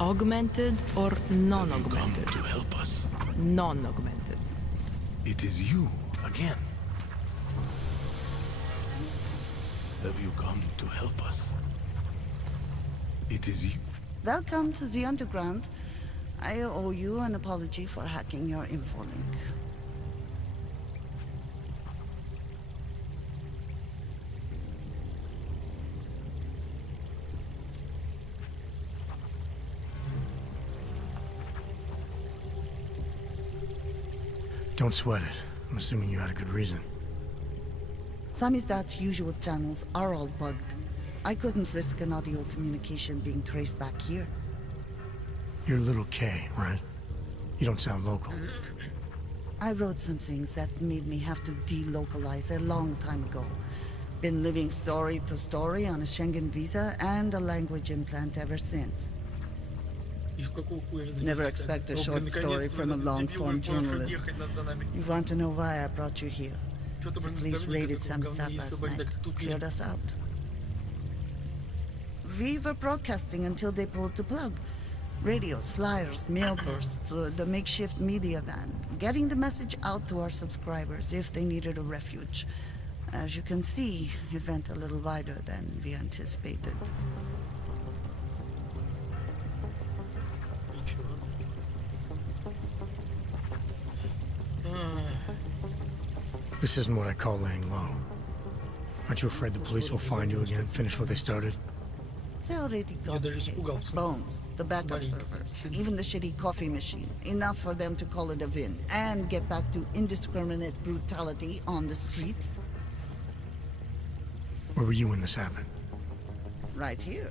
Augmented or non-augmented? Come to help us. Non-augmented. It is you again. Have you come to help us? It is you. Welcome to the Underground. I owe you an apology for hacking your info link. Don't sweat it. I'm assuming you had a good reason. Samizdat's usual channels are all bugged. I couldn't risk an audio communication being traced back here. You're little K, right? You don't sound local. I wrote some things that made me have to delocalize a long time ago. Been living story to story on a Schengen visa and a language implant ever since. Never expect a short story from a long-form journalist. You want to know why I brought you here? The police raided Samizdat last night, cleared us out. We were broadcasting until they pulled the plug. Radios, flyers, mail bursts, the makeshift media van. Getting the message out to our subscribers if they needed a refuge. As you can see, it went a little wider than we anticipated. This isn't what I call laying low. Aren't you afraid the police will find you again, finish what they started? They already got the cake. Bones, the backup server, even the shitty coffee machine. Enough for them to call it a win and get back to indiscriminate brutality on the streets. Where were you when this happened? Right here.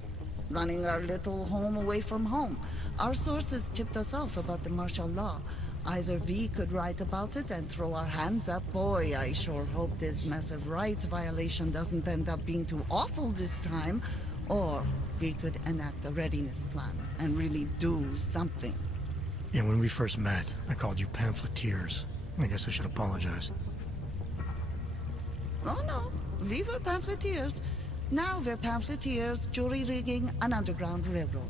Running our little home away from home. Our sources tipped us off about the martial law. Either we could write about it and throw our hands up. Boy, I sure hope this massive rights violation doesn't end up being too awful this time. Or we could enact a readiness plan and really do something. Yeah, when we first met, I called you pamphleteers. I guess I should apologize. Oh no, we were pamphleteers. Now we're pamphleteers, jury rigging an underground railroad.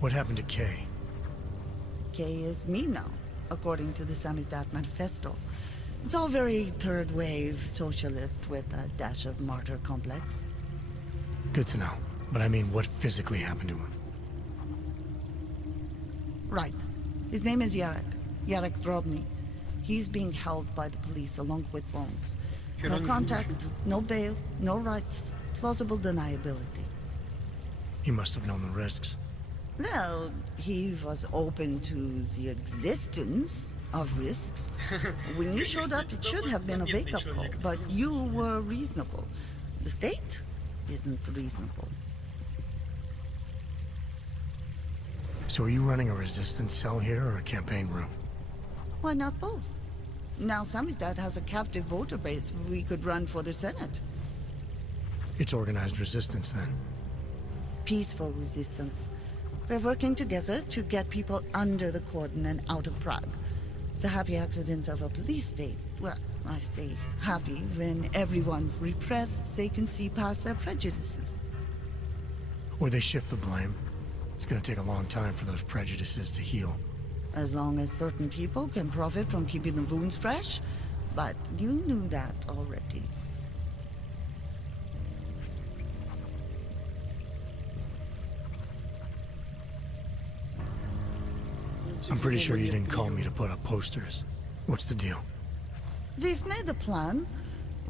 What happened to Kay? Kay is me now, according to the Samizdat Manifesto. It's all very third wave socialist with a dash of martyr complex. Good to know. But I mean, what physically happened to him? Right. His name is Yarek Drobny. He's being held by the police along with Bones. No contact, no bail, no rights, plausible deniability. He must have known the risks. Well, he was open to the existence of risks. When you showed up, it should have been a wake-up call, but you were reasonable. The state isn't reasonable. So are you running a resistance cell here or a campaign room? Why not both? Now Samizdat has a captive voter base. We could run for the Senate. It's organized resistance then. Peaceful resistance. We're working together to get people under the cordon and out of Prague. It's a happy accident of a police state. Well, I say happy when everyone's repressed, they can see past their prejudices. Or they shift the blame. It's gonna take a long time for those prejudices to heal. As long as certain people can profit from keeping the wounds fresh. But you knew that already. I'm pretty sure you didn't call me to put up posters. What's the deal? We've made a plan.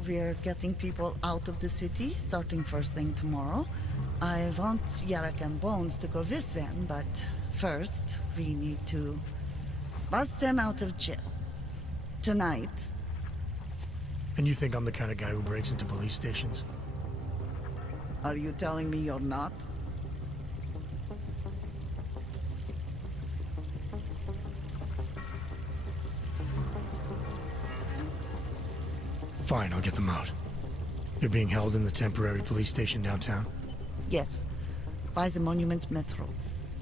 We're getting people out of the city, starting first thing tomorrow. I want Yarek and Bones to go with them, but first, we need to bust them out of jail. Tonight. And you think I'm the kind of guy who breaks into police stations? Are you telling me you're not? Fine, I'll get them out. They're being held in the temporary police station downtown? Yes. By the Monument Metro.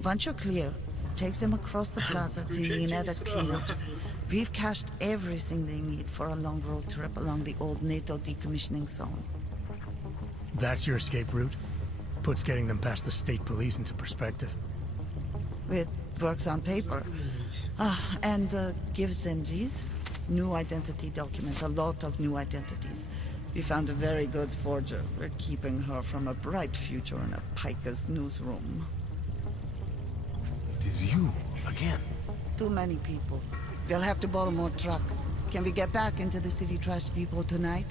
Once you're clear, take them across the plaza to the Uneda cleaners. We've cached everything they need for a long road trip along the old NATO decommissioning zone. That's your escape route? Puts getting them past the state police into perspective. It works on paper. And gives them these new identity documents, a lot of new identities. We found a very good forger. We're keeping her from a bright future in a piker's newsroom. It is you, again. Too many people. We'll have to borrow more trucks. Can we get back into the city trash depot tonight?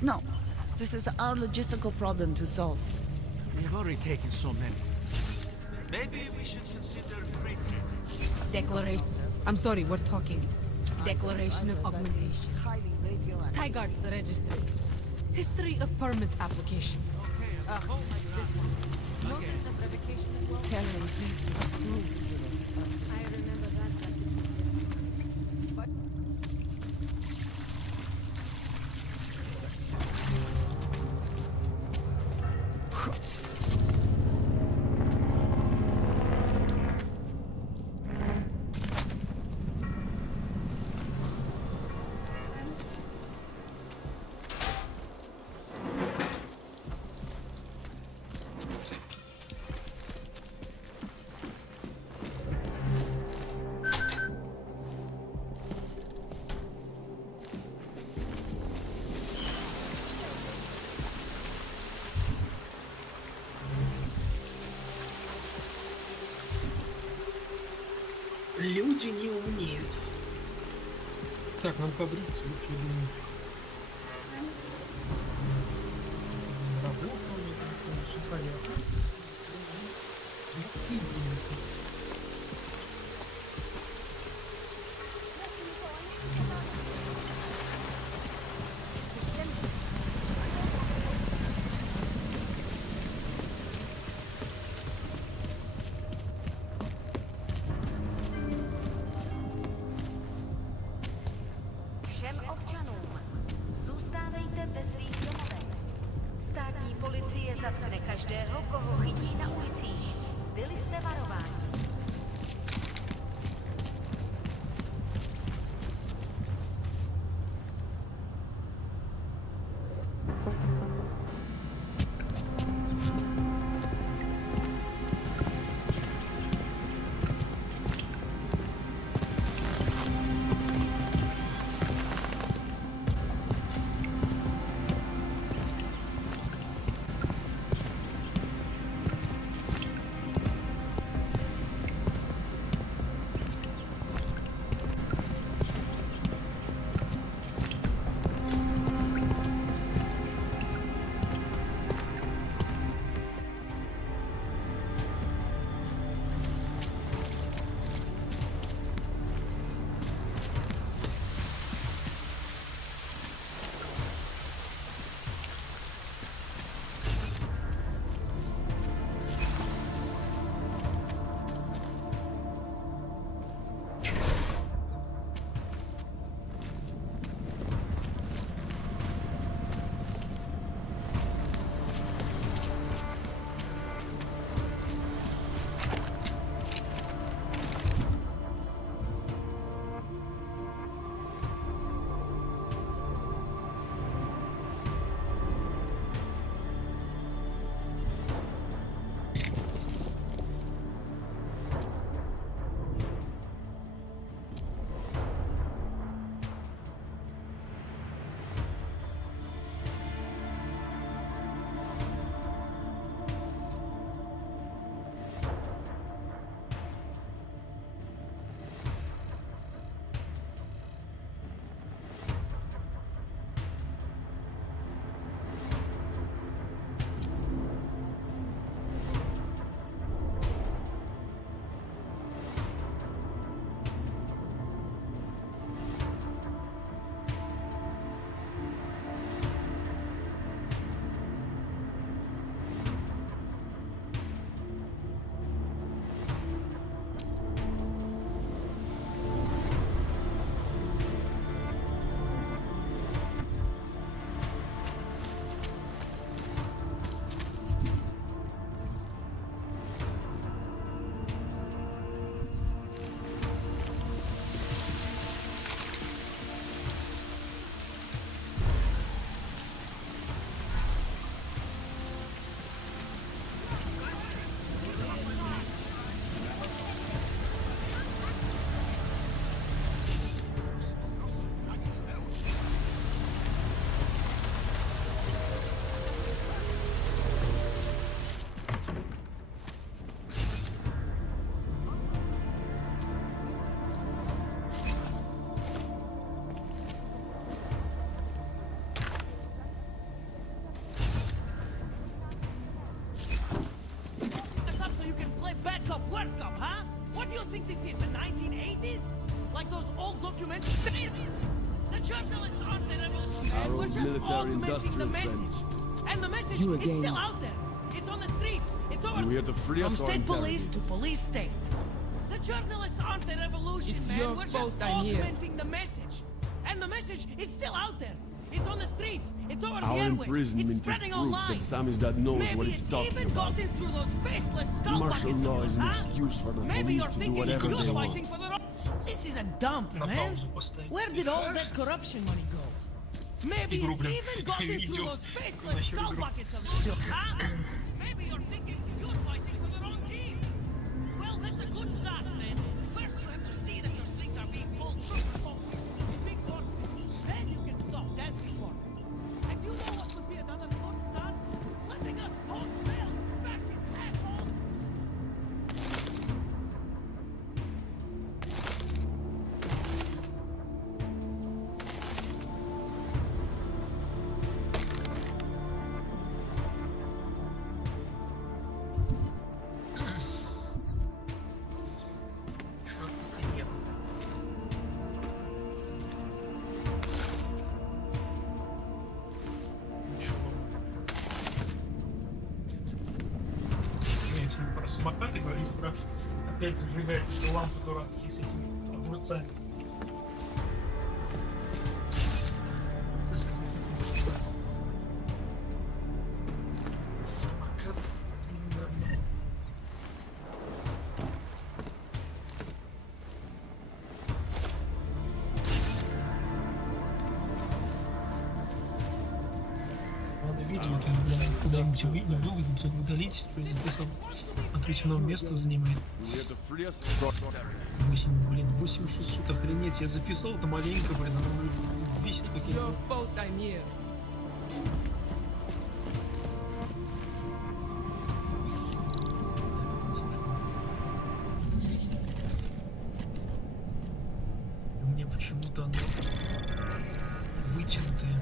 No. This is our logistical problem to solve. We've already taken so many. Maybe we should consider freight rates. Declaration. I'm sorry, we're talking. Declaration of augmentation. Highly radioactive. Tigard, the registry. History of permit application. Notice of revocation as well. Tell him he's through. I remember that. Люди не умеют. Так, нам побриться лучше, думаю. Работа у меня там все понятно. Všem občanům, zůstávejte ve svých domovech. Státní policie zatkne každého, koho chytí na ulicích. Byli jste varováni. think this is the 1980s? Like those old documentaries? The journalists aren't the revolutionaries. We're just augmenting the message. And the message is still out there. It's on the streets. It's over. You here to free From us or state police interrogate to us? police state. The journalists aren't the revolution, It's man. your We're just fault I'm here. augmenting the message. And the message is still out there. It's on the streets. It's over the Our airwaves. imprisonment It's is spreading proof online. that Samizdat knows Maybe what it's it's talking even about. gotten through those faceless skull Martial buckets of law yours, is an huh? excuse for the Maybe police you're to do thinking whatever you're they fighting want. for the wrong. This is a dump, На man. паузу поставить. Where did all that corruption money go? Maybe Игру, it's блин, even gotten through видео. those faceless Нахер skull игру. buckets of yours, huh? Maybe you're thinking you're fighting for the wrong team. Well, that's a good start, man. First, you have to see that your strings are being pulled through the phone. Big one. Then you can stop dancing for me. And you know what would be another good start? Letting us all fail, fascist assholes. Что-то нет. Ничего. Говорите про самокаты, говорите про опять зажигать эти лампы дурацкие с этими огурцами. Самокат. Надо видео это куда-нибудь выложить, удалить, то есть записал. Отличное место занимает. You here to free us? 8600, охренеть, я записал это маленько, блин, оно весит It's какие-то. your fault I'm here. Мне почему-то оно вытянутое.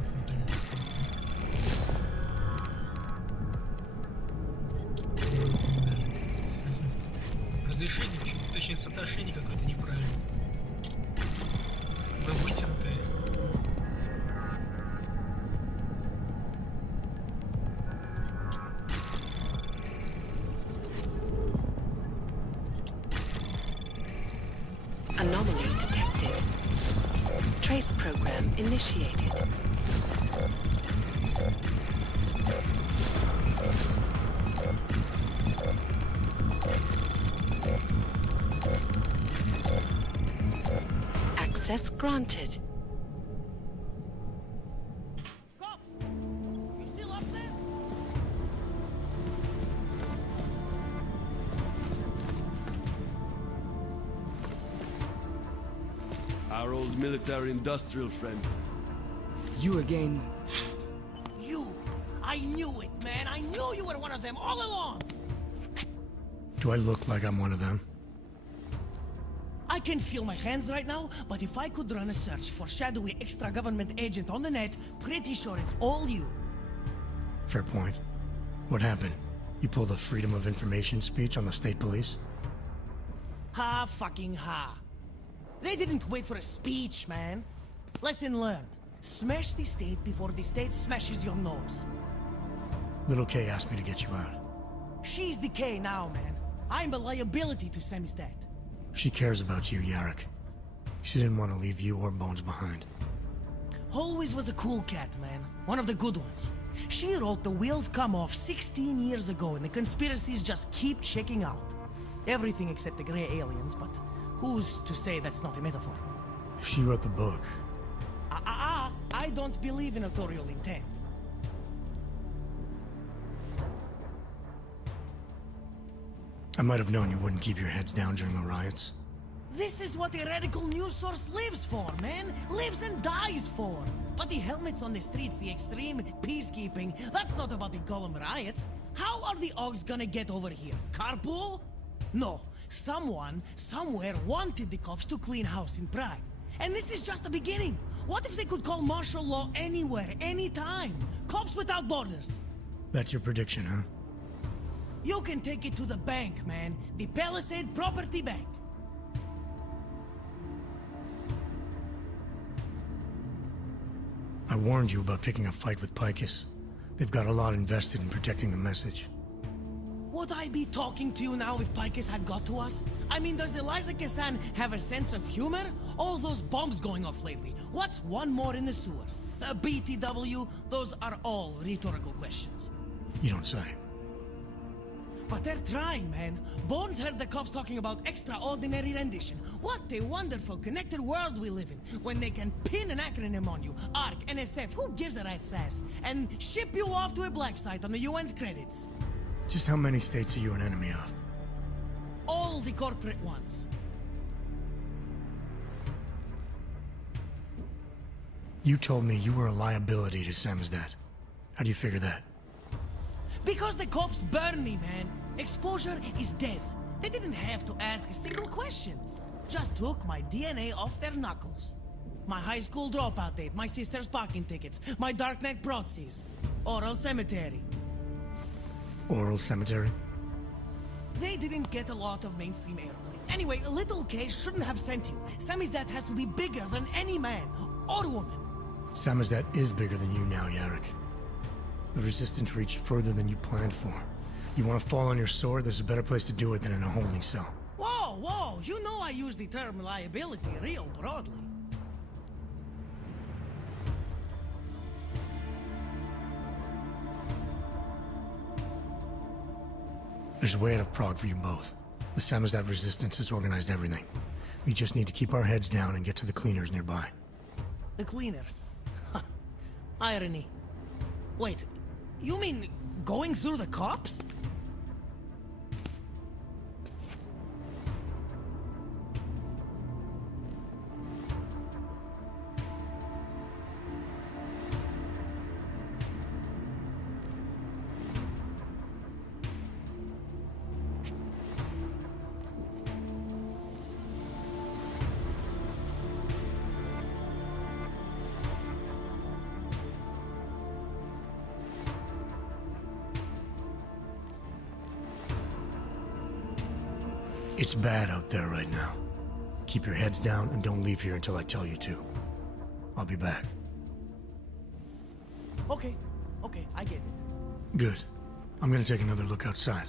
Разрешение, точнее, соотношение какое-то неправильное. Да вытянутое. Anomaly detected. Trace program initiated. Access granted. Cops! You still up there? Our old military-industrial friend. You again. You! I knew it, man! I knew you were one of them all along! Do I look like I'm one of them? I can feel my hands right now, but if I could run a search for shadowy extra-government agent on the net, pretty sure it's all you. Fair point. What happened? You pulled a freedom of information speech on the state police? Ha fucking ha. They didn't wait for a speech, man. Lesson learned. Smash the state before the state smashes your nose. Little K asked me to get you out. She's the K now, man. I'm a liability to Samizdat. She cares about you, Yarrick. She didn't want to leave you or Bones behind. Always was a cool cat, man. One of the good ones. She wrote The Wheels Come Off 16 years ago, and the conspiracies just keep checking out. Everything except the grey aliens, but who's to say that's not a metaphor? If she wrote the book, I don't believe in authorial intent. I might have known you wouldn't keep your heads down during the riots. This is what a radical news source lives for, man. Lives and dies for. But the helmets on the streets, the extreme peacekeeping, that's not about the Golem riots. How are the Ogs gonna get over here? Carpool? No. Someone, somewhere wanted the cops to clean house in Prague. And this is just the beginning. What if they could call martial law anywhere, anytime? Cops without borders. That's your prediction, huh? You can take it to the bank, man. The Palisade Property Bank. warned you about picking a fight with Picus. They've got a lot invested in protecting the message. Would I be talking to you now if Picus had got to us? I mean, does Eliza Kassan have a sense of humor? All those bombs going off lately. What's one more in the sewers? BTW, those are all rhetorical questions. You don't say. But they're trying, man. Bones heard the cops talking about extraordinary rendition. What a wonderful connected world we live in, when they can pin an acronym on you, ARC, NSF, who gives a rat's ass, and ship you off to a black site on the UN's credits. Just how many states are you an enemy of? All the corporate ones. You told me you were a liability to Samizdat. How do you figure that? Because the cops burn me, man. Exposure is death. They didn't have to ask a single question. Just took my DNA off their knuckles. My high school dropout date, my sister's parking tickets, my darknet proxies. Oral cemetery. Oral cemetery? They didn't get a lot of mainstream airplay. Anyway, a little case shouldn't have sent you. Samizdat has to be bigger than any man or woman. Samizdat is bigger than you now, Yarrick. The resistance reached further than you planned for. You want to fall on your sword? There's a better place to do it than in a holding cell. Whoa, whoa, you know I use the term liability real broadly. There's a way out of Prague for you both. The Samizdat resistance has organized everything. We just need to keep our heads down and get to the cleaners nearby. The cleaners? Irony. Wait, you mean going through the cops? It's bad out there right now. Keep your heads down and don't leave here until I tell you to. I'll be back. Okay, I get it. Good. I'm gonna take another look outside.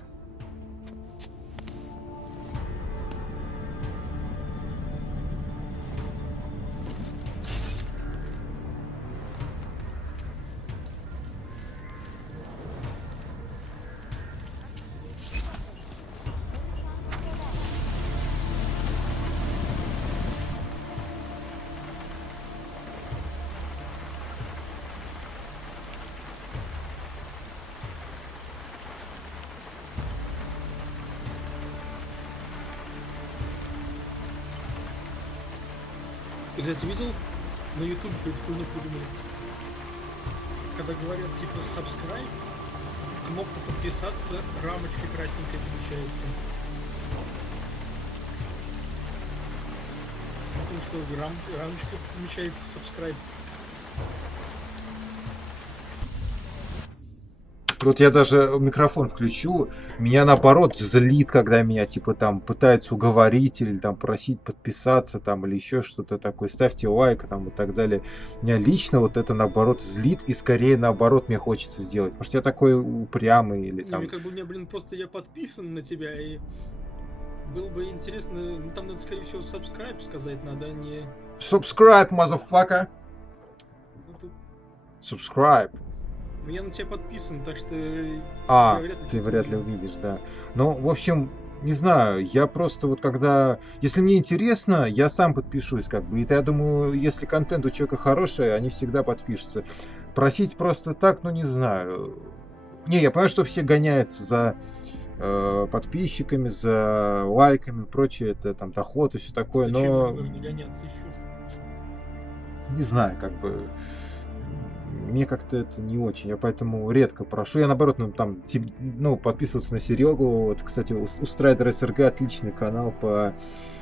Ты, кстати, видел на YouTube какую-то хуйню придумали? Когда говорят типа subscribe, кнопка подписаться, рамочка красненькая помечается. Потому что рамочка помечается subscribe. Вот я даже микрофон включу, меня наоборот злит, когда меня типа там пытаются уговорить или там просить подписаться там или еще что-то такое, ставьте лайк там и так далее. Меня лично вот это наоборот злит и скорее наоборот мне хочется сделать, потому что я такой упрямый или там. Не, как бы мне, блин, просто я подписан на тебя и было бы интересно, ну там надо скорее всего subscribe сказать, надо не... Subscribe, motherfucker! Subscribe. Я на тебя подписан, так что... Ты вряд ли увидишь, да. Ну, в общем, не знаю, я просто вот когда... Если мне интересно, я сам подпишусь, как бы. И я думаю, если контент у человека хороший, они всегда подпишутся. Просить просто так, ну, не знаю. Не, я понимаю, что все гоняются за подписчиками, за лайками и прочее, это там доход и все такое, но... Не знаю, как бы... Мне как-то это не очень, я поэтому редко прошу. Я наоборот, подписываться на Серегу. Вот, кстати, у Страйдера СРГ отличный канал по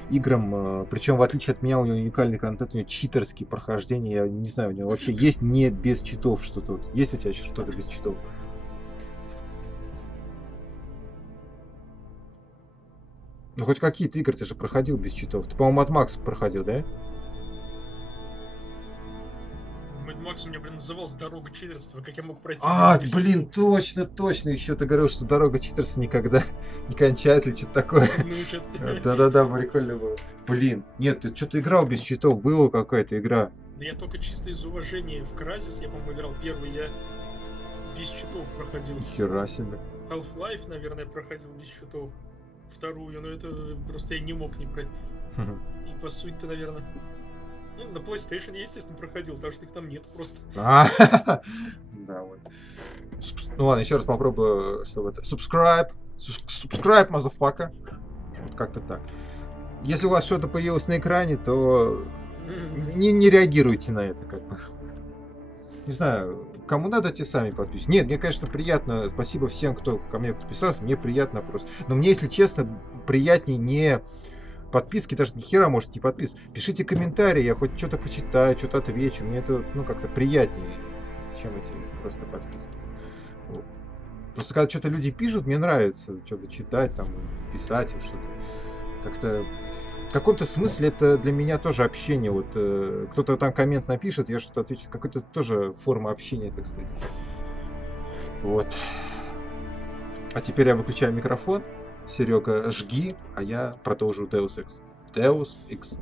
играм. Причем, в отличие от меня, у него уникальный контент, у него читерские прохождения. Я не знаю, у него вообще есть не без читов что-то. Вот, есть у тебя еще что-то без читов? Ну, хоть какие-то игры ты же проходил без читов. Ты, по-моему, от Макса проходил, да? Макс Макс у меня, блин, назывался «Дорога читерства», как я мог пройти? Блин, точно, еще ты говорил, что дорога читерства никогда не кончается или что-то такое. Да-да-да, прикольно было. Блин, нет, ты что-то играл без читов, была какая-то игра. Да я только чисто из уважения в Crysis, я, по-моему, играл первый, я без читов проходил. Хера себе. Half-Life, наверное, проходил без читов. Вторую, но это просто я не мог не пройти. И по сути-то, наверное... Ну, на PlayStation я, естественно, проходил, потому что их там нет просто. Да, вот. Ну ладно, еще раз попробую, чтобы это... Subscribe, motherfucker. Вот как-то так. Если у вас что-то появилось на экране, то не реагируйте на это, как бы. Не знаю, кому надо, те сами подпишитесь. Нет, мне, конечно, приятно. Спасибо всем, кто ко мне подписался. Мне приятно просто. Но мне, если честно, приятнее не подписки, даже ни хера может не подписываться. Пишите комментарии, я хоть что-то почитаю, что-то отвечу. Мне это, ну, как-то приятнее, чем эти просто подписки. Вот. Просто когда что-то люди пишут, мне нравится что-то читать, там, писать, что-то. Как-то в каком-то смысле это для меня тоже общение. Вот кто-то там коммент напишет, я что-то отвечу. Какой-то тоже форма общения, так сказать. Вот. А теперь я выключаю микрофон. Серега, жги, а я продолжу Deus Ex. Deus Ex.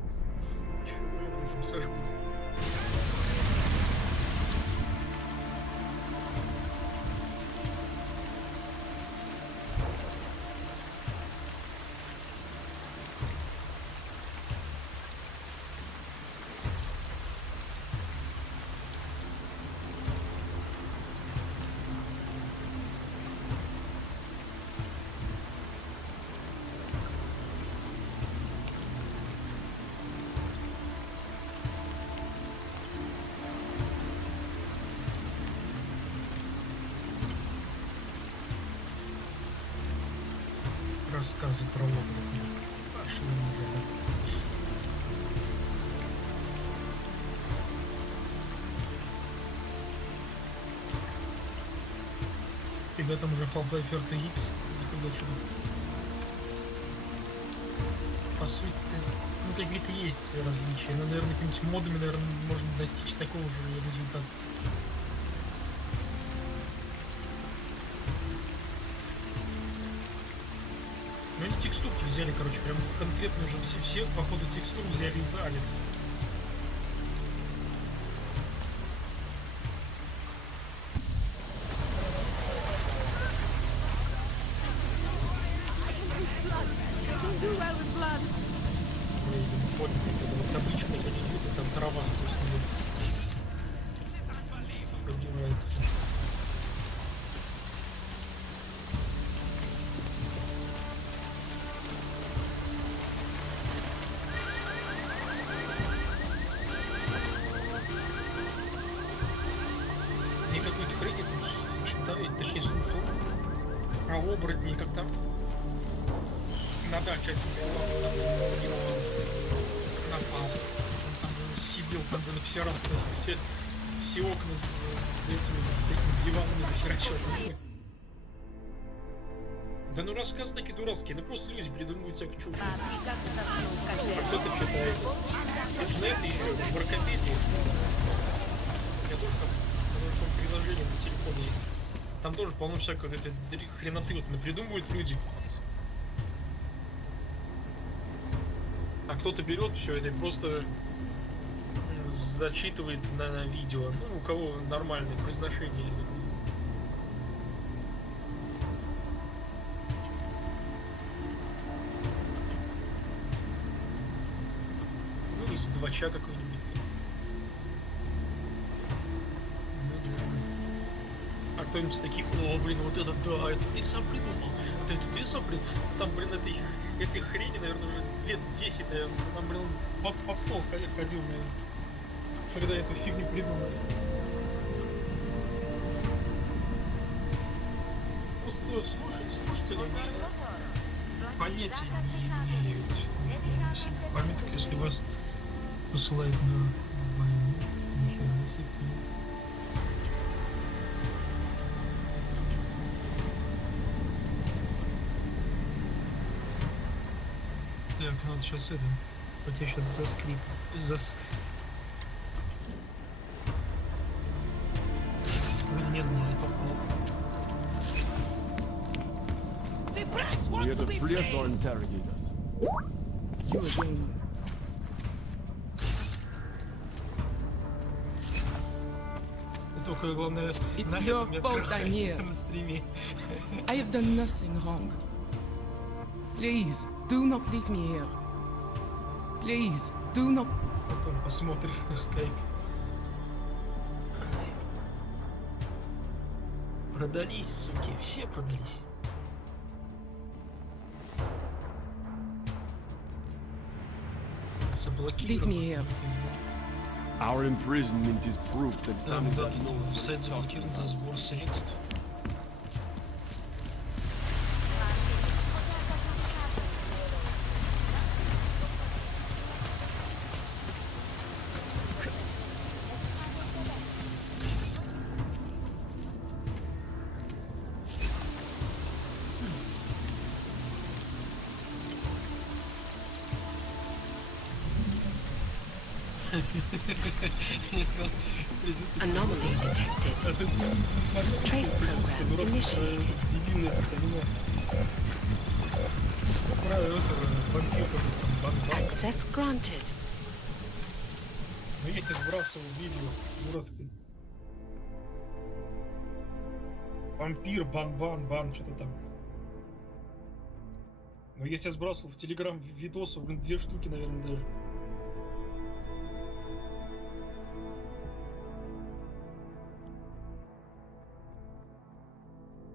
Рассказы про опыт. Пошли уже. Ребята, уже Half-Life RTX захвачено. По сути, ну как говорит, есть различия, но, наверное, какими-нибудь модами, наверное, можно достичь такого же результата. Ну они текстурки взяли, короче, прям конкретно уже все походу текстур взяли из Алекс. Табличка, там трава сквозь пробивается. Никакой хрени тут, точнее, слушал про оборотней, как там на даче напал. Он там сидел, там было все раз, все окна с этими диванами захерачил. Да ну рассказы такие дурацкие, ну просто люди придумывают всякую чушь. А кто-то читает. Это на это еще, в Аркадии. Я тоже там приложение на телефоне есть. Там тоже полно всякой вот этой хреноты вот напридумывают люди. А кто-то берет все это и просто зачитывает на видео. Ну, у кого нормальное произношение. Ну, из двача какой-нибудь. А кто-нибудь из таких, о, блин, вот это да, это ты сам придумал. Это ты сам придумал. Там, блин, этой хрени, наверное, уже лет 10, наверное. Там, блин, под стол ходил, наверное, когда эту фигню придумали. Просто слушатели понятия не имеют. Пометка, если вас посылают на войну, ничего. Так, надо сейчас это. Вот я сейчас заскрип. wants to be free. You again. Только главное, It's нахер your мне fault I'm here. на стриме. I have done nothing wrong. Please, do not leave me here. Please, do not... Потом посмотришь в скайпе. Продались, суки, все продались. Leave me here. Our imprisonment is proof that Там, да, сайт заблокирован за сбор средств. Anomaly detected. Trace program initiated. Access granted. Ну я тебе сбрасывал видео дурацкое. Вампир, бан, что-то там. Ну я тебя сбрасывал в телеграм видосов, блин, 2 штуки, наверное, даже.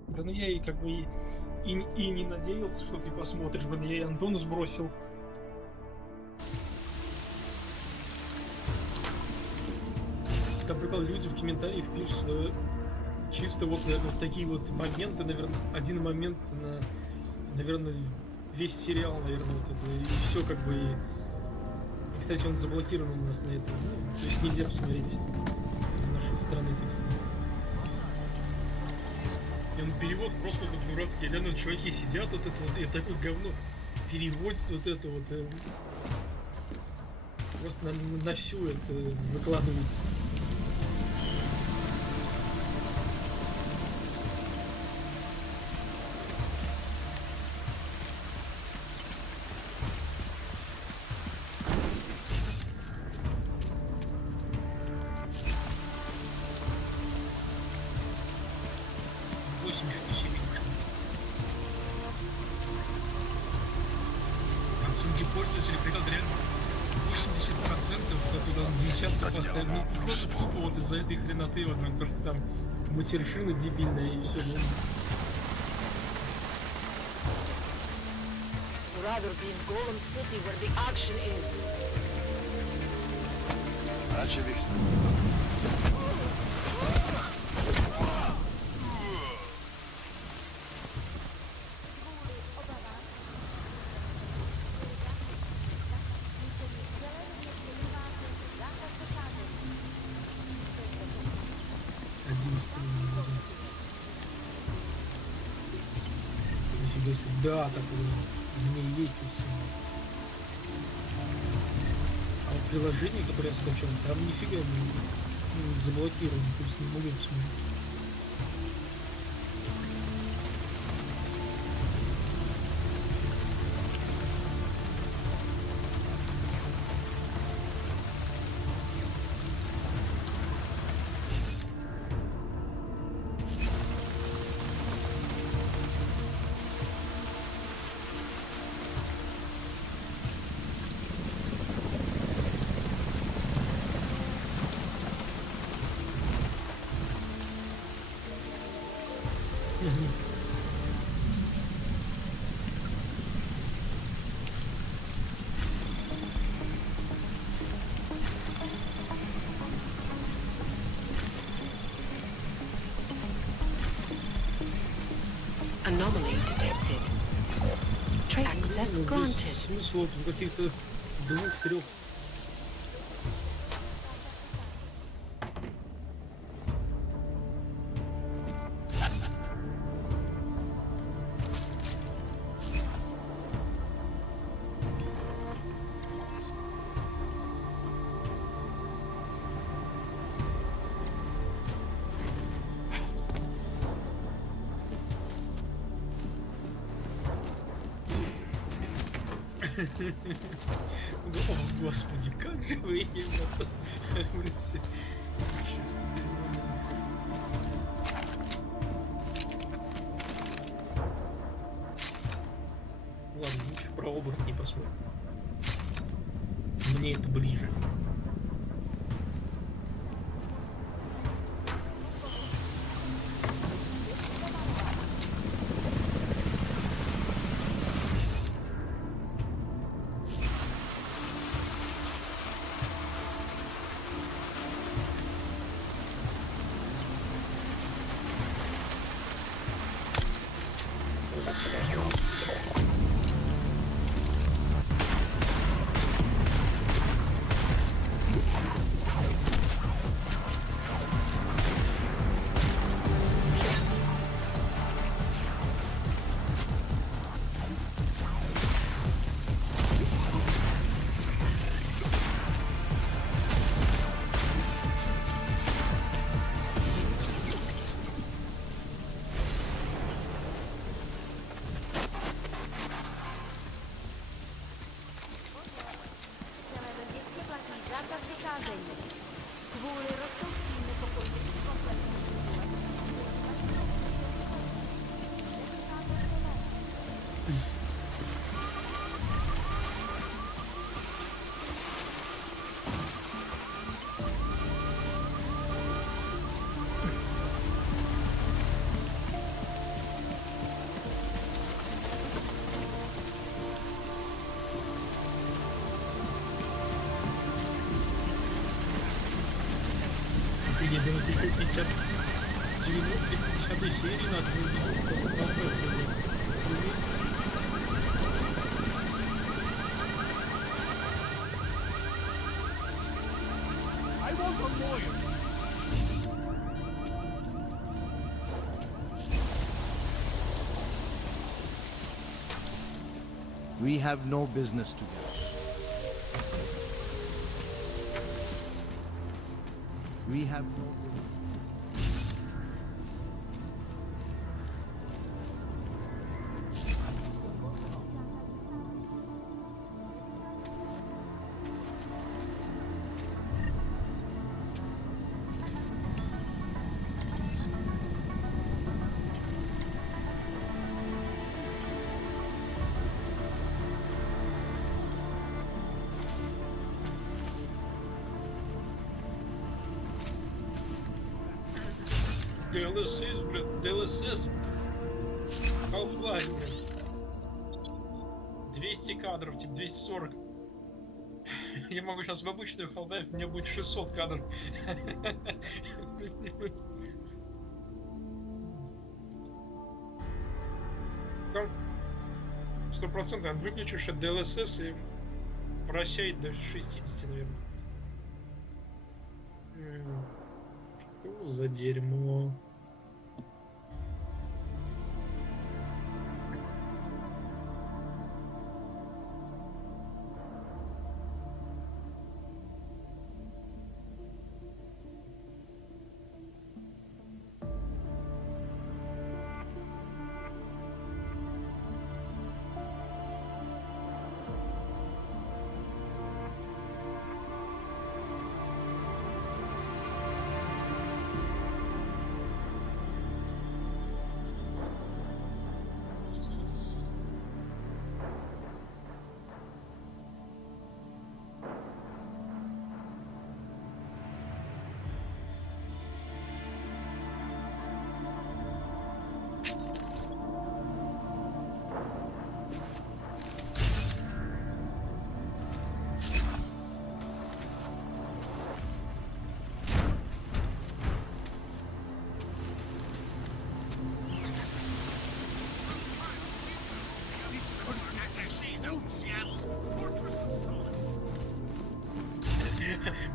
Да ну я и как бы и не надеялся, что ты посмотришь, блин, я и Антону сбросил. Там прикол, люди в комментариях пишут, что чисто вот, наверное, в такие вот моменты, наверное, один момент на, наверное, весь сериал, наверное, вот это, и все как бы. И, кстати, он заблокирован у нас на это, ну, то есть нельзя посмотреть с нашей стороны, так сказать. И он перевод просто вот дурацкий, реально чуваки сидят вот это вот, и такое говно переводят вот это вот, просто на всю это выкладывают. Пользователи придут реально 80%, куда он десятку поставил. Ну, просто тупо вот из-за этой хреноты, вот, потому что там матершина дебильная и все. Ну. Rather be in Golem City where the action is. Да, так мне есть и все. А вот приложение, которое я скачал, там нифига не заблокировано, то есть не могу посмотреть. Anomaly detected. Trace access granted. Смысл вот в каких-то 2-3. О, господи, как же вы ебаться. Ладно, лучше про оборотней посмотрим. Мне это ближе. Где 50 серии надо I want a lawyer. We have no business together. We have no business. DLSS, блядь, DLSS Half-Life, блядь. 200 кадров, типа 240. Я могу сейчас в обычную Half-Life, у меня будет 600 кадров. Там 100% выключишь от DLSS и просяет до 60, наверное. Что за дерьмо?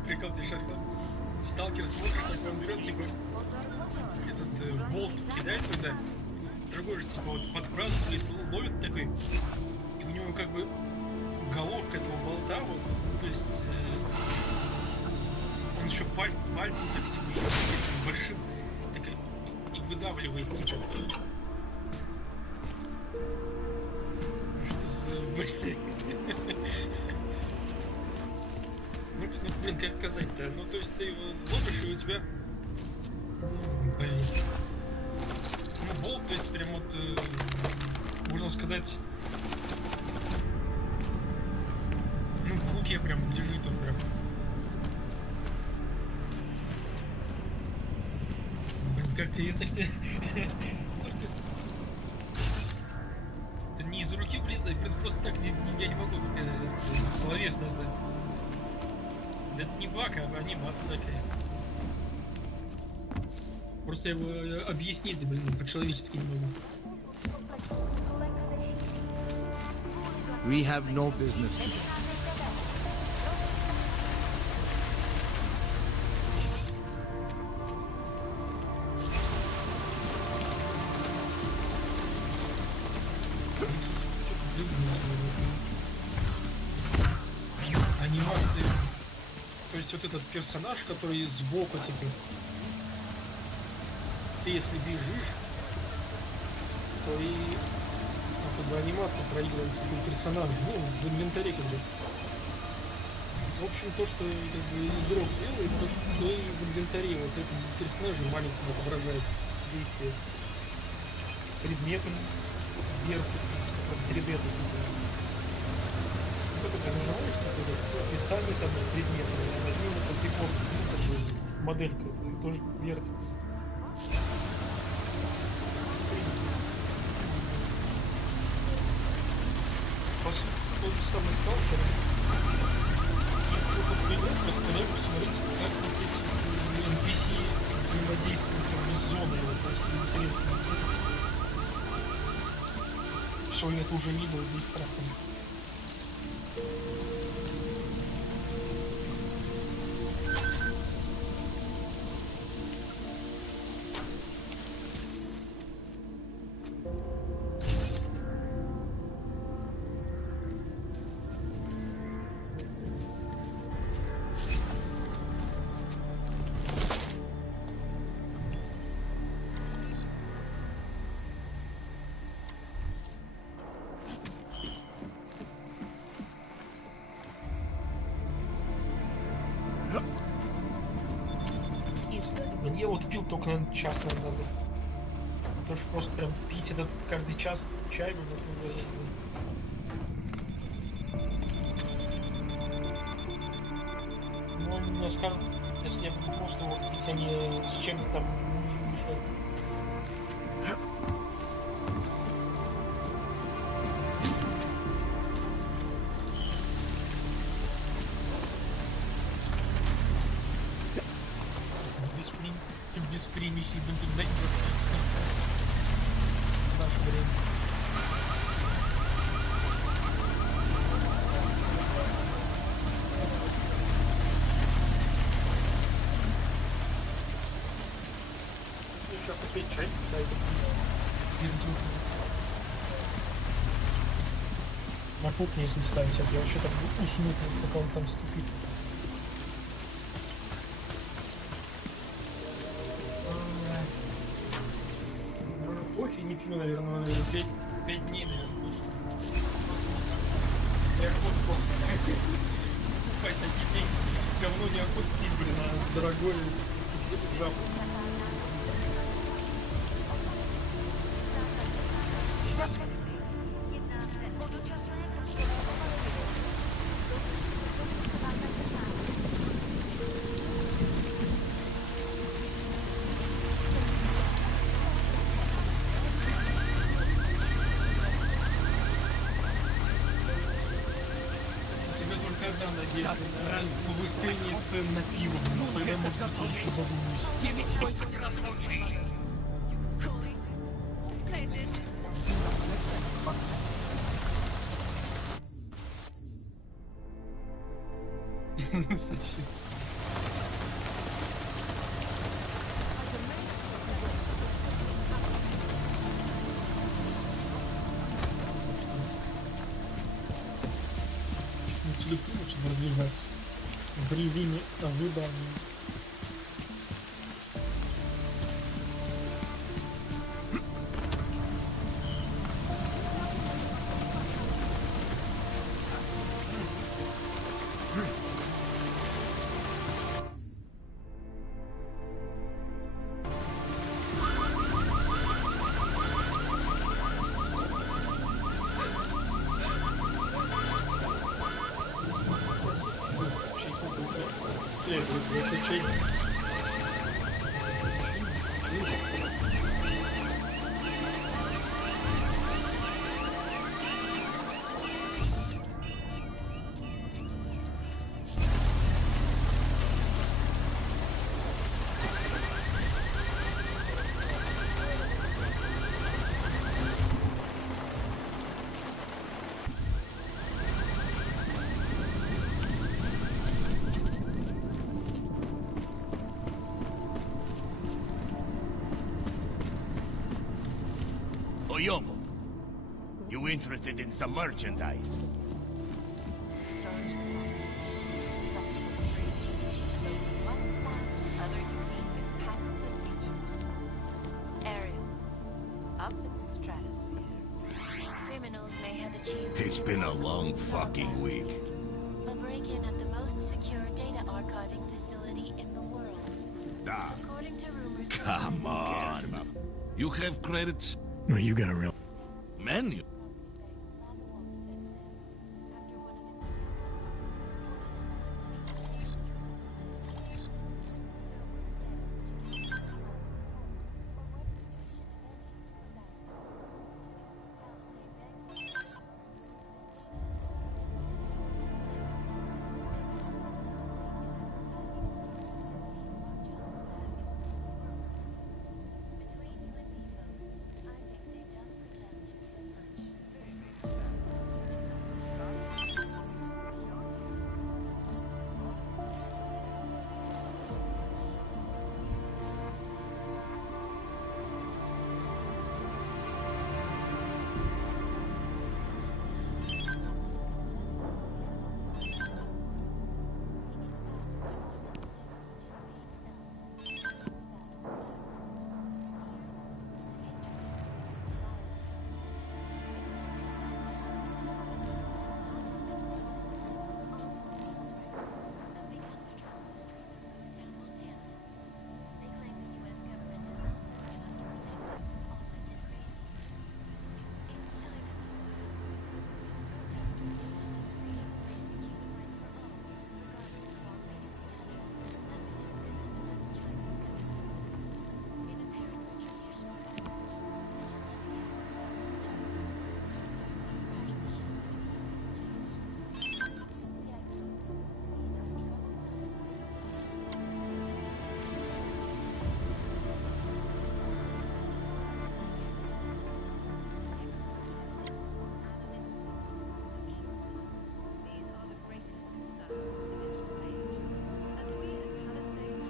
Прикол, ты сейчас сталкер смотрит, как он берет, типа, этот болт кидает туда, другой же, типа, вот подбрасывает, ловит такой, и у него как бы головка этого болта, вот, то есть, он еще пальцем так, типа, большим, так и выдавливает, типа. Что за Ну, блин, как сказать-то? Ну, то есть ты его ловишь, и у тебя... Блин. Ну, болт, то есть прям вот... можно сказать... Ну, в руке прям лежит он прям. Блин, как я так... Это не из руки влезает, блин, просто так я не могу словесно это... Это не баг, а анимация такая. Просто его объяснить, блин, по-человечески не могу. We have no business. Анимации. То есть вот этот персонаж, который сбоку теперь. Ты если бежишь, то и как бы анимация проигрывается персонажу, ну, в инвентаре как бы. В общем, то, что как бы игрок делает, то и в инвентаре вот этом персонаже маленькому отображает действие. Предметом вверх, 3D. Вот это нажимаешь, описание там предмета, возьми вот этот икон, ну, как бы моделька, тоже вертится. По сути, тот же самый сталкер. И вот предмет, постараемся посмотреть, как вот эти NPC взаимодействуют с зоной, вот, то есть интересно. Все это уже не было без страха. Я вот пил только, наверное, час, наверное, надо. Потому что просто прям пить этот каждый час чай, ну, он мне скажет, если я буду просто вот пить, а не с чем-то там мешать. Без примесей, блин, в наше время. Сейчас опять чай, на кухне, если ставить, я вообще так уснуть, пока он там ступит. Кофе не пью, наверное, 5 дней, наверное. Неохота просто покупать такие деньги. Говно неохота пить, блин, а дорогое жабу. Повышение цен на пиво, но тогда может быть еще задумаюсь. На телефоне чтобы развиваться в режиме ожидания. Не случайно. Oyomo, you interested in some merchandise? It's been a long fucking week. A break-in at the most secure data archiving facility in the world. Ah. According to rumors... Come on. You have credits? No, you got a real Menu?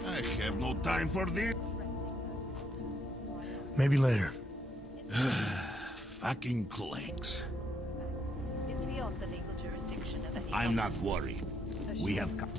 I have no time for this. Maybe later. Fucking clanks. is beyond the legal jurisdiction of any... I'm not worried. We have come.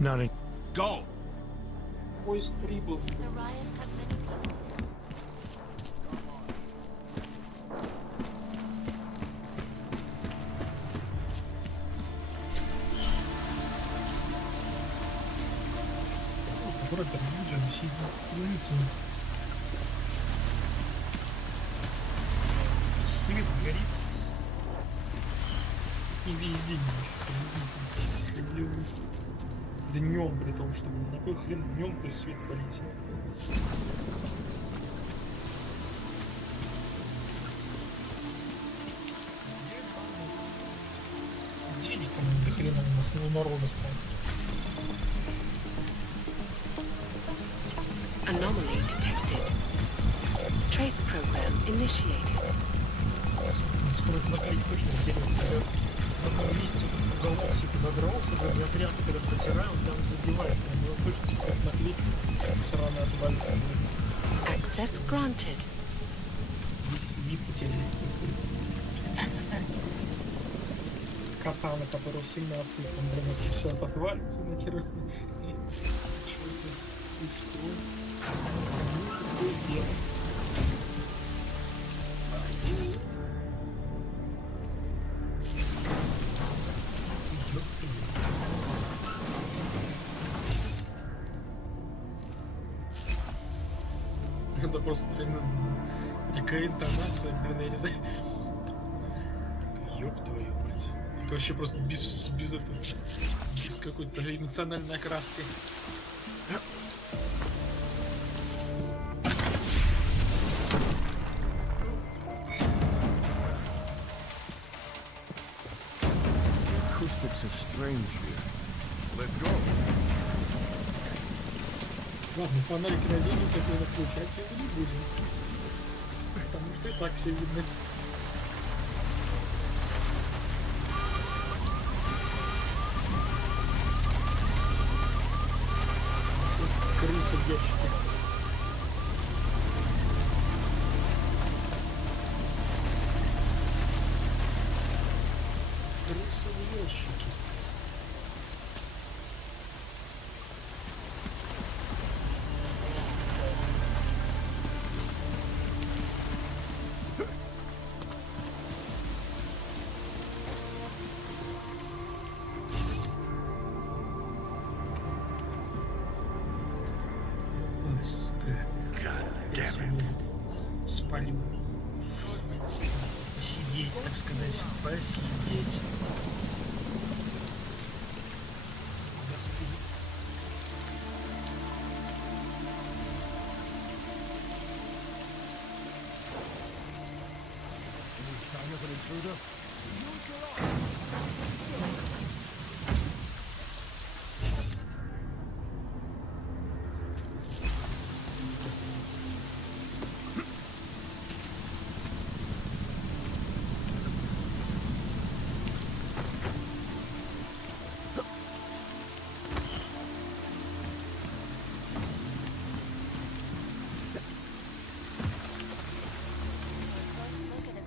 Not a... Go! Поезд прибыл. Аккуратно, людям сидит, улица. Свет горит. И везде немножко. Днем, при том, что на какой хрен днем-то свет полетел. Денег до хрена у нас у народа стало. Anomaly detected. Trace program initiated. Скоро наклеить точно теряется в одном месте. задрался, я тряпку когда протираю, он там задевает, на него точно как наклейка срано отвалится. Access granted. Вид потеряли. Катана, которого 17, там, блин, это все отвалится нахер. Это просто, блин, такая интонация, блин, я не знаю. Ёб твою мать. Это вообще просто без этого, без какой-то даже эмоциональной окраски. Acoustics are strange here. Let's go. Ладно, фонарик наденем, такой включать его не будем. Потому что и так все видно. Крыса в ящике. Крыса в ящике. Спалим. Посидеть, так сказать, посидеть.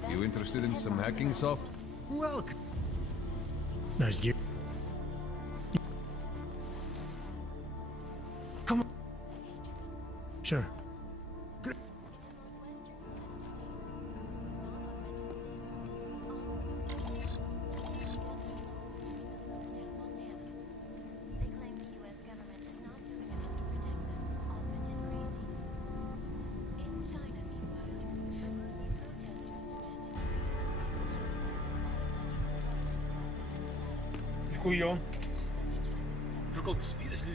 You interested in some hacking software? Welcome. Nice gear. Come on. Sure. Хуён. Прикол,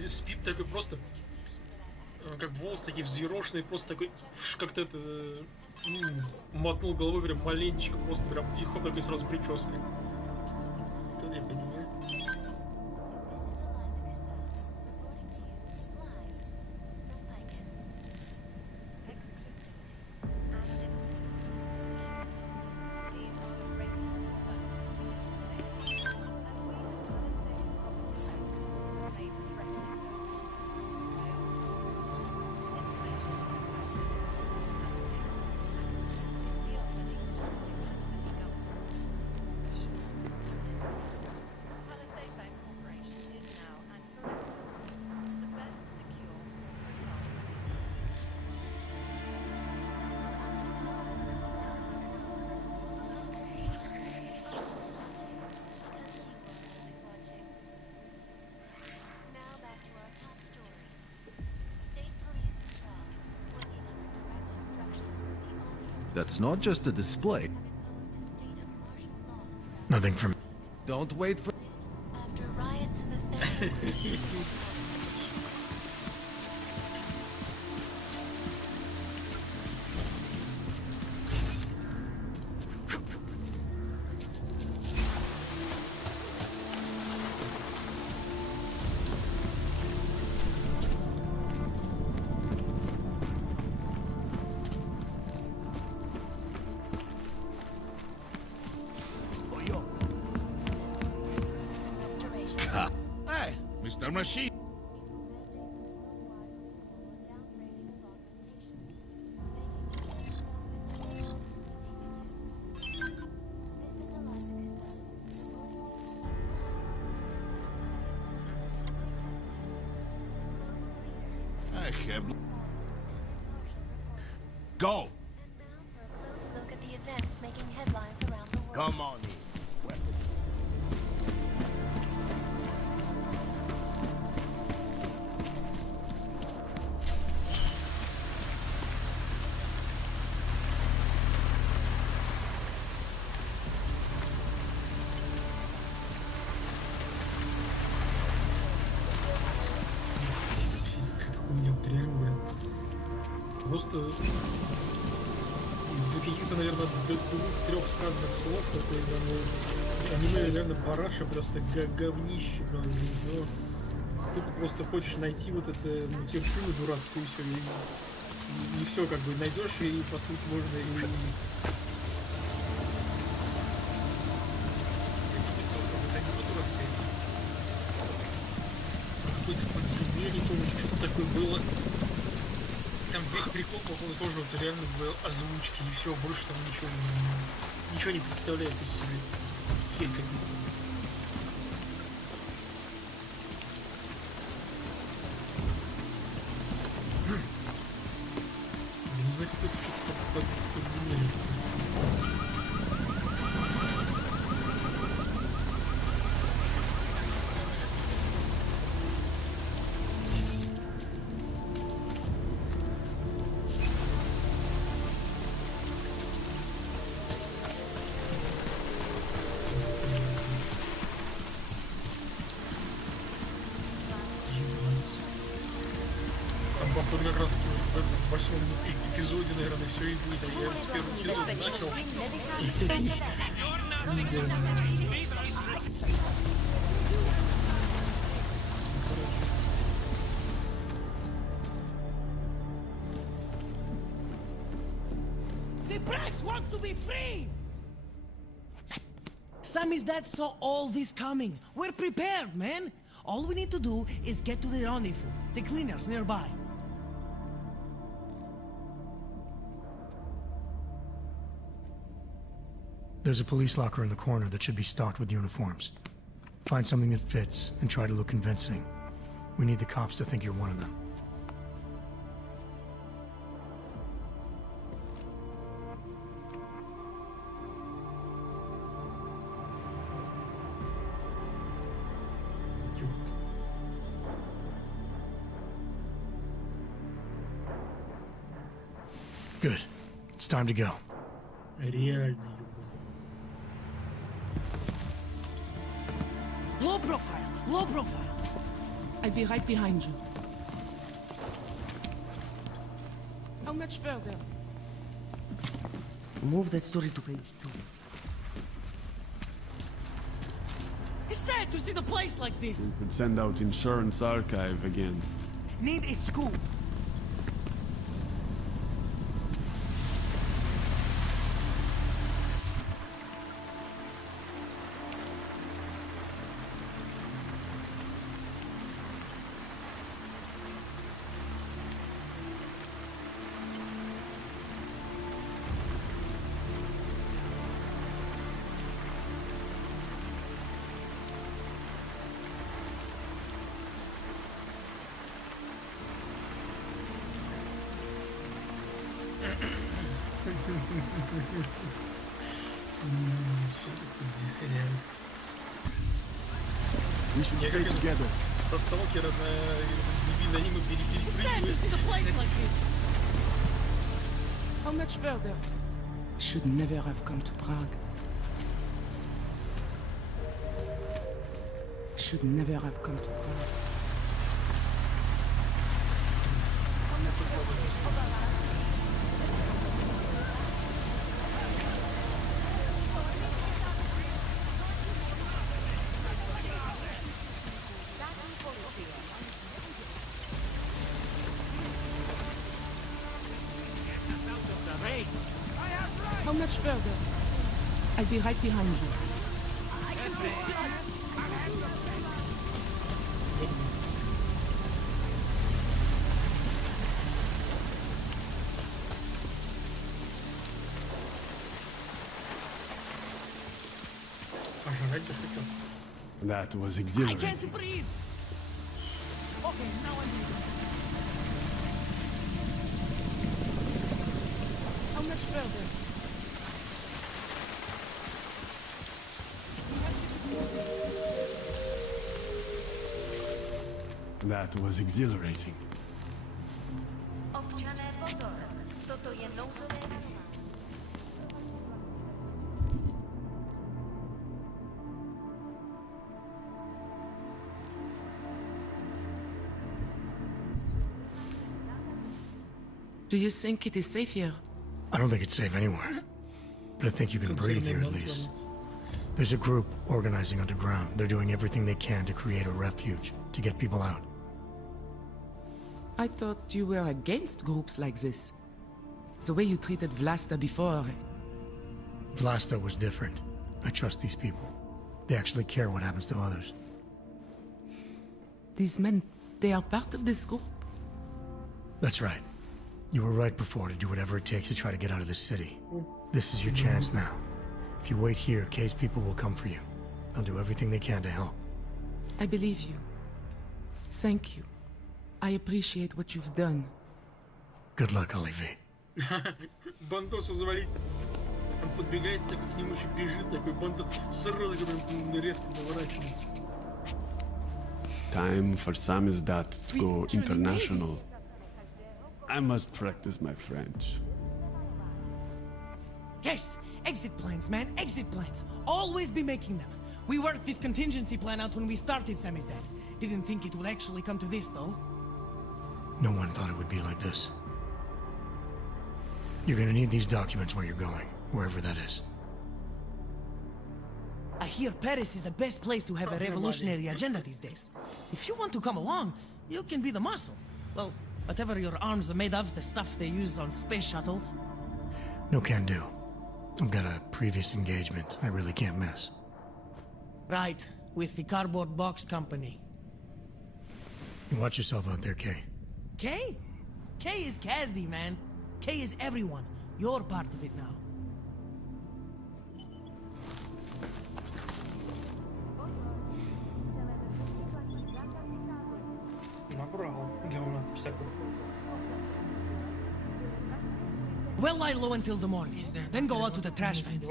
спит такой просто, как волосы такие взъерошенные, просто такой, как-то это, мотнул головой прям маленечко, просто прям, и хоп, такой сразу причесанный. Это я понимаю. That's not just a display. Nothing from. Don't wait for. After riots in the center. Mr. Machine. I have... Go! Look at the events making headlines around the world. Come on in. Просто из-за каких-то, наверное, двух-трех сказанных слов какое-то аниме реально параша, просто говнище, но тут просто хочешь найти вот это матершину дурацкую все, и все как бы найдешь, и по сути можно и... Какое-то подземелье тоже, что-то такое было. Там весь прикол, походу, тоже вот реально в озвучке, и все, больше там ничего не представляет из себя. Херь какая-то. Не знаю, какое-то что-то подземелье. Походу как раз в 8-м эпизоде, наверное, все и будет, а я с первого эпизода начал. The press wants to be free! Sam is dead, so all this coming. We're prepared, man. All we need to do is get to the rendezvous. The cleaners nearby. There's a police locker in the corner that should be stocked with uniforms. Find something that fits and try to look convincing. We need the cops to think you're one of them. Good. It's time to go. Реально. Low profile, low profile. I'll be right behind you. How much further? Move that story to page 2. It's sad to see the place like this. We could send out insurance archive again. Need a scoop. We should stay together. Со сталкера на дебильное аниме перепрыгивает. How much further? Should never have come to Prague. Should never have come to Prague. How much further? I'll be right behind you. That was I exhilarating. can't breathe. Okay, now I'm breathing. How much further? That was exhilarating. Občané pozor, toto je nouzové varování. Do you think it is safe here? I don't think it's safe anywhere. But I think you can breathe here at least. There's a group organizing underground. They're doing everything they can to create a refuge, to get people out. I thought you were against groups like this. The way you treated Vlasta before. Vlasta was different. I trust these people. They actually care what happens to others. These men, they are part of this group. That's right. You were right before to do whatever it takes to try to get out of this city. This is your chance now. If you wait here, Kay's people will come for you. They'll do everything they can to help. I believe you. Thank you. I appreciate what you've done. Good luck, Olivier. Бандоса завалить. Он подбегает, так к нему еще бежит, такой бандос сразу, когда резко поворачивается. Time for Samizdat to go international. I must practice my French. Yes, exit plans, man, exit plans. Always be making them. We worked this contingency plan out when we started Samizdat. Didn't think it would actually come to this, though. No one thought it would be like this. You're gonna need these documents where you're going, wherever that is. I hear Paris is the best place to have a revolutionary agenda these days. If you want to come along, you can be the muscle. Well, whatever your arms are made of, the stuff they use on space shuttles. No can do. I've got a previous engagement I really can't miss. Right, with the cardboard box company. Watch yourself out there, Kay. Kay? Kay is Kazdi, man. Kay is everyone. You're part of it now. Well, lie low until the morning, then go out to the trash vents.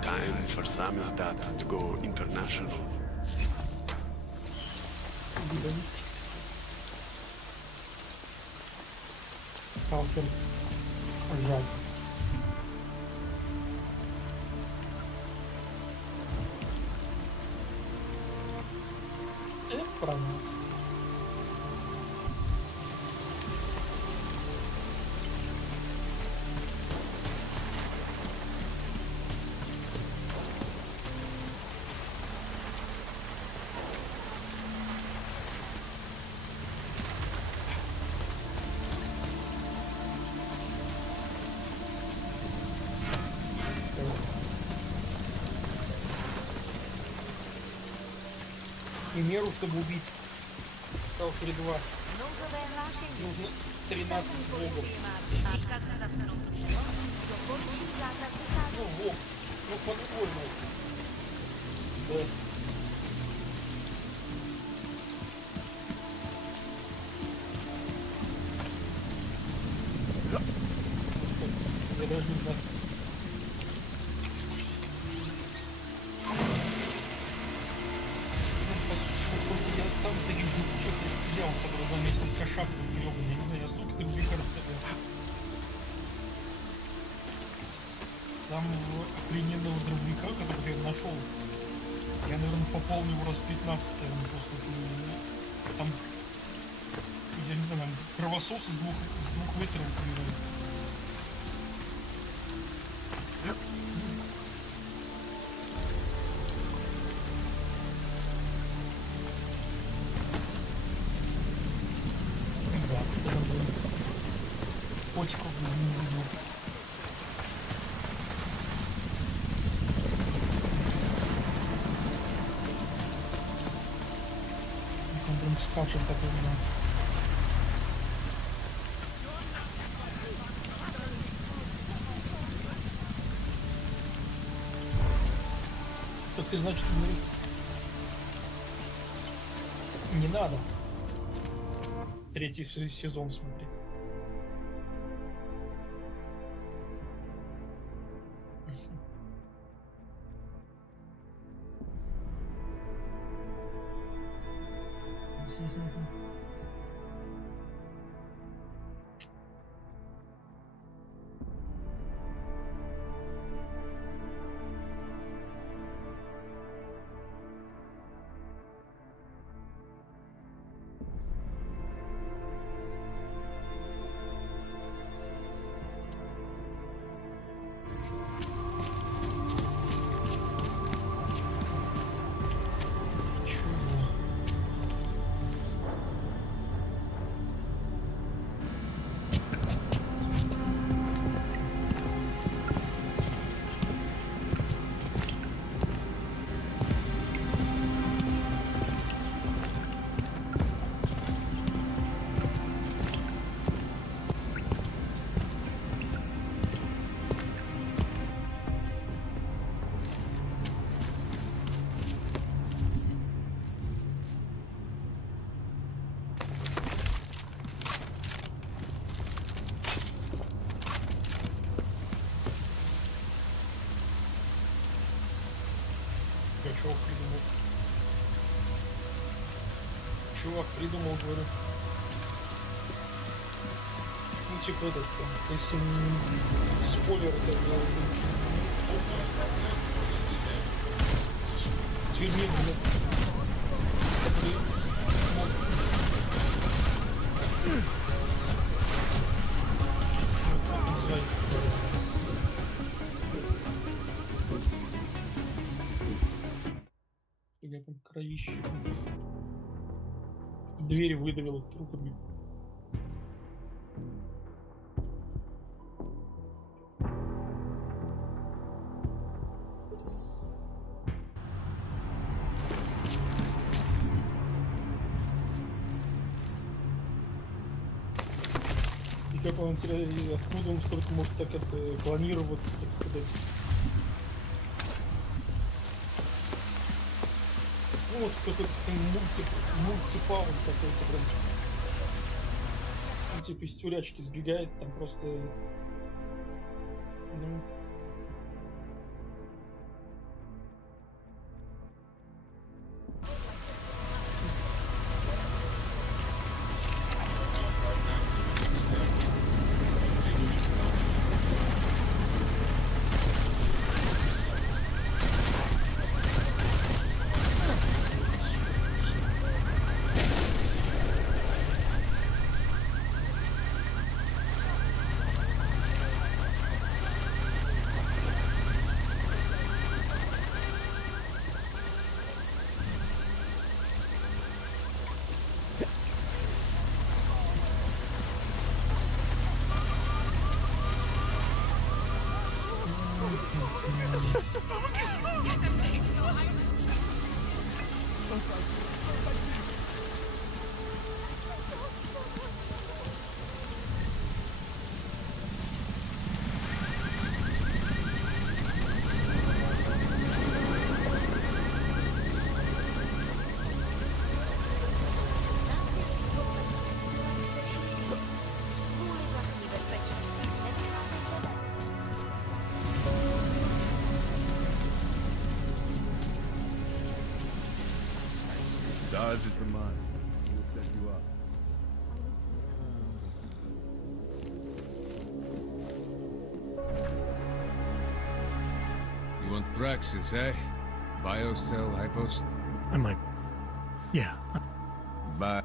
Time for Samizdat to go international. Примеру, чтобы убить Сталкер 2, нужно 13 богов. Ну, бог. Ну, по-другому. Да. Я даже не знаю. самого охрененного дробовика, который я нашел. Я, наверное, пополнил его раз 15, просто там, я не знаю, кровосос из двух выстрелов убивает. Да, это было. Почку не видел. Скачем такой, да. Так ты, значит, не надо третий сезон смотреть. Чувак придумал, говорю. Ну типа этот, если спойлер это был. Тюрьме, или там кровище. Дверь выдавила трупами. И как он интересно, откуда он столько может так это планировать, так сказать. Ну вот какой-то мультипаун какой-то прям. Он типа из тюрячки сбегает, там просто. Ну. Ours is the mind. We'll set you up. Want praxis, eh? Biocell hypost... I might... Yeah. Bi...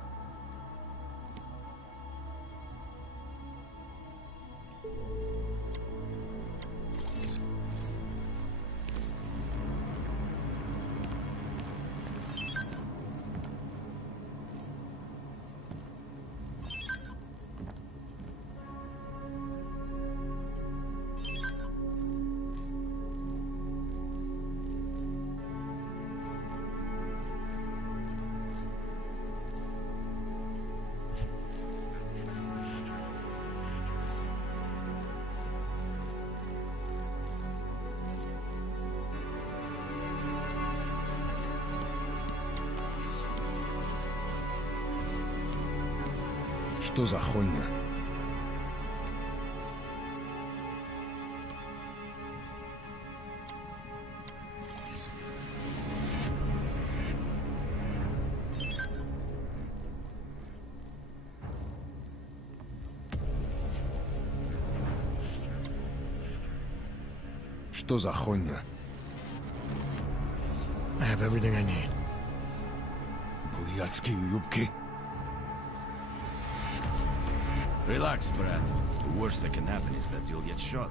Что за хуйня? Что за хуйня? I have everything I need. Блядские юбки. Relax, Brad. The worst that can happen is that you'll get shot.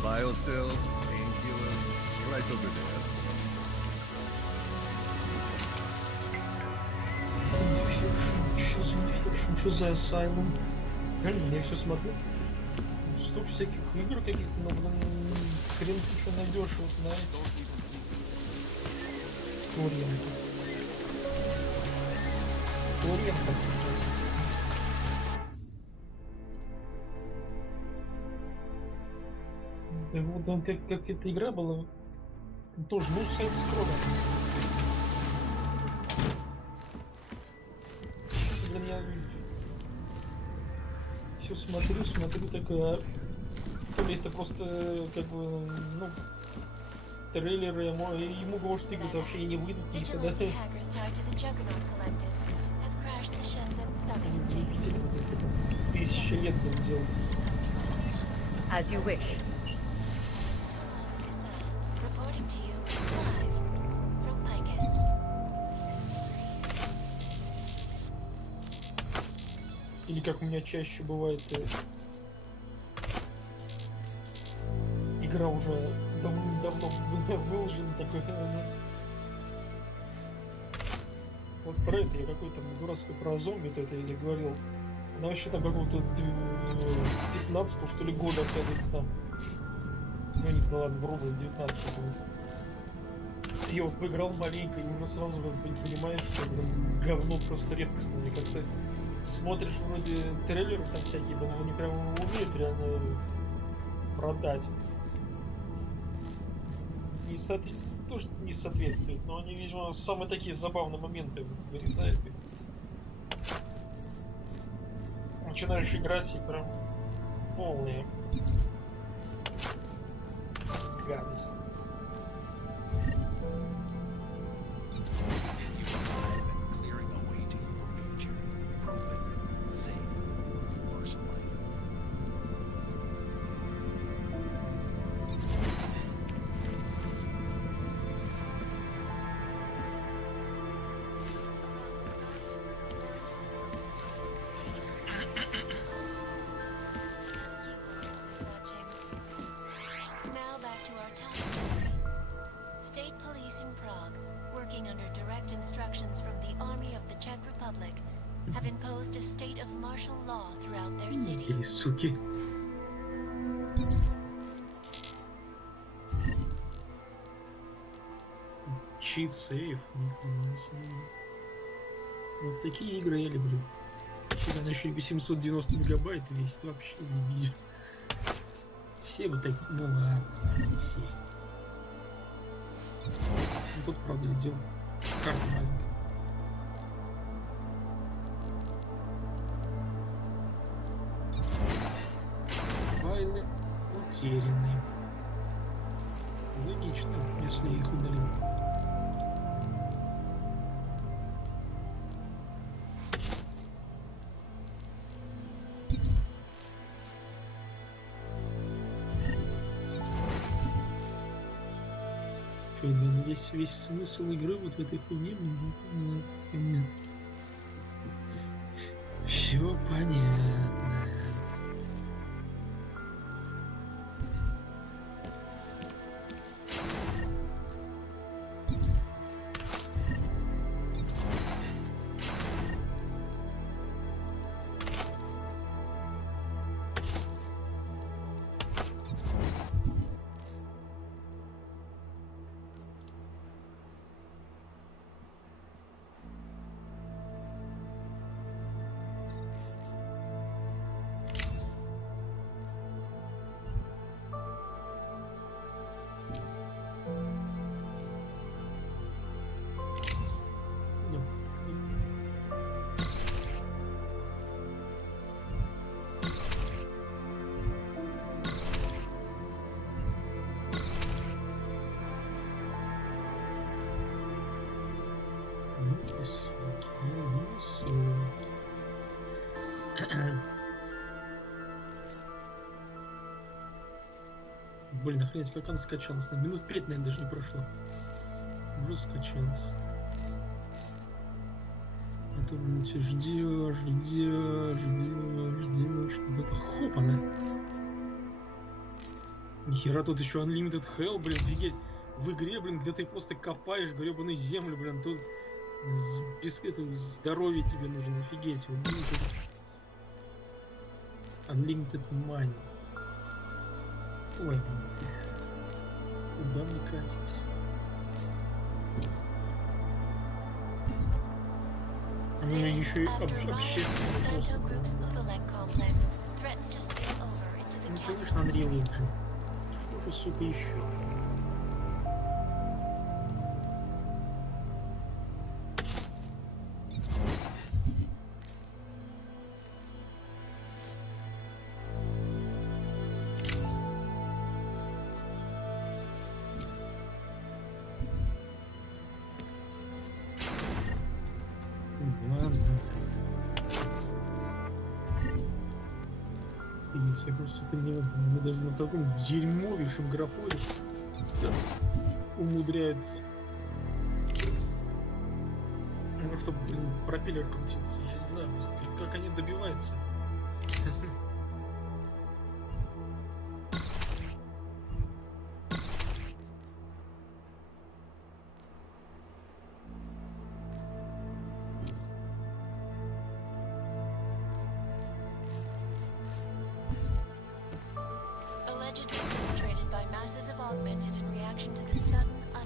Biocell, painkiller, right over there. Что за Asylum? Реально, я все смотрю. Столько всяких игр каких-то, но, блин, хрен ты что найдешь вот на это. Торрента. Да вот он как эта игра была. Тоже, ну, сайт-скроллер. Блин, я все смотрю, такая. То ли это просто как бы, ну, трейлеры, ему может игры вообще и не выйдут никогда. Тысячи лет будем делать. As you wish. Или как у меня чаще бывает, игра уже давно выложена, такой. Вот про это я какой-то дурацкий про зомби, это я говорил. Она вообще там какого-то 15-го, что ли, года, оказывается, там. Ну не, ну ладно, вру, 19-го. Я вот поиграл маленько и уже сразу понимаешь, что говно просто редкостное. Мне как-то смотришь вроде трейлеры там всякие, но они прям умеют реально продать. Тоже не соответствует, но они, видимо, самые такие забавные моменты вырезают. Начинаешь играть и прям полные гадость. have imposed a state of martial law throughout their city. Эти суки. Cheat сейф. Вот такие игры я люблю. Когда она еще и 890 мегабайт весит, вообще заебись. Все бы так, ну ладно, все. Ну, тут, правда, видел карта маленькая. Файлы утеряны. Логично, если их удалил. Что, блин, весь смысл игры вот в этой хуйне, блин, все понятно. Блин, охренеть, как она скачалась. На минут 5, наверное, даже не прошло. Уже скачалась. А то, блин, все ждешь, что-то хоп, она. Нихера, тут еще Unlimited Hell, блин, офигеть. В игре, блин, где ты просто копаешь гребаную землю, блин, тут без этого здоровья тебе нужно, офигеть. Unlimited Money. Ой, куда мы катимся? Они еще и общественные. Ну, конечно, Unreal Engine. Что-то, сука, еще. Я просто понимаю, мы даже на таком дерьмовейшем графоне умудряются. Ну, чтобы, блин, пропеллер крутился. Я не знаю, просто как они добиваются этого.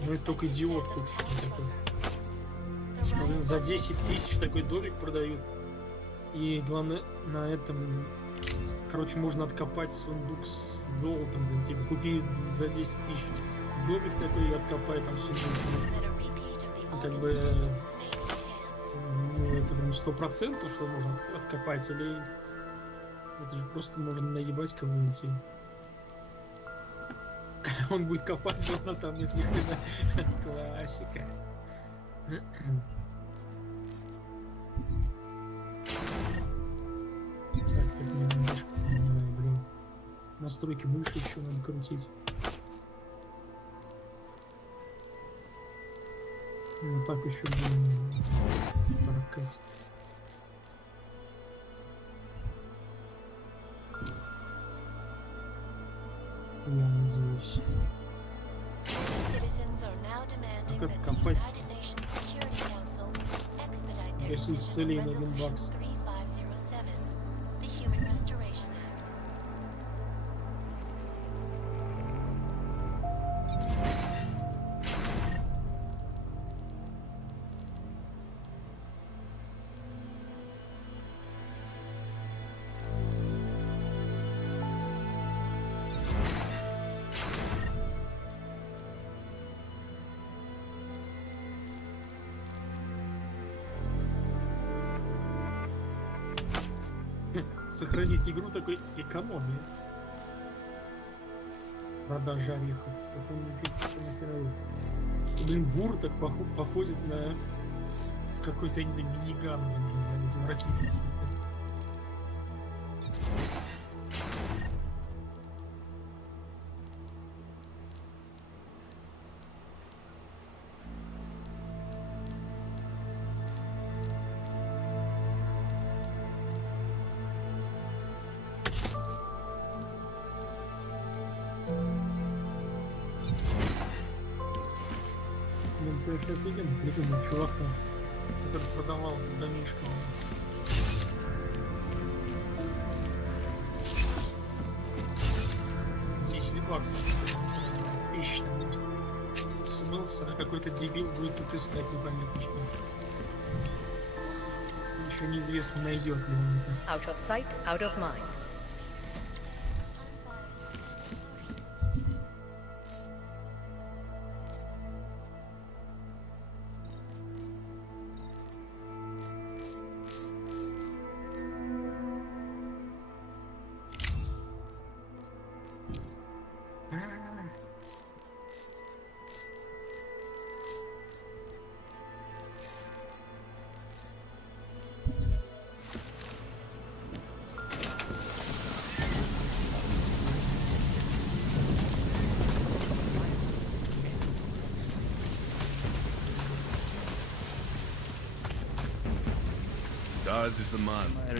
Ну это только идиот тут такой. За 10 тысяч такой домик продают. И главное на этом, короче, можно откопать сундук с золотом, блин, типа купи за 10 тысяч домик такой и откопай там сундук. Ну, как бы, ну это прям 100%, что можно откопать, или это же просто можно наебать кого-нибудь. Он будет копать, но там нет ни хрена. Классика. Так, как мне немножко, блин. Настройки больше еще надо крутить. Ну так еще, блин, прокатит. Я надеюсь. Как копать? если исцеление на $1. Сохранить игру такой экономии. Продажа орехов. Блин, бур так походит на какой-то, я не знаю, миниган, блин, ракетница. Я сейчас придумал чувака, который продавал домишко. $10 тысяч. Смылся, а какой-то дебил будет тут искать непонятно что. Еще неизвестно, найдет ли он это. Out of sight, out of mind.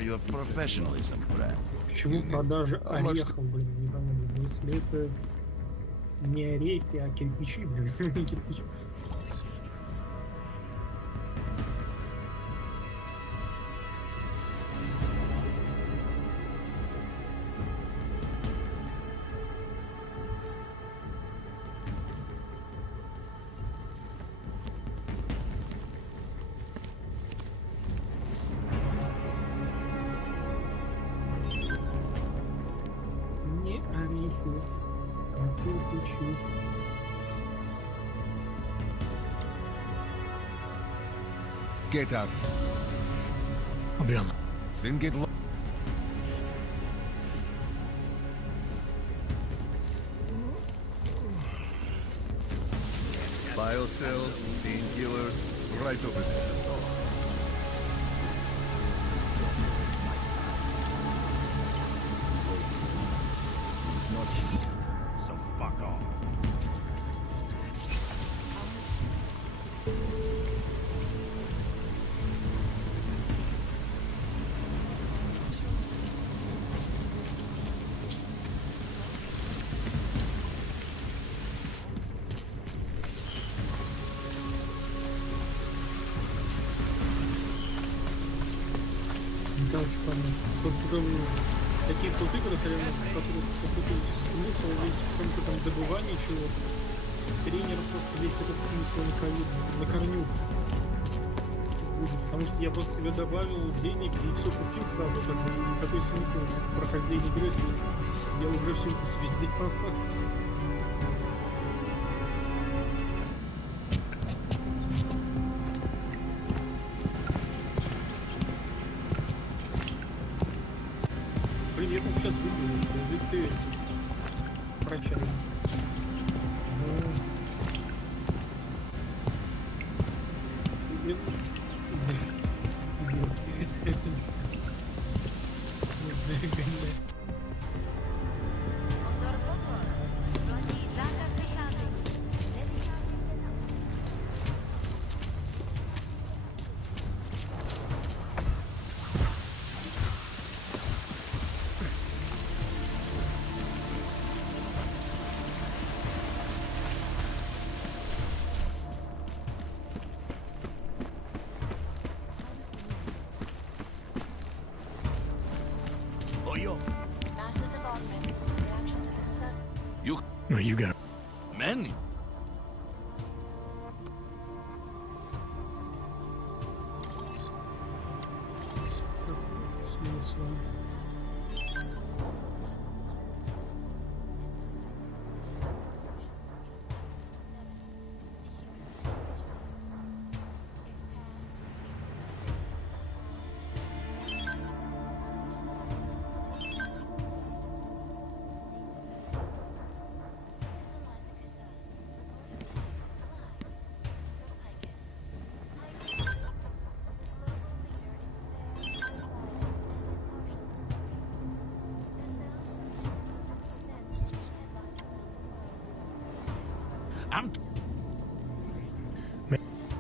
Your professionalism, Brad. Почему продажа орехов, блин, непонятно. Если это не орехи, а кирпичи, блин, кирпичи. Get out. I'll be on. Then get lost. Biocells, painkillers, right over there. So fuck off. Таких вот игр, в которых какой-то смысл весь в каком-то там добывании чего-то. Тренер просто весь этот смысл на корню будет. Потому что я просто себе добавил денег и все купил сразу, как бы, и никакой смысл в прохождении игры, если я уже все это везде. Я там сейчас выйду, ты прощай. No, you got it. Many.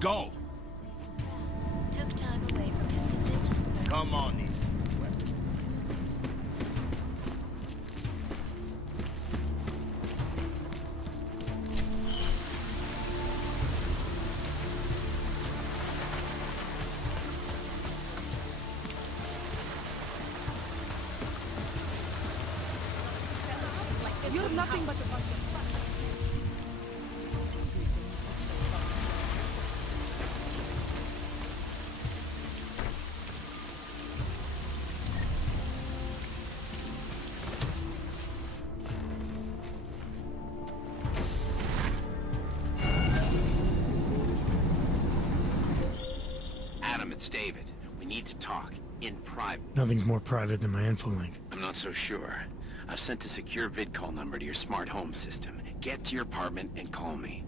Go. Took time away from his contingency. Come on. You're nothing but a bucket. Adam, it's David. We need to talk. In private. Nothing's more private than my info link. I'm not so sure. I've sent a secure vid call number to your smart home system. Get to your apartment and call me.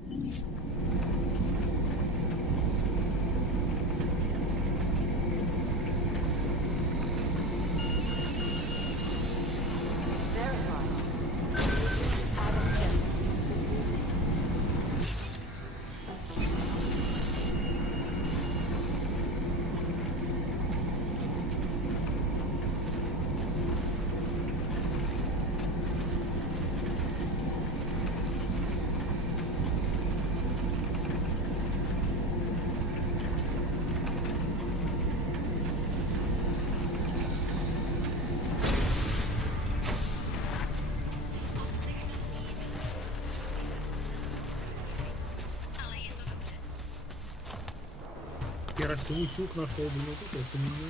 Я раз утюг нашел, блин, вот это меня.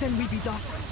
Then we be docile.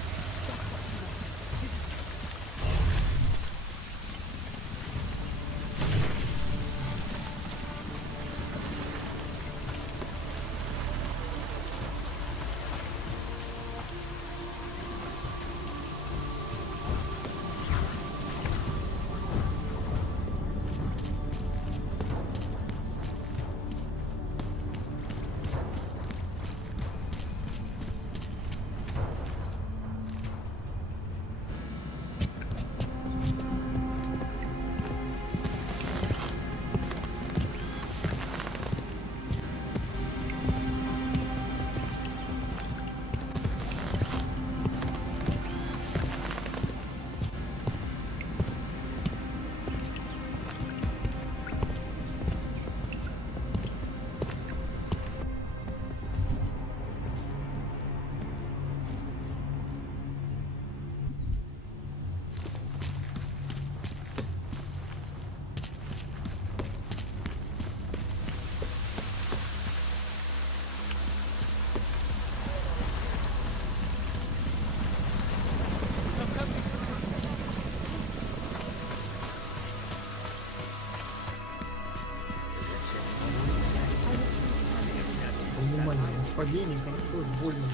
Падение, какое больно.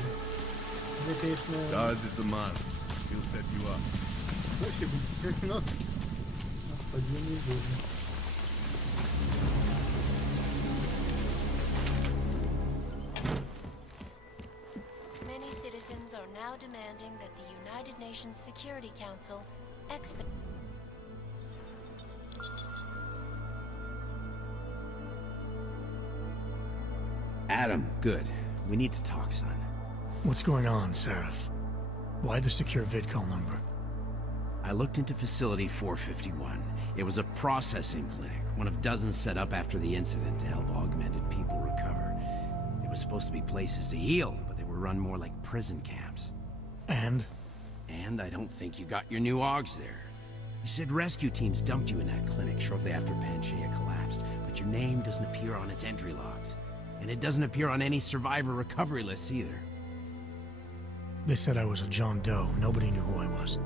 Мне, конечно... God is a man. He'll set you up. Спасибо. Но... Падение больно. Many citizens are now demanding that the United Nations Security Council Adam, good. We need to talk, son. What's going on, Seraph? Why the secure vid call number? I looked into Facility 451. It was a processing clinic, one of dozens set up after the incident to help augmented people recover. It was supposed to be places to heal, but they were run more like prison camps. And? And I don't think you got your new Augs there. You said rescue teams dumped you in that clinic shortly after Panchaea collapsed, but your name doesn't appear on its entry logs. And it doesn't appear on any survivor recovery lists either. They said I was a John Doe. Nobody knew who I was.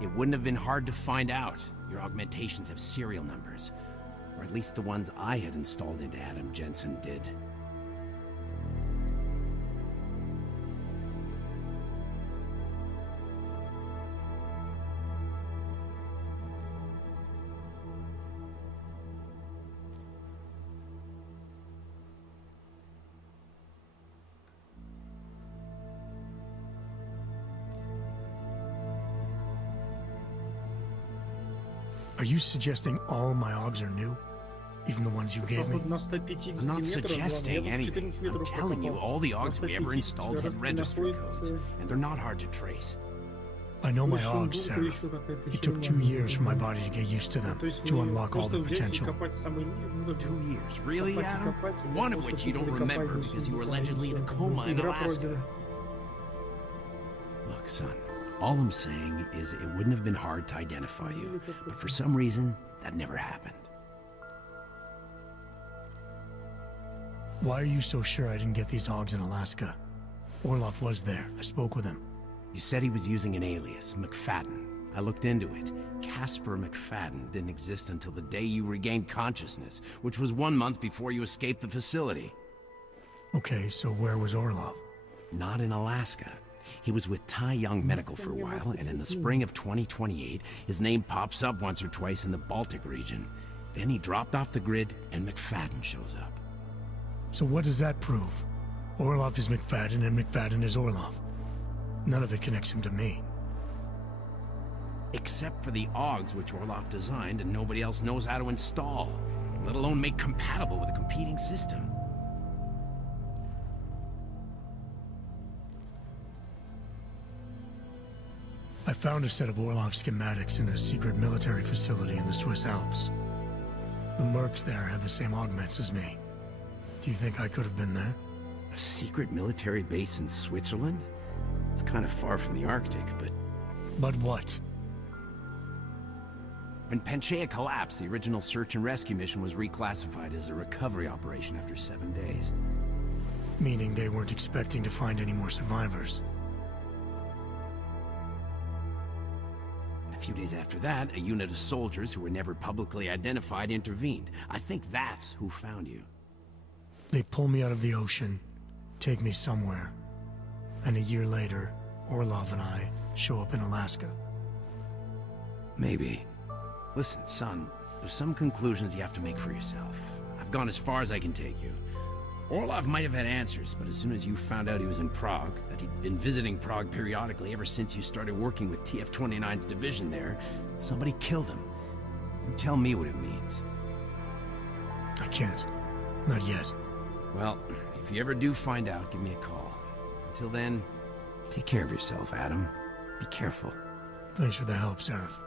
It wouldn't have been hard to find out. Your augmentations have serial numbers. Or at least the ones I had installed into Adam Jensen did. Are you suggesting all my Augs are new? Even the ones you gave me? I'm not suggesting anything. I'm telling you, all the Augs we ever installed had registry codes, and they're not hard to trace. I know my Augs, Sarah. It took 2 years for my body to get used to them, to unlock all their potential. 2 years? Really, Adam? One of which you don't remember because you were allegedly in a coma in Alaska. Look, son, all I'm saying is it wouldn't have been hard to identify you, but for some reason, that never happened. Why are you so sure I didn't get these Augs in Alaska? Orloff was there. I spoke with him. You said he was using an alias, McFadden. I looked into it. Casper McFadden didn't exist until the day you regained consciousness, which was 1 month before you escaped the facility. Okay, so where was Orloff? Not in Alaska. He was with Tai Young Medical for a while, and in the spring of 2028, his name pops up once or twice in the Baltic region. Then he dropped off the grid, and McFadden shows up. So what does that prove? Orloff is McFadden, and McFadden is Orloff. None of it connects him to me. Except for the Augs which Orloff designed and nobody else knows how to install, let alone make compatible with a competing system. I found a set of Orloff schematics in a secret military facility in the Swiss Alps. The mercs there had the same augments as me. Do you think I could have been there? A secret military base in Switzerland? It's kind of far from the Arctic, but... But what? When Panchaea collapsed, the original search and rescue mission was reclassified as a recovery operation after 7 days. Meaning they weren't expecting to find any more survivors. A few days after that, a unit of soldiers who were never publicly identified intervened. I think that's who found you. They pull me out of the ocean, take me somewhere, and a year later, Orloff and I show up in Alaska. Maybe. Listen, son, there's some conclusions you have to make for yourself. I've gone as far as I can take you. Orloff might have had answers, but as soon as you found out he was in Prague, that he'd been visiting Prague periodically ever since you started working with TF-29's division there, somebody killed him. You tell me what it means. I can't. Not yet. Well, if you ever do find out, give me a call. Until then, take care of yourself, Adam. Be careful. Thanks for the help, Seraph.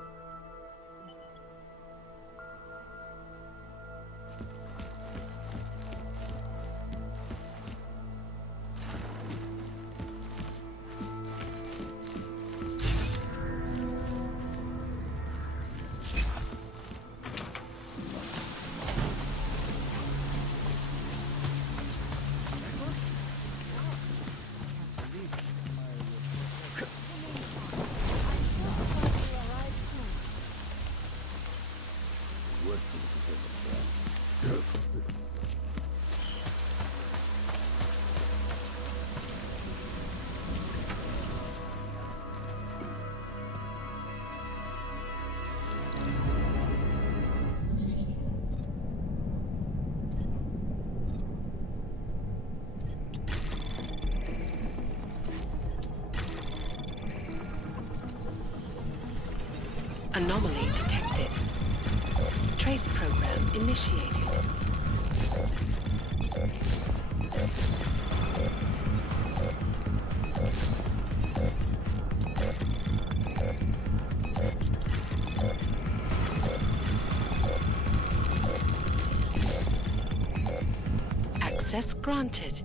Anomaly detected. Trace program initiated. Access granted.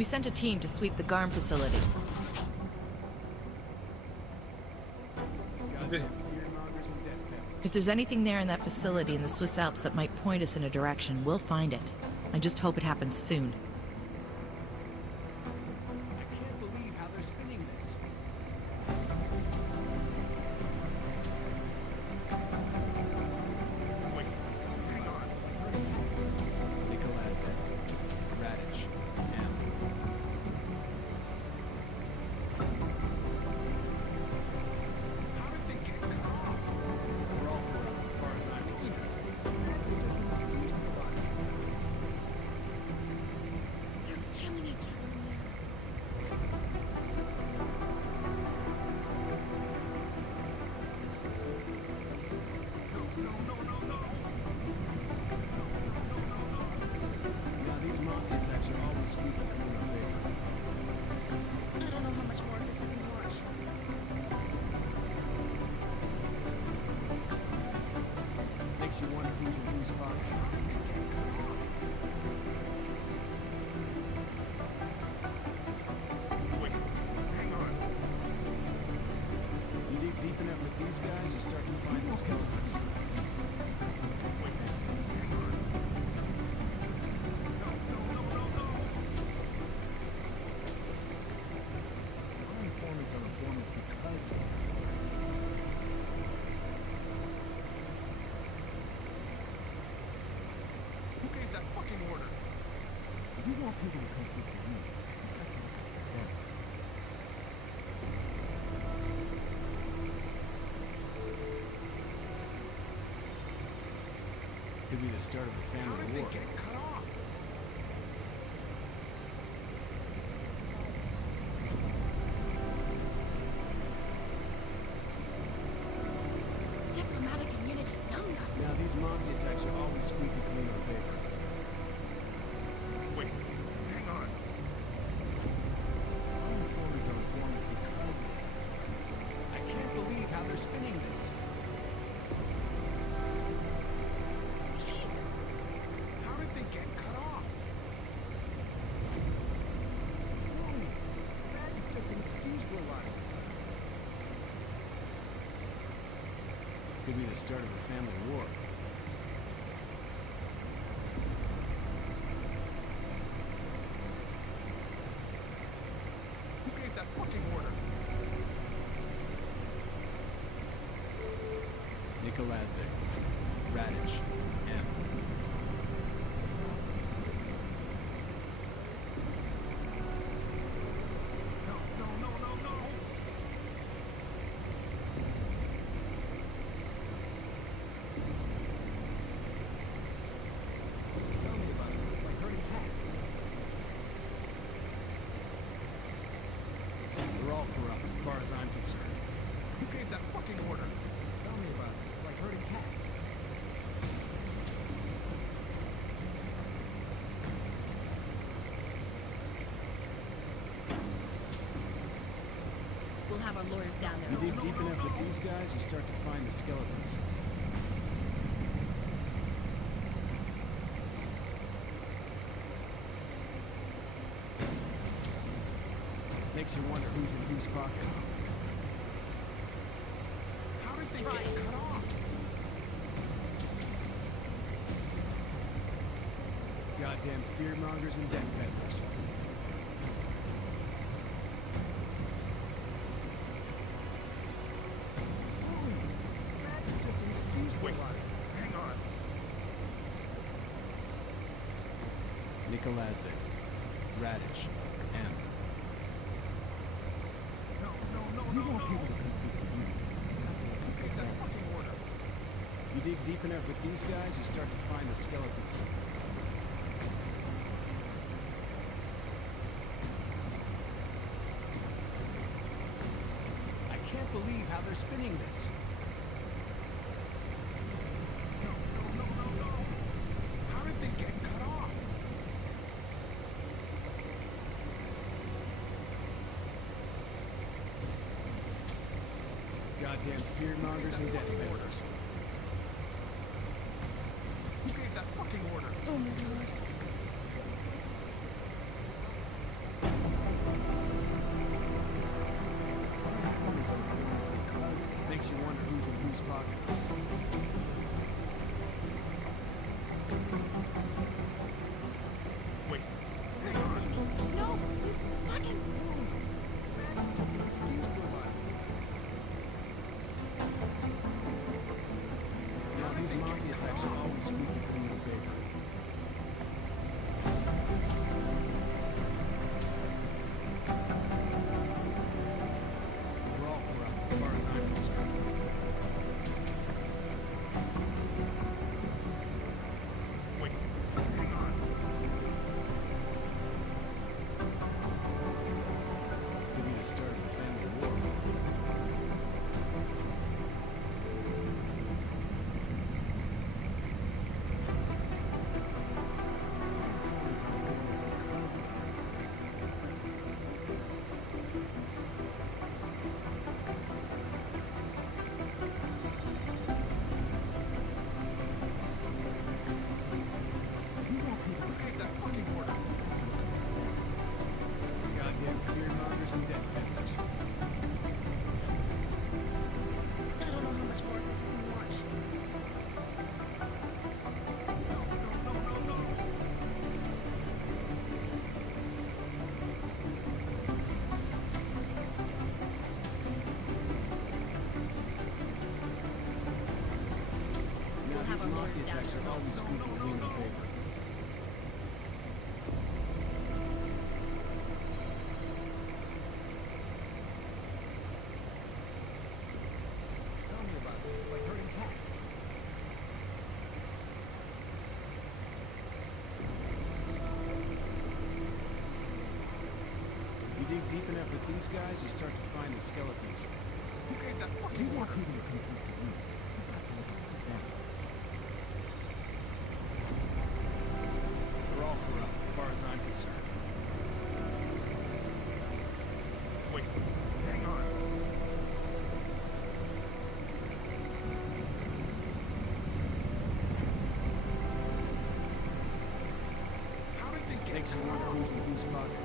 We sent a team to sweep the GARM facility. If there's anything there in that facility in the Swiss Alps that might point us in a direction, we'll find it. I just hope it happens soon. I can't believe how they're spinning this. Wait, hang on. Nicoladze, Radish, M. How did they get cut off? We're all corrupt as far as I'm concerned. Now these mafia types are always squeaking clean on paper. I don't know how much more of this I can watch. Makes you wonder who's in whose pocket. Wait, hang on. You dig deep enough with these guys, you start to find the skeletons. Wait, hang on. No. My informants are informants because Who gave that fucking order? you want people to come through for you. Could be the start of a How family did they war. get cut off? Diplomatic immunity, numbnuts. Now these mafia types are always squeaky clean on paper. Wait, hang on. My informants are informants because I can't believe how they're spinning this. Jesus. How did they get cut off? Could be the start of a family war. Who gave that fucking order? Nicoladze, Radish, M. No. Tell me about it. It's like herding cats. We're all corrupt as far as I'm concerned. Who gave that fucking order? Tell me about it. It's like herding cats. We'll have our lawyers down You there. dig deep enough with these guys, you start to find the skeletons. Makes you wonder who's in whose pocket. How did they get cut off? Goddamn fearmongers and death peddlers. Wait, hang on. Nicoladze, Radish, M. No. You want people to come through for you. Who gave that fucking order? You dig deep enough with these guys, you start to find the skeletons. I can't believe how they're spinning this. No. How did they get cut off? Goddamn fearmongers and death peddlers. Who gave that fucking order? Oh my god. pocket. Wait. Hang on. No! Fucking... Now these mafia types are always squeaky clean in paper. We're all corrupt, as far as I'm concerned. Wait. Hang on. Could be the start of the family war. Goddamn fear-mongers and death peddlers. I don't know how much more of this I can watch. Now these mafia types are always squeaky clean in paper. Tell me about it. Like herding cats. If you dig deep enough with these guys, you start to find the skeletons. Who gave that fucking order? They're all corrupt, as far as I'm concerned. Wait. Hang on. How did they get Makes you wonder who's in whose pocket.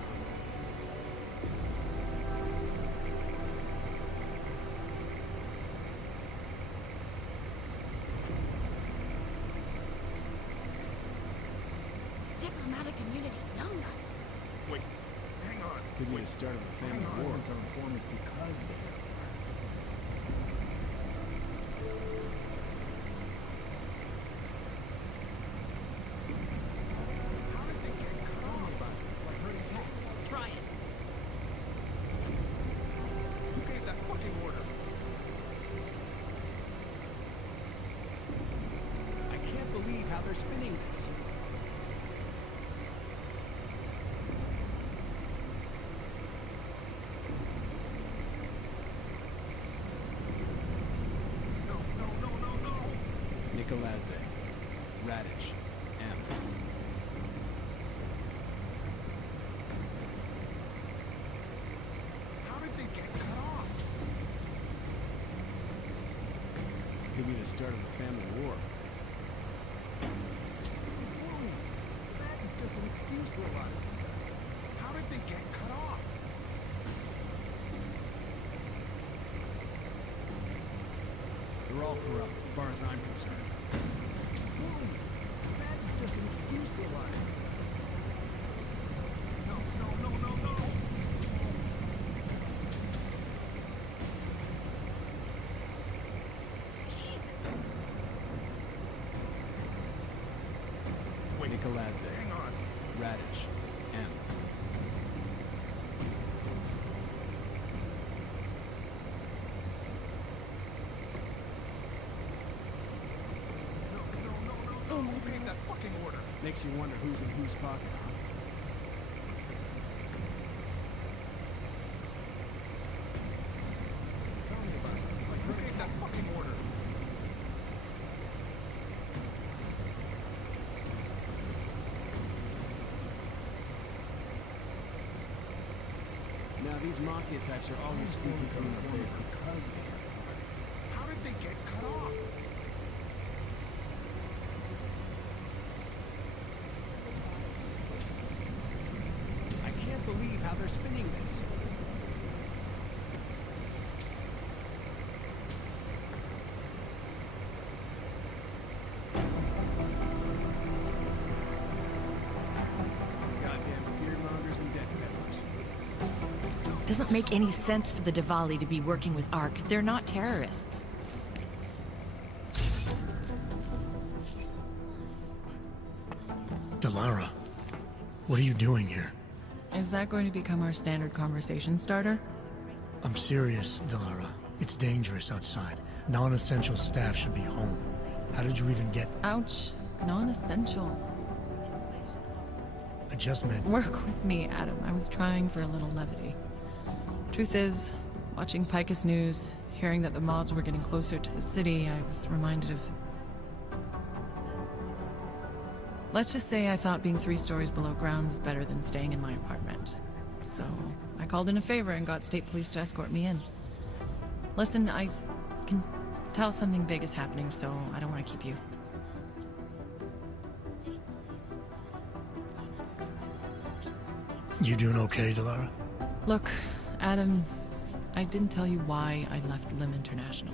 Diplomatic community numbnuts. Wait. Hang on. Could be the start of a family war. Try it. Who gave that fucking order? I can't believe how they're spinning this. Nicoladze, Radish, M. How did they get cut off? Could be the start of a family war. That is just an excuse for a lot of it. How did they get cut off? They're all corrupt, as far as I'm concerned. That is just an excuse for a lot of it. No, no, no, no, no. Jesus. Wait. Nicoladze, Hang on. Radish, M. Who gave that fucking order? Makes you wonder who's in whose pocket, huh? Tell me about it. Like, who gave that fucking order? Now these mafia types are always squeaky clean in paper. How did they get cut off? I can't believe how they're spinning this. doesn't make any sense for the Diwali to be working with ARC. They're not terrorists. Delara, what are you doing here? Is that going to become our standard conversation starter? I'm serious, Delara. It's dangerous outside. Non-essential staff should be home. How did you even get... Ouch. Non-essential. I just meant... Work with me, Adam. I was trying for a little levity. Truth is, watching Picus News, hearing that the mobs were getting closer to the city, I was reminded of... Let's just say I thought being 3 stories below ground was better than staying in my apartment. So, I called in a favor and got state police to escort me in. Listen, I can tell something big is happening, so I don't want to keep you. You doing okay, Delara? Look, Adam, I didn't tell you why I left Lim International.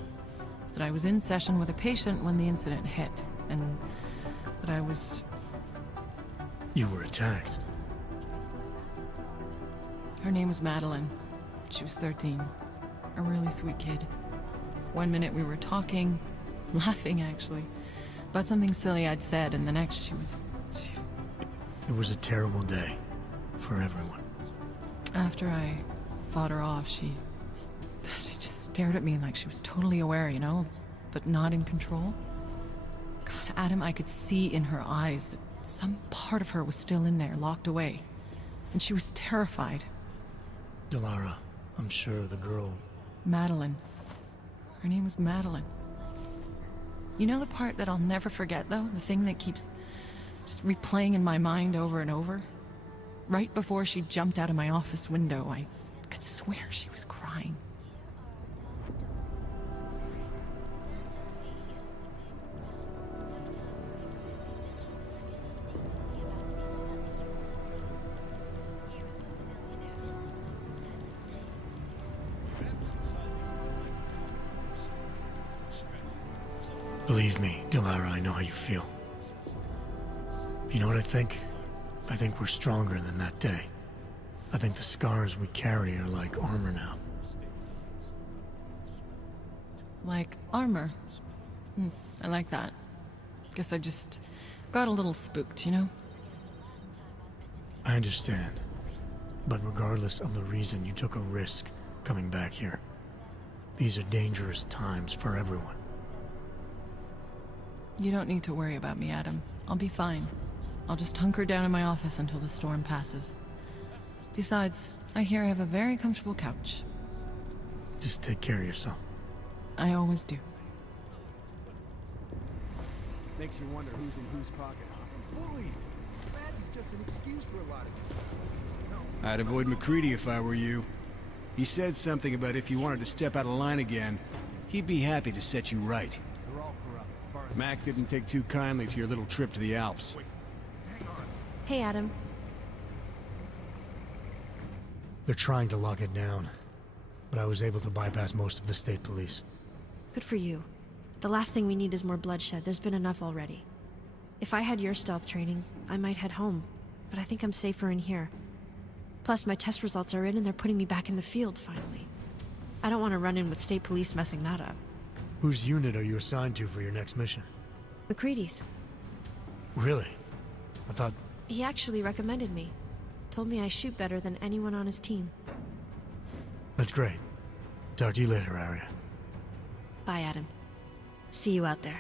That I was in session with a patient when the incident hit, and that I was... You were attacked. Her name was Madeline. She was 13. A really sweet kid. One minute we were talking, laughing actually, about something silly I'd said, and the next she was... It was a terrible day for everyone. After I fought her off, she just stared at me like she was totally aware, you know, but not in control. God, Adam, I could see in her eyes that some part of her was still in there, locked away. And she was terrified. Delara, I'm sure the girl... Madeline. Her name was Madeline. You know the part that I'll never forget, though? The thing that keeps just replaying in my mind over and over? Right before she jumped out of my office window, I could swear she was crying. Believe me, Delara, I know how you feel. You know what I think? I think we're stronger than that day. I think the scars we carry are like armor now. Like armor? I like that. Guess I just got a little spooked, you know? I understand. But regardless of the reason, you took a risk coming back here. These are dangerous times for everyone. You don't need to worry about me, Adam. I'll be fine. I'll just hunker down in my office until the storm passes. Besides, I hear I have a very comfortable couch. Just take care of yourself. I always do. Makes you wonder who's in whose pocket, huh? Bullies! Badge is just an excuse for a lot of you. I'd avoid McCready if I were you. He said something about if you wanted to step out of line again, he'd be happy to set you right. They're all corrupt. Mac didn't take too kindly to your little trip to the Alps. Hey, Adam. They're trying to lock it down, but I was able to bypass most of the state police. Good for you. The last thing we need is more bloodshed. There's been enough already. If I had your stealth training, I might head home, but I think I'm safer in here. Plus, my test results are in and they're putting me back in the field, finally. I don't want to run in with state police messing that up. Whose unit are you assigned to for your next mission? McCready's. Really? I thought... He actually recommended me. Told me I shoot better than anyone on his team. That's great. Talk to you later, Arya. Bye, Adam. See you out there.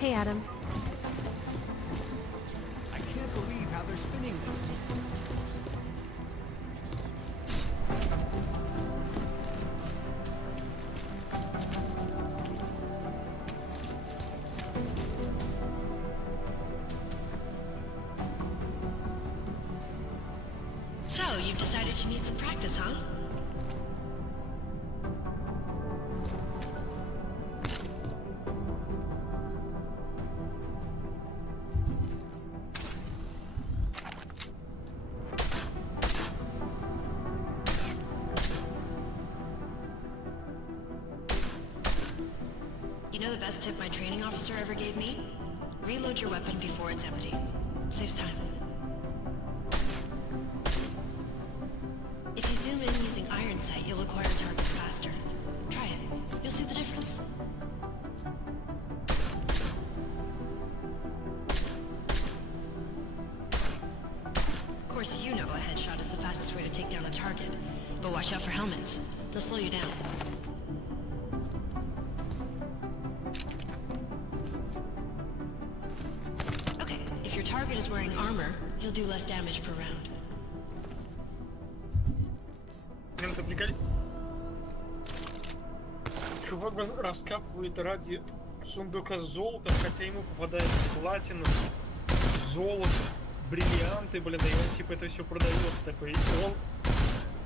Hey, Adam. I can't believe how they're spinning this. So, you've decided you need some practice, huh? You know the best tip my training officer ever gave me? Reload your weapon before it's empty. Saves time. If you zoom in using iron sight, you'll acquire targets faster. Try it. You'll see the difference. Of course, you know a headshot is the fastest way to take down a target. But watch out for helmets. They'll slow you down. Okay, if your target is wearing armor, you'll do less damage per round. Это прикольно. Чувак раскапывает ради сундука с золотом, хотя ему попадает платина, золото, бриллианты, блин, и он типа это все продает такой. И он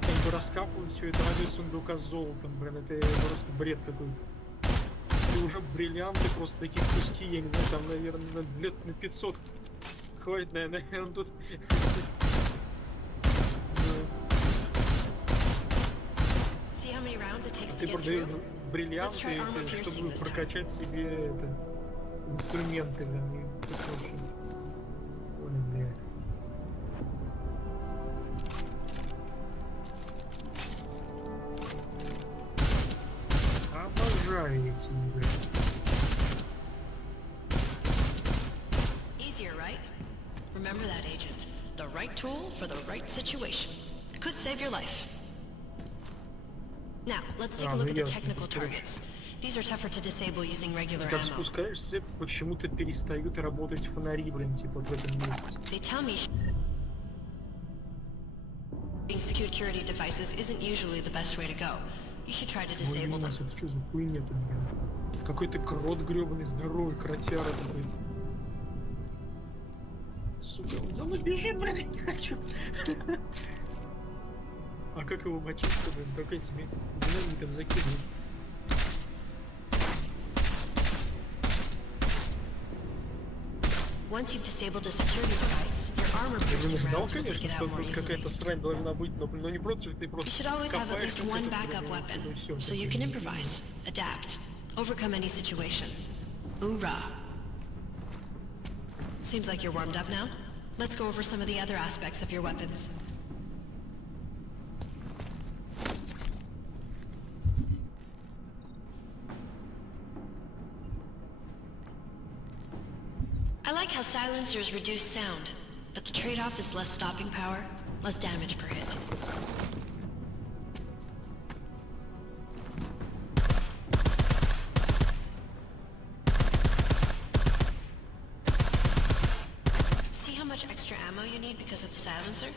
как бы раскапывает все это ради сундука с золотом, блин, это просто бред какой-то. И уже бриллианты просто такие куски, я не знаю, там, наверное, лет на 500 хватит, наверное, он тут... Ты продаешь бриллианты, чтобы прокачать себе это, инструменты, да, не очень. Ой, бля. Обожаю эти игры. Easier, right? Remember that, Agent. The right tool for the right situation. Could save your life. Now, let's take a look at the technical targets. These are tougher to disable using regular Как ammo. спускаешься, почему-то перестают работать фонари, блин, типа в этом месте. They tell me using security devices isn't usually the best way to go. You should try to disable them. Это что за хуйня тут, блин? Какой-то крот гребаный, здоровый кротяра такой. Сука, он за мной бежит, блин, не хочу. А как его мочить-то, блин, только этими динамитом закидывать? Once you've disabled a security device, your armor piercing rounds will take it out more easily. Какая-то срань должна быть, но не просто, ты просто You should always have at least one backup weapon, so you can improvise, adapt, overcome any situation. Hoorah! Seems like you're warmed up now. Let's go over some of the other aspects of your weapons. I like how silencers reduce sound, but the trade-off is less stopping power, less damage per hit. See how much extra ammo you need because it's a silencer?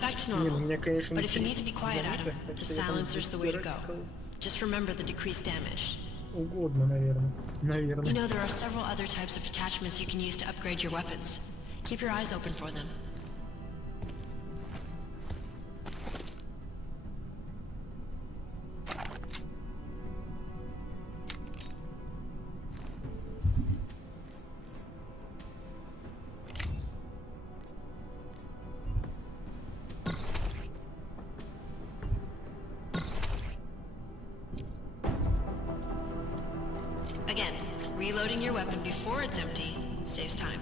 Back to normal. But if you need to be quiet, Adam, the silencer's the way to go. Just remember the decreased damage. Угодно, наверное. You know, there are several other types of attachments you can use to upgrade your weapons. Keep your eyes open for them. Again, reloading your weapon before it's empty saves time.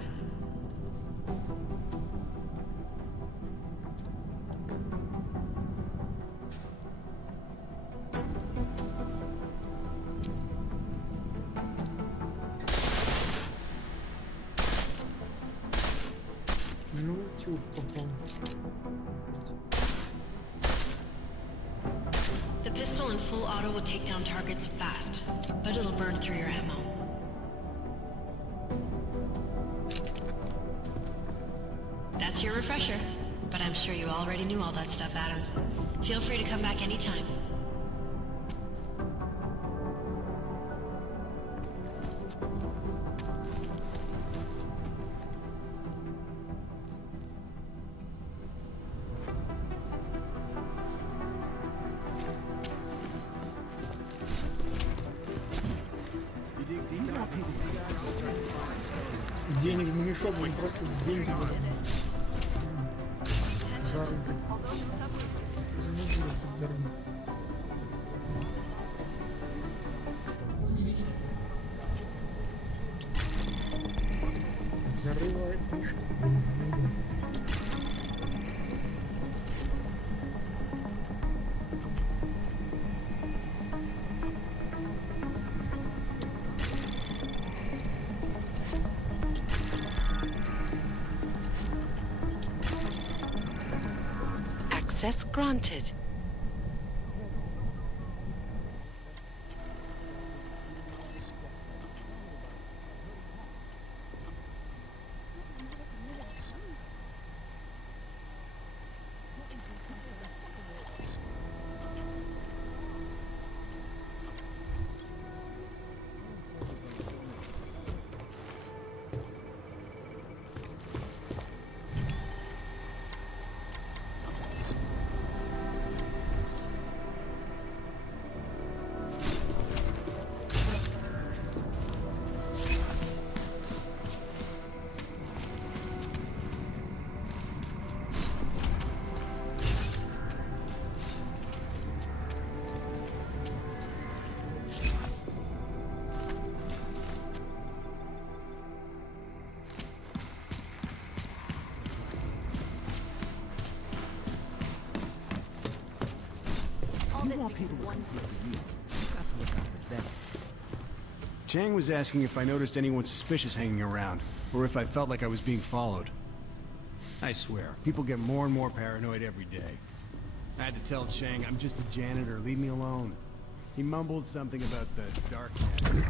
Фу, попал. The pistol in full auto will take down targets fast, but it'll burn through your ammo. That's your refresher, but I'm sure you already knew all that stuff, Adam. Feel free to come back anytime. Денег в мешок, он просто деньги дает. Заработок. Заработок. Зарывает мешок, блин, с деньгами. Access granted. Chang was asking if I noticed anyone suspicious hanging around, or if I felt like I was being followed. I swear, people get more and more paranoid every day. I had to tell Chang I'm just a janitor, leave me alone. He mumbled something about the darknet.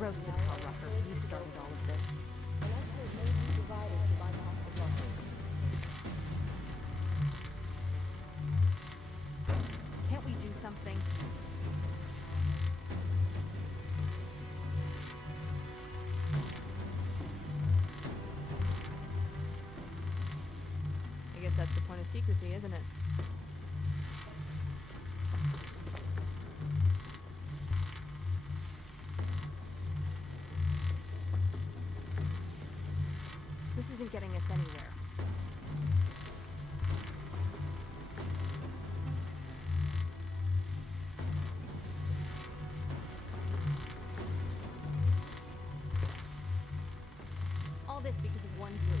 Roasted Paul Rucker, you started all of this. Can't we do something? I guess that's the point of secrecy, isn't it? This isn't getting us anywhere. All this because of one group.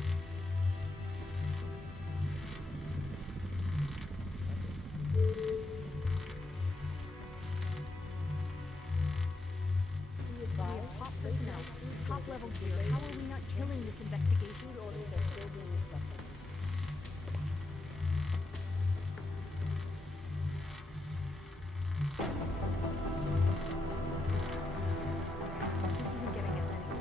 Top personnel, top level gear. How are we not killing this investigation? This isn't getting us anywhere.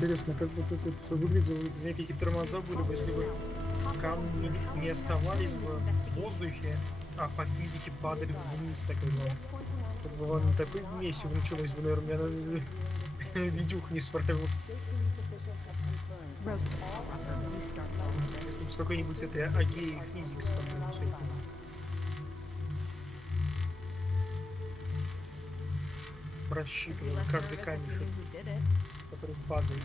Интересно, как бы тут это все выглядело, у меня какие тормоза были бы, если бы камни не оставались бы в воздухе, а по физике падали вниз, так бы. Тут было не такой месиво началось бы, наверное, у меня видюх не справился. Если бы с какой-нибудь этой агеей физикс там всякой. Просчитывал каждый камешек, который падает.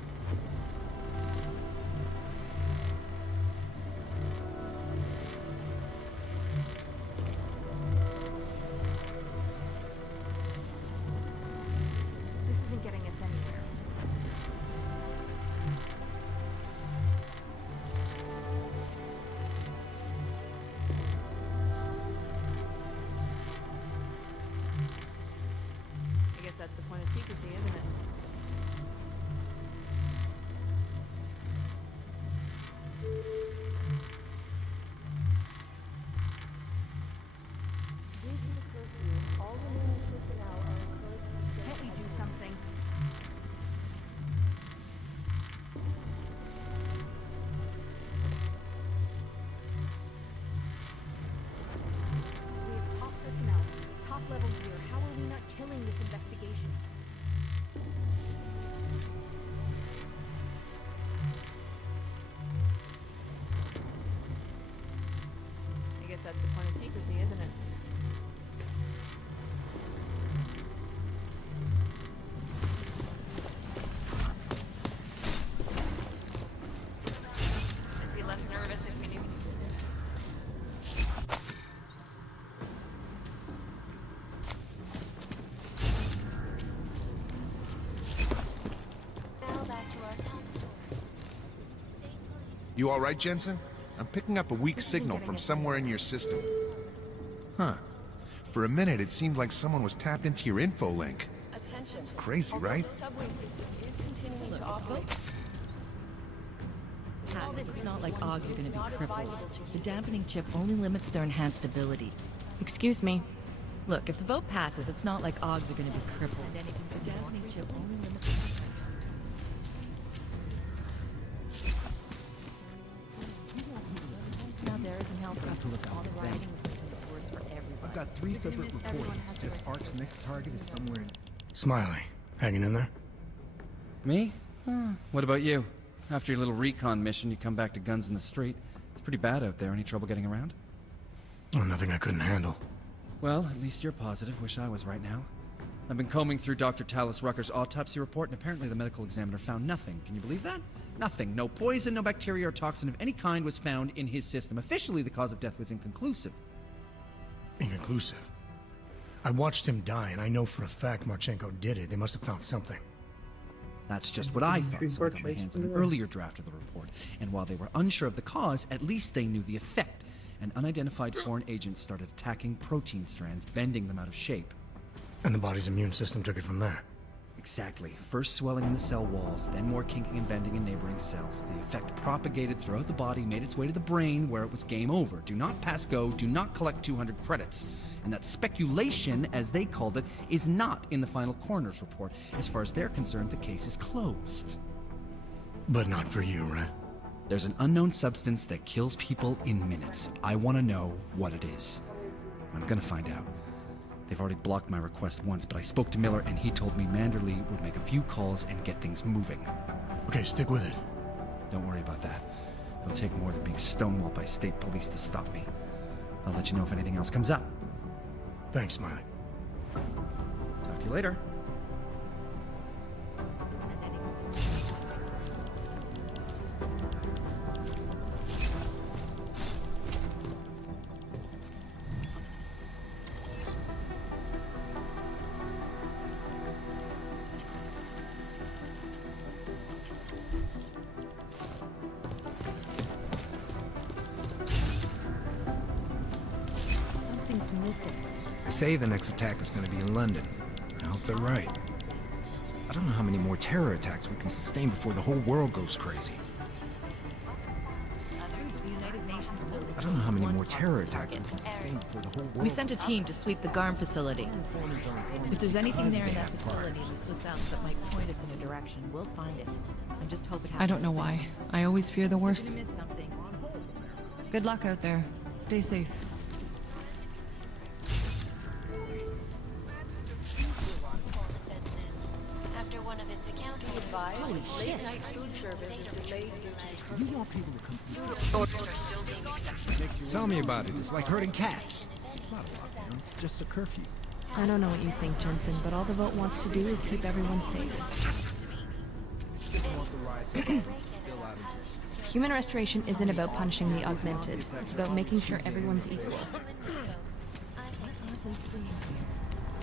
That's the point of secrecy, isn't it? Can't we do something? We have top personnel, top level gear. How are we not killing this investigation? I guess that's the point of secrecy, isn't it? I'd be less nervous if we knew. You all right, Jensen? I'm picking up a weak signal from somewhere in your system. Huh. For a minute, it seemed like someone was tapped into your info link. Attention. Crazy, right? The subway system is continuing to operate. It's not like Augs are going to be crippled. The dampening chip only limits their enhanced ability. Excuse me. Look, if the vote passes, it's not like Augs are going to be crippled. The dampening chip only limits... Now there isn't help for To look out for them. I've got 3 separate reports. This ARC's next target is somewhere in... Smiley, hanging in there? Me? What about you? After your little recon mission, you come back to guns in the street. It's pretty bad out there. Any trouble getting around? Oh, nothing I couldn't handle. Well, at least you're positive. Wish I was right now. I've been combing through Dr. Talis Rucker's autopsy report, and apparently the medical examiner found nothing. Can you believe that? Nothing. No poison, no bacteria or toxin of any kind was found in his system. Officially, the cause of death was inconclusive. Inconclusive? I watched him die, and I know for a fact Marchenko did it. They must have found something. That's just what I thought, so I got my hands on an earlier draft of the report. And while they were unsure of the cause, at least they knew the effect. An unidentified foreign agent started attacking protein strands, bending them out of shape. And the body's immune system took it from there. Exactly. First swelling in the cell walls, then more kinking and bending in neighboring cells. The effect propagated throughout the body, made its way to the brain, where it was game over. Do not pass go, do not collect 200 credits. And that speculation, as they called it, is not in the final coroner's report. As far as they're concerned, the case is closed. But not for you, right? There's an unknown substance that kills people in minutes. I want to know what it is. And I'm gonna find out. They've already blocked my request once, but I spoke to Miller and he told me Manderley would make a few calls and get things moving. Okay, stick with it. Don't worry about that. It'll take more than being stonewalled by state police to stop me. I'll let you know if anything else comes up. Thanks, Smiley. Talk to you later. Say the next attack is going to be in London. I hope they're right. I don't know how many more terror attacks we can sustain before the whole world goes crazy. I don't don't know how many more terror attacks we can sustain before the whole world... We sent a team to sweep the GARM facility. If there's anything there in that facility in the Swiss Alps that might point us in a direction, we'll find it. I just hope it happens. I don't know why. I always fear the worst. We missed something. Good luck out there. Stay safe. After one of its account late night food service is delayed due to the You want people to come... food orders are still being accepted. Tell me about it. It's like herding cats. It's not a lockdown. It's just a curfew. I don't know what you think, Jensen, but all the vote wants to do is keep everyone safe. Human restoration isn't about punishing the augmented. It's about making sure everyone's equal.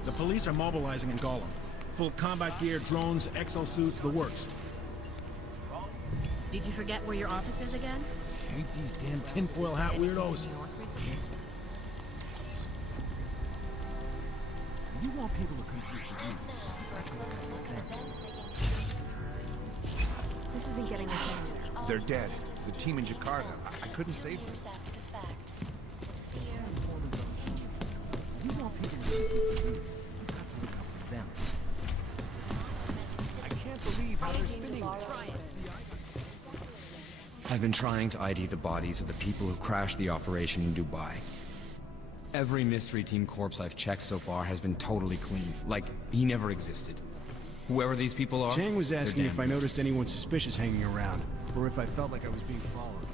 The police are mobilizing in Gollum. Full combat gear, drones, exosuits, the works. Did you forget where your office is again? Ain't these damn tinfoil hat weirdos. You want people to come through for you. This isn't getting us anywhere. They're dead. The team in Jakarta. I couldn't save them. You want people to come through for you. Them. I can't believe how they're spinning. I've been trying to ID the bodies of the people who crashed the operation in Dubai. Every mystery team corpse I've checked so far has been totally clean, like he never existed. Whoever these people are, Chang was asking they're if I noticed anyone suspicious hanging around, or if I felt like I was being followed.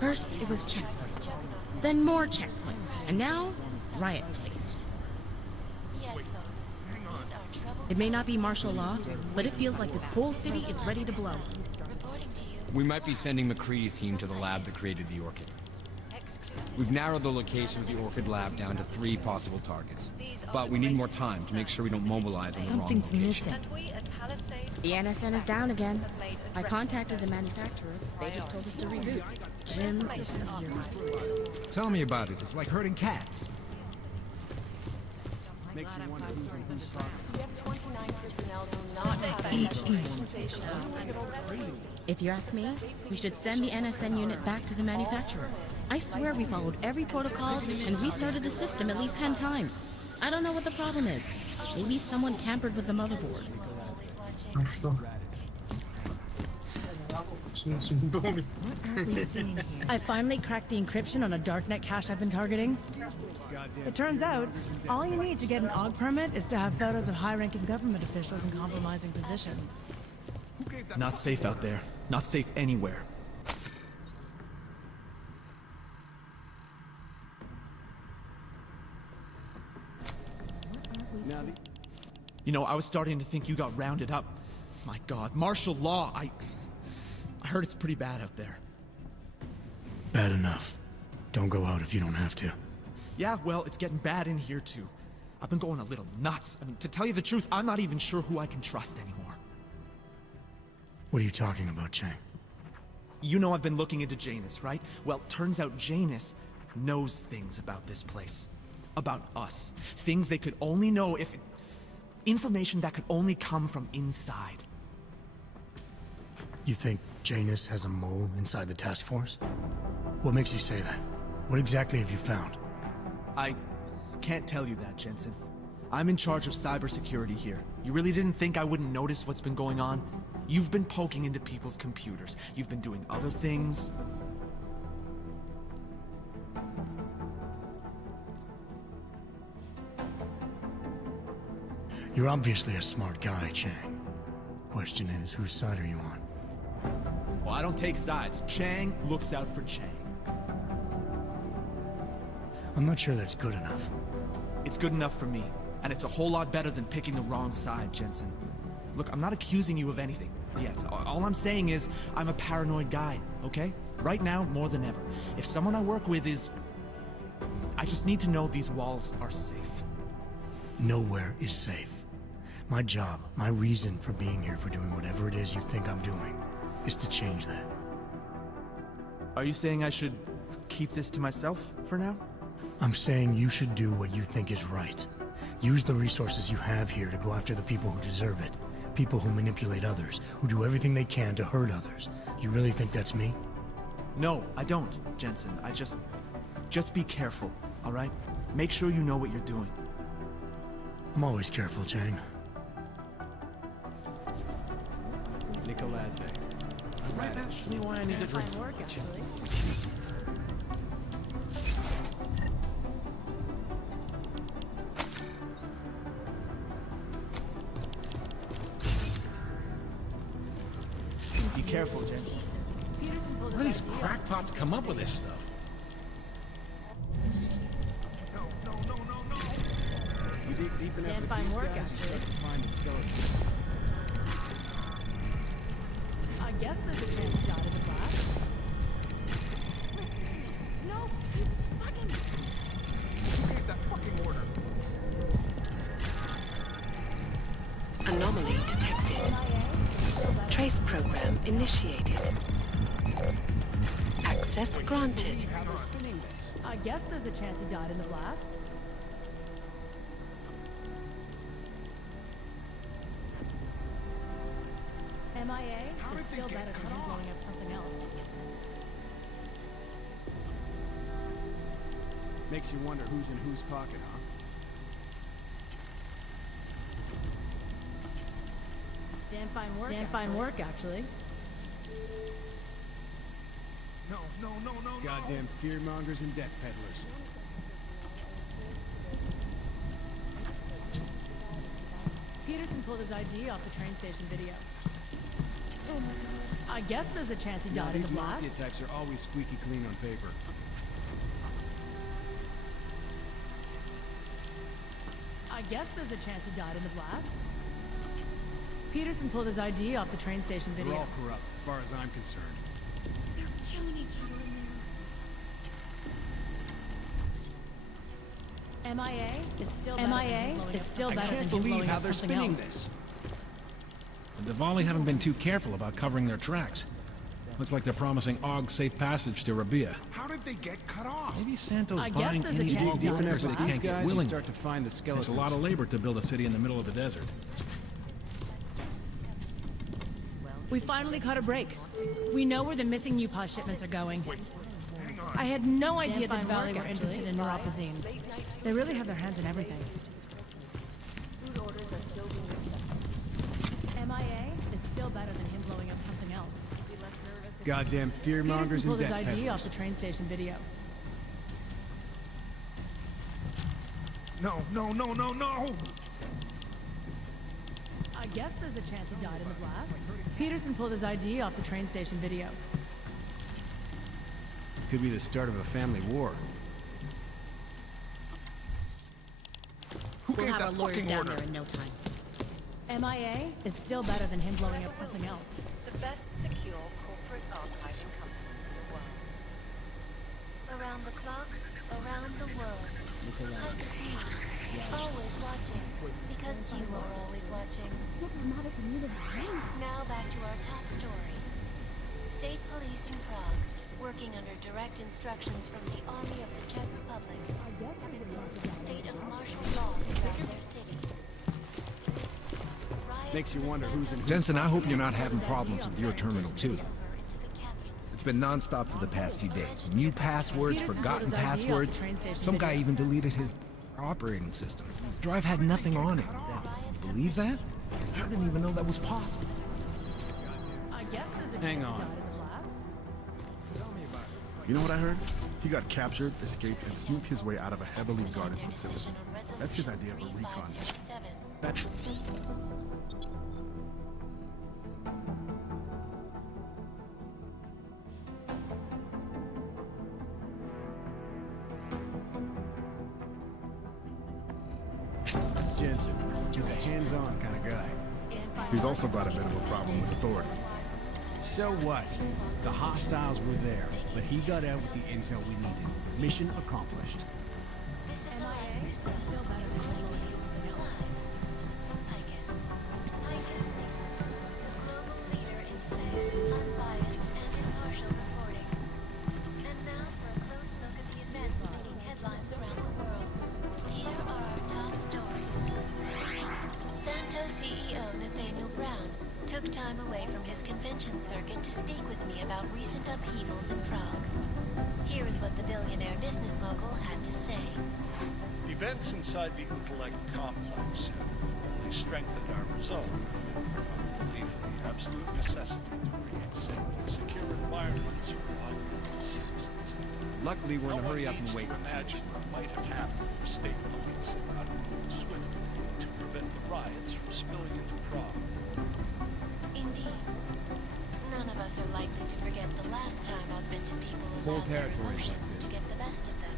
First, it was checkpoints. Then more checkpoints. And now, riot place. It may not be martial law, but it feels like this whole city is ready to blow. We might be sending McCready's team to the lab that created the Orchid. We've narrowed the location of the Orchid lab down to 3 possible targets. But we need more time to make sure we don't mobilize on the wrong Something's location. missing. The NSN is down again. I contacted the manufacturer. They just told us to reboot. Jim is here. Tell me about it. It's like herding cats. Makes you wonder who's in whose pocket. We have 29 personnel do not have specialization. If you ask me, we should send the NSN unit back to the manufacturer. I swear we followed every protocol and restarted the system at least 10 times. I don't know what the problem is. Maybe someone tampered with the motherboard. I finally cracked the encryption on a darknet cache I've been targeting. It turns out, all you need to get an AUG permit is to have photos of high-ranking government officials in compromising positions. Not safe out there. Not safe anywhere. You know, I was starting to think you got rounded up. My God, martial law, I heard it's pretty bad out there. Bad enough. Don't go out if you don't have to. Yeah, well, it's getting bad in here too. I've been going a little nuts. I mean, to tell you the truth, I'm not even sure who I can trust anymore. What are you talking about, Chang? You know I've been looking into Janus, right? Well, turns out Janus knows things about this place. About us. Things they could only know if... Information that could only come from inside. You think Janus has a mole inside the task force? What makes you say that? What exactly have you found? I can't tell you that, Jensen. I'm in charge of cybersecurity here. You really didn't think I wouldn't notice what's been going on? You've been poking into people's computers. You've been doing other things. You're obviously a smart guy, Chang. Question is, whose side are you on? Well, I don't take sides. Chang looks out for Chang. I'm not sure that's good enough. It's good enough for me, and it's a whole lot better than picking the wrong side, Jensen. Look, I'm not accusing you of anything yet. All I'm saying is, I'm a paranoid guy, okay? Right now, more than ever. If someone I work with is... I just need to know these walls are safe. Nowhere is safe. My job, my reason for being here, for doing whatever it is you think I'm doing, is to change that. Are you saying I should keep this to myself for now? I'm saying you should do what you think is right. Use the resources you have here to go after the people who deserve it. People who manipulate others, who do everything they can to hurt others. You really think that's me? No, I don't, Jensen. I just be careful, all right? Make sure you know what you're doing. I'm always careful, Chang. Nicoladze. Right, asks me why I need to drink so much. Be careful, Jensen. Where do these crackpots come up with this stuff? You dig deep enough Can't with find these work, guys, you actually. start to find the skeletons. I guess there's a chance he died in the blast. No, fucking. Who gave that fucking order? Anomaly detected. Trace program initiated. Access granted. I guess there's a chance he died in the blast. MIA is still better than him blowing up something else. Makes you wonder who's in whose pocket, huh? Damn fine work, actually. No. Goddamn fearmongers and death peddlers. Peterson pulled his ID off the train station video. I guess there's a chance he died in the These blast. mafia types are always squeaky clean on paper. I guess there's a chance he died in the blast. Peterson pulled his ID off the train station They're video. all corrupt, as far as I'm concerned. They're killing each other in there. MIA is still better I than can't him believe blowing how up they're something spinning else. this. The Diwali haven't been too careful about covering their tracks. Looks like they're promising Og safe passage to Rabia. How did they get cut off? Maybe Santos I guess buying there's a any chance Og he died in workers the they blast. can't These get guys, you willingly. start to find the skeletons. It's a lot of labor to build a city in the middle of the desert. We finally caught a break. We know where the missing UPA shipments are going. I had no idea that Valley were interested in neuropazine. They really have their hands in everything. MIA is still better than him blowing up something else. Goddamn fearmongers Peterson and pulled his death ID off peddlers. the train station video. No. I guess there's a chance he died in the blast. Peterson pulled his ID off the train station video. Could be the start of a family war. Who We'll gave have our that lawyers fucking down order? there in no time. MIA is still better than him blowing up something else. The best secure corporate archiving company in the world. Around the clock, around the world. Like me, always watching, because you are always watching. Now back to our top story. State police in Prague, working under direct instructions from the Army of the Czech Republic, have imposed a state of martial law throughout their city. Makes you wonder who's in whose Jensen, I hope you're not having problems with your terminal, too. It's been non-stop for the past few days. New passwords, forgotten passwords. Some guy even deleted his operating system. Drive had nothing on it. You believe that? I didn't even know that was possible. I guess there's a Hang chance on. he died in the blast. You know what I heard? He got captured, escaped, and sneaked his way out of a heavily guarded facility. That's his idea of a recon mission. That's... That's Jensen. He's a hands-on kind of guy. He's also got a bit of a problem with authority. So what? The hostiles were there, but he got out with the intel we needed. Mission accomplished. MIA is still better than him blowing up something else. Leader in fair, unbiased, and impartial reporting. And now for a close look at the events making headlines around the world. Here are our top stories. Santo CEO Nathaniel Brown to speak with me about recent upheavals in Prague. Here is what the billionaire business mogul had to say. Events inside the intellect complex have only strengthened our resolve. Belief in the absolute necessity to create safe and secure environments for populated citizens. Luckily, we're in a hurry up and wait. Imagine what might have happened if state police had not moved swiftly to prevent the riots from spilling into Prague. Indeed. None of us are likely to forget the last time augmented people Full allowed their territory emotions like to get the best of them.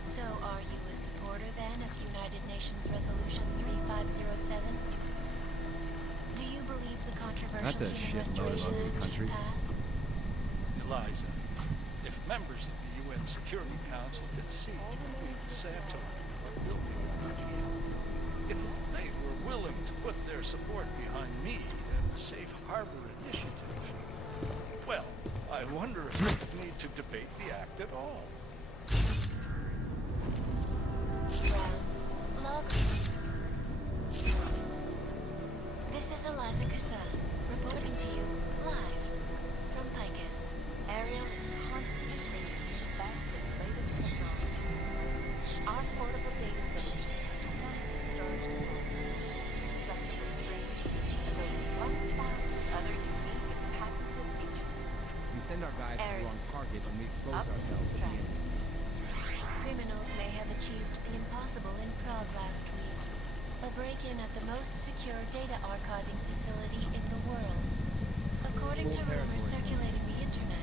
So are you a supporter then of United Nations Resolution 3507? Do you believe the controversial That's a Human shitload of Restoration ugly Act country. should pass? Eliza, if members of the UN Security Council could see Queen Santa building if they were willing to put their support behind me and the Safe Harbor Initiative, well, I wonder if we need to debate the act at all. Log. This is Eliza Kassan, reporting to you live from Picus. Ariel is constantly bringing you the best and latest technology. Our portable data solutions have massive storage capacities, flexible screens, and over 1,000 other unique and patented features. We send our guys to the wrong target and we expose Up ourselves to the tracks. enemy. Criminals may have achieved the impossible in Prague last week. A break-in at the most secure data archiving facility in the world. According to rumors circulating the internet,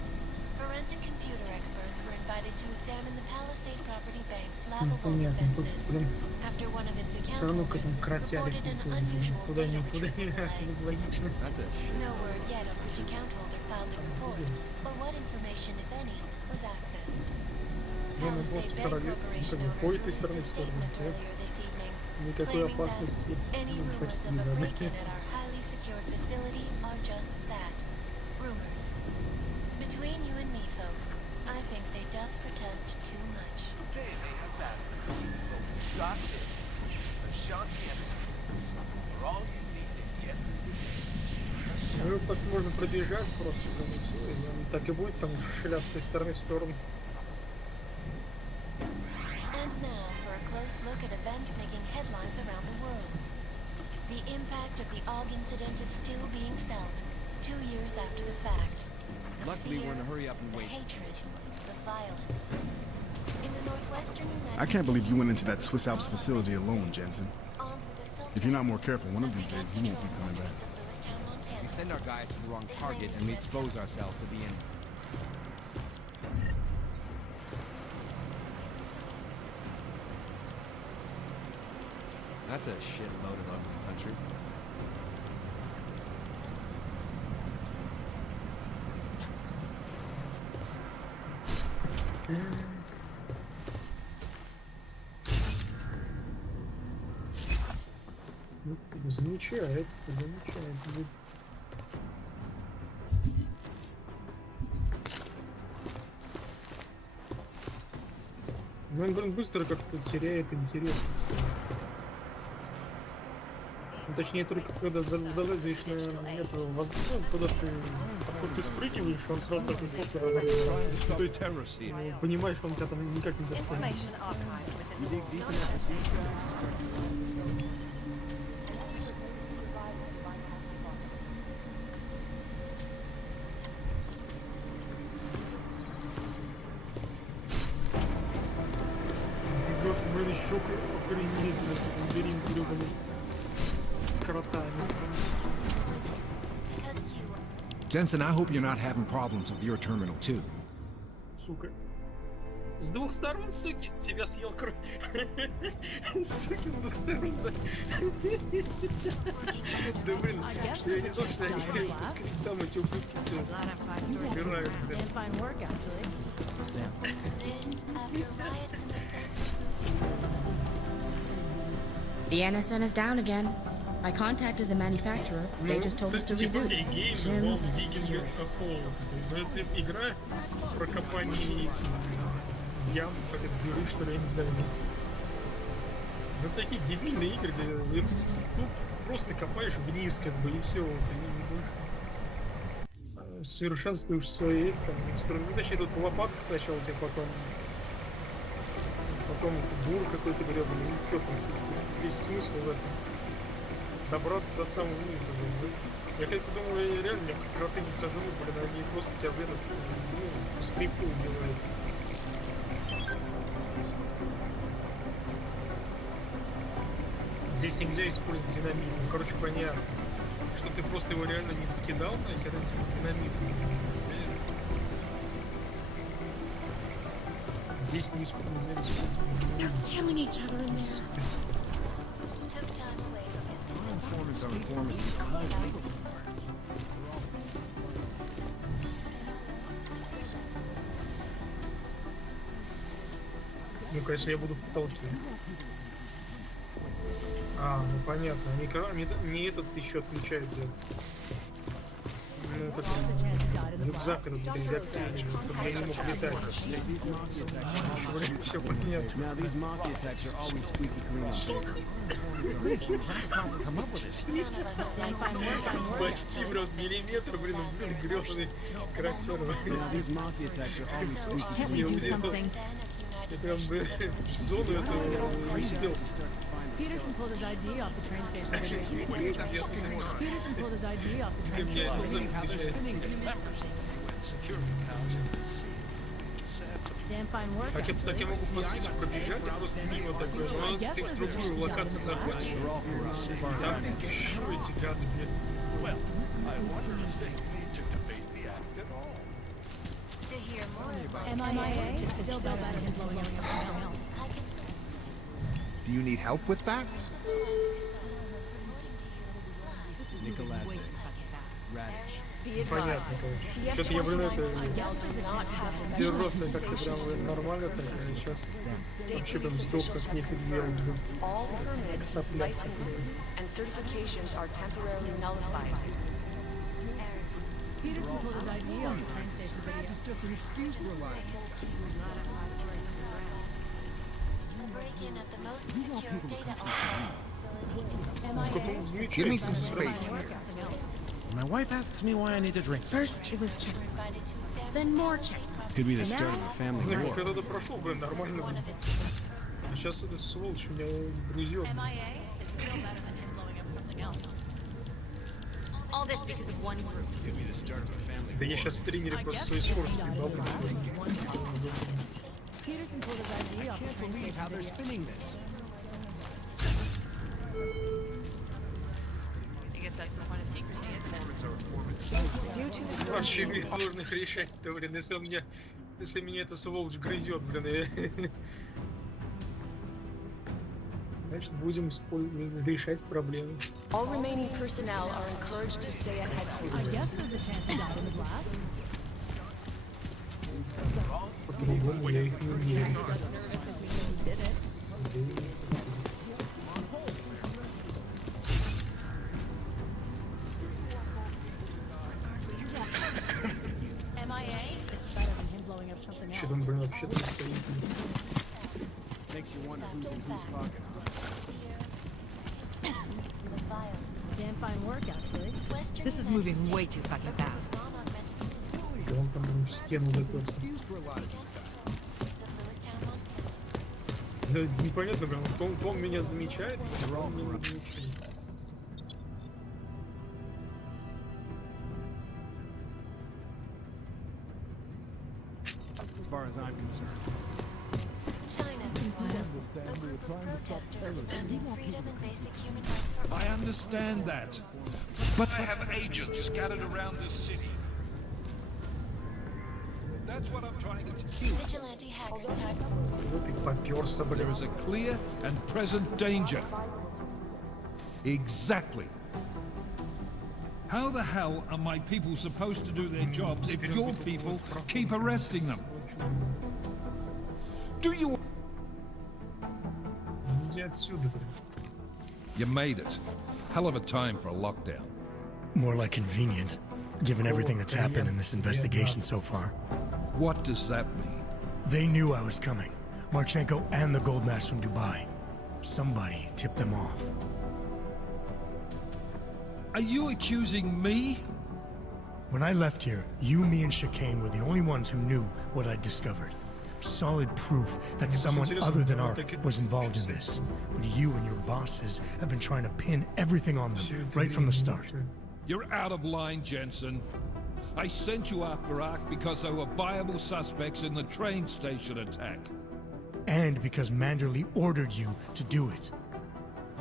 forensic computer experts were invited to examine the Palisade Property Bank's lavable defenses after one of its account holders reported an unusual data retrieval flag. No word yet on which account holder filed the report, or what information, if any, was accessed. Palisade Bank Corporation owners released a statement earlier this evening, Никакой claiming опасности that any ну, rumors почти of a да. break-in at our highly secured facility are just that, rumors. Between you and me, folks, I think they doth protest too much. They may have that, but we've got this. Ashanti Entertainment. For all you need to get through the day. Ну, так можно пробежать просто, там, и всё, и он так и будет там шляться из стороны в сторону. And now for a close look at events making headlines around the world. The impact of the Og incident is still being felt, 2 years after the fact. Luckily, we're in a hurry up and The wait. hatred, the violence. In the northwestern United I can't believe you went into that Swiss Alps facility alone, Jensen. If you're not more careful, one of these days you won't be coming back. We send our guys to the wrong target and we expose ourselves to the enemy. That's a shitload of ugly country. Замечает, замечает. Ну, он, блин, быстро как-то теряет интерес. Ну, точнее, только когда залазишь на это, куда ты спрыгиваешь, он сразу такой фото. То есть, понимаешь, он тебя там никак не достанет. Мы еще охренеть, берем гребаный с кротами. Jensen, I hope you're not having problems with your terminal too. Сука. С двух сторон, суки, тебя съел кровь. Суки, с двух сторон. Да блин, я не то, что они там эти ублюдки все убирают. The NSN is down again. I contacted the manufacturer. They just told us to reboot. Это игра про копание ям, как это, дыры, что ли, я не знаю. Ну, такие дебильные игры, ну, просто копаешь вниз, как бы, и все. совершенствуешь свои инструменты. Точнее, тут лопатка сначала, тебе потом бур какой-то гребаный, ну чё, по сути, весь смысл в этом. Добраться до самого низа, блин. Я, кажется, думал, реально меня кроты не сожрут, блин, они просто тебя в этот, ну, по скрипту убивают. Здесь нельзя использовать динамит. Ну, короче, понятно. Что ты просто его реально не закидал, когда тебе динамит. Здесь не использовать. Killing each other in there. Ну, конечно, я буду в потолке. А, ну понятно. Не этот еще отключает, блин. Ну, этот рюкзак этот передактильный, чтобы я не мог летать. Все понятно. Почти, блин, миллиметр, блин, грёбаный красер. Я прям бы зону эту успел. Peterson pulled his ID off the train station video. Peterson pulled his ID off the train station. Damn fine work. Так я могу по сути пробежать, я просто мимо такой, но ты в другую локацию заходишь. Да, еще эти гады, блин. MIA still better than blowing everything else. Do you need help with that? Понятно, конечно. Что-то я, блин, это первый раз я как-то прям нормально так, а сейчас вообще прям сдох, как нехуй делать. Сопляк какой-то. Peterson pulled his ID off the train station video. It's just an excuse for lying. Break-in at the most secure data facility. Give me some space here. My wife asks me why I need to drink. First it was check, then more check. Could be the start of a family Знаешь, war. когда-то прошел, блин, нормально. А сейчас эта сволочь меня грызет. All this because of one group. Could be the start of a family Да я сейчас в тренере просто свои скорости ебал. Peterson pulled his ID off the train station how they're video. spinning this. I guess that's the point of secrecy, isn't it? Вообще сложных решать-то, блин, если меня эта сволочь грызет, блин, значит, будем решать проблемы. All remaining personnel are encouraged to stay at headquarters. I guess there's a chance he died in the blast. По-другому я их не умею. Что там, блин, вообще-то стоит? Makes you wonder who's in whose pocket. Damn fine work, actually. This is moving way too fucking fast. Да он там в стену заперся. Да непонятно, блин, он меня замечает, а он меня не замечает. As far as I'm concerned. I understand that, but I have agents scattered around this city. That's what I'm trying to tell you. Vigilante hackers type. Вот и попёрся, блин. There is a clear and present danger. Exactly. How the hell are my people supposed to do their jobs if your people keep arresting them? Do you... Иди отсюда, блин. You made it. Hell of a time for a lockdown. More like convenient, given everything that's happened in this investigation so far. What does that mean? They knew I was coming. Marchenko and the gold mask from Dubai. Somebody tipped them off. Are you accusing me? When I left here, you, me, and Chicane were the only ones who knew what I'd discovered. Solid proof that someone other than Ark was involved in this. But you and your bosses have been trying to pin everything on them right from the start. You're out of line, Jensen. I sent you after Ark because there were viable suspects in the train station attack. And because Manderley ordered you to do it.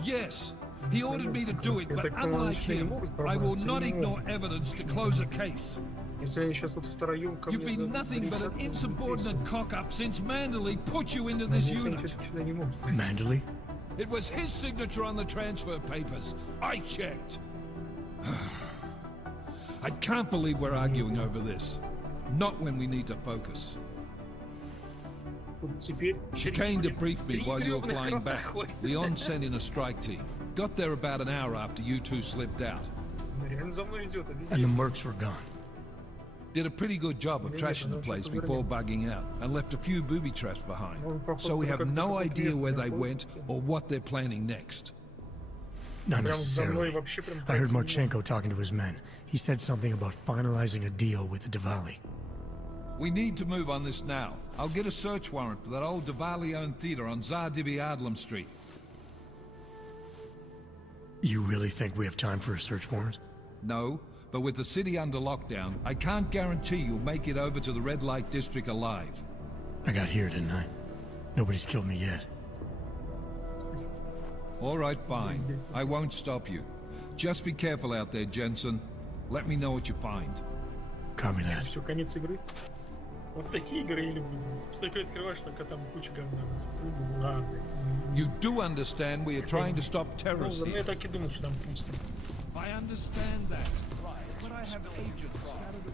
Yes, he ordered me to do it, but unlike him, I will not ignore evidence to close a case. You've been nothing but an insubordinate cock-up since Manderley put you into this unit. Manderley? It was his signature on the transfer papers. I checked. I can't believe we're arguing over this. Not when we need to focus. Chicane debriefed me while you were flying back. Leon sent in a strike team. Got there about an hour after you two slipped out. And the mercs were gone. Did a pretty good job of trashing the place before bugging out, and left a few booby traps behind. So we have no idea where they went or what they're planning next. Not necessarily. I heard Marchenko talking to his men. He said something about finalizing a deal with the Diwali. We need to move on this now. I'll get a search warrant for that old Diwali-owned theater on Zardibi Adlam Street. You really think we have time for a search warrant? No, but with the city under lockdown, I can't guarantee you'll make it over to the red light district alive. I got here, didn't I? Nobody's killed me yet. All right, fine. I won't stop you. Just be careful out there, Jensen. Let me know what you find. Copy that. Все, конец игры. Вот такие игры я люблю. Что такое открываешь, только там куча говна. You do understand we are trying to stop terrorists Ну, here. я так и думал, что там пусто. I understand that. But I have agents scattered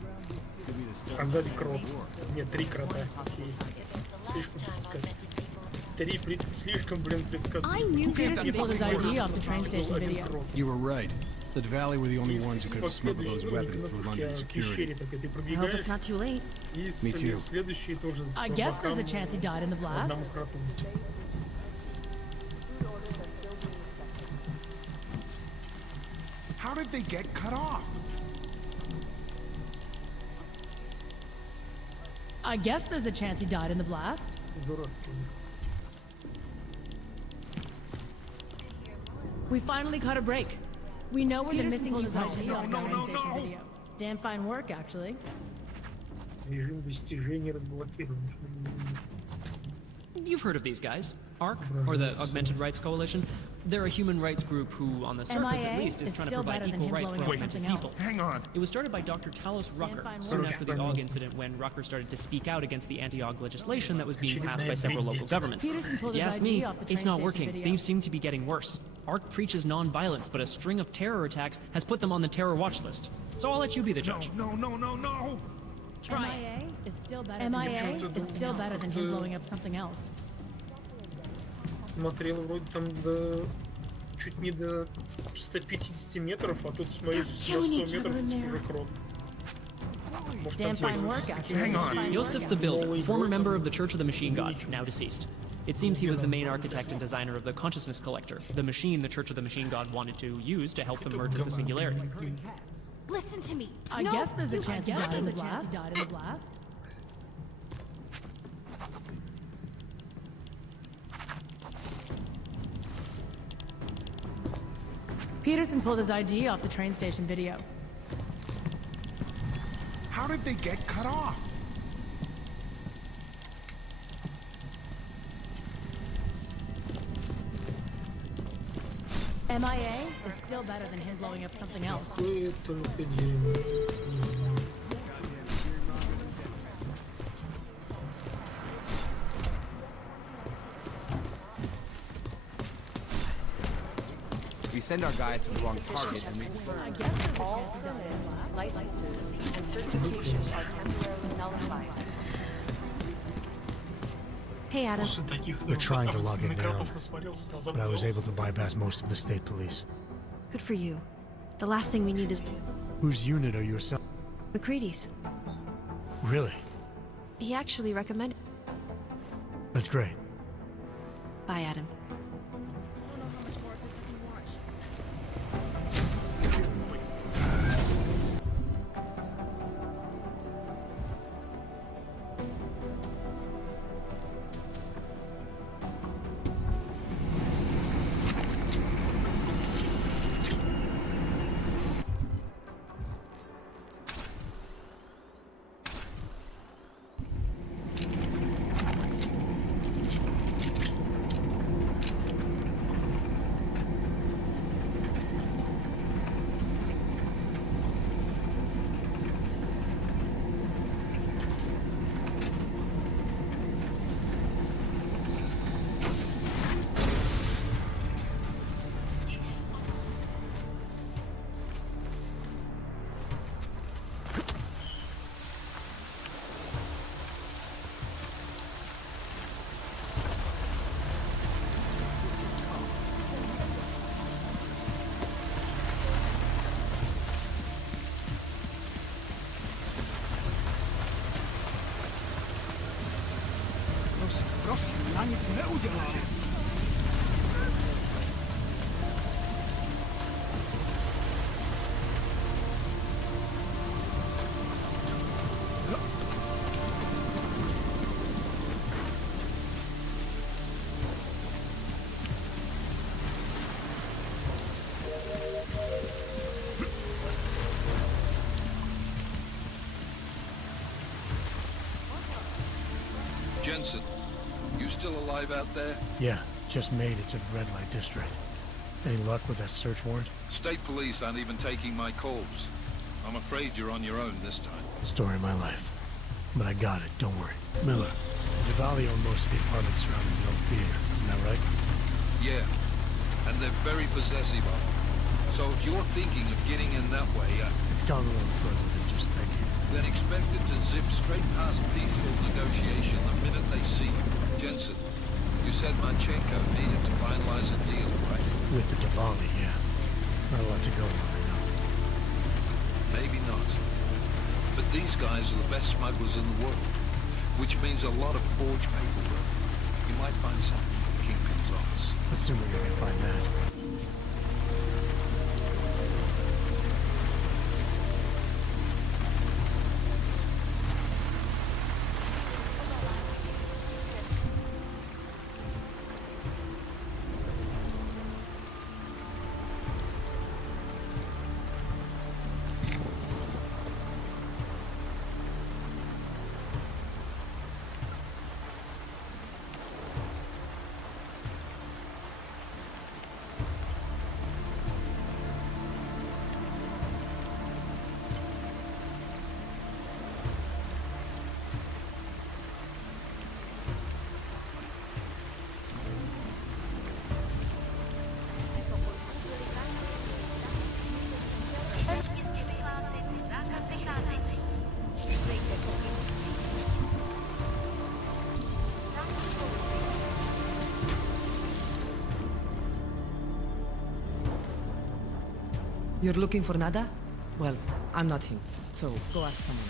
around. А сзади крот. Нет, 3 крота. Окей. Слишком предсказательно. 3 слишком, блин, предсказательно. I knew Peterson pulled his ID off the train station video. You were right. The Valley were the only ones who could have smuggled those weapons through London security. I hope it's not too late. Me too. I guess there's a chance he died in the blast. How did they get cut off? I guess there's a chance he died in the blast. We finally caught a break. We know where the missing people are. Video. Damn fine work, actually. Режим достижения разблокирован. You've heard of these guys. ARC, or the Augmented Rights Coalition. They're a human rights group who, on the surface at least, is trying to provide equal rights for augmented people. Hang on. It was started by Dr. Talos Rucker, soon after the AUG incident when Rucker started to speak out against the anti-AUG legislation that was being passed by several local governments. If you ask me, it's not working. Things seem to be getting worse. ARC preaches non-violence, but a string of terror attacks has put them on the terror watch list. So I'll let you be the judge. No. MIA is still better. MIA is still better than him blowing up something else. Смотрел вроде там до чуть не до 150 метров, а тут смотри, до 100 метров уже крот. Damn fine work, actually. Hang on. Yosef the Builder, former member of the Church of the Machine God, now deceased. It seems he was the main architect and designer of the Consciousness Collector, the machine the Church of the Machine God wanted to use to help them merge with the Singularity. Listen to me. I guess there's a chance he died in the blast. Peterson pulled his ID off the train station video. How did they get cut off? MIA is still better than him blowing up something else. We send our guys to the wrong target and we... All permits, licenses, and certifications are temporarily nullified. Hey, Adam. They're trying to lock it down, but I was able to bypass most of the state police. Good for you. The last thing we need is... Whose unit are you assigned? McCready's. Really? He actually recommended... That's great. Bye, Adam. Prosím, já nic neudělám. Jensen, you still alive out there? Yeah, just made it to the red light district. Any luck with that search warrant? State police aren't even taking my calls. I'm afraid you're on your own this time. Story of my life. But I got it, don't worry. Miller, Diwali owned most of the apartments surrounding the old theater, isn't that right? Yeah, and they're very possessive of it. So if you're thinking of getting in that way, it's gone a little further than just thinking. then expect it to zip straight past peaceful negotiation the minute they see you. Jensen, you said Manchenko needed to finalize a deal, right? With the Diwali, yeah. Not a lot to go on, I know. Maybe not. But these guys are the best smugglers in the world, which means a lot of forged paperwork. You might find something in the Kingpin's office. Assuming you can find that. You're looking for Nada? Well, I'm not him, so go ask someone.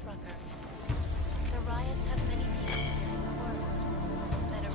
Miss Rucker. The riots have many people feeling the worst. Better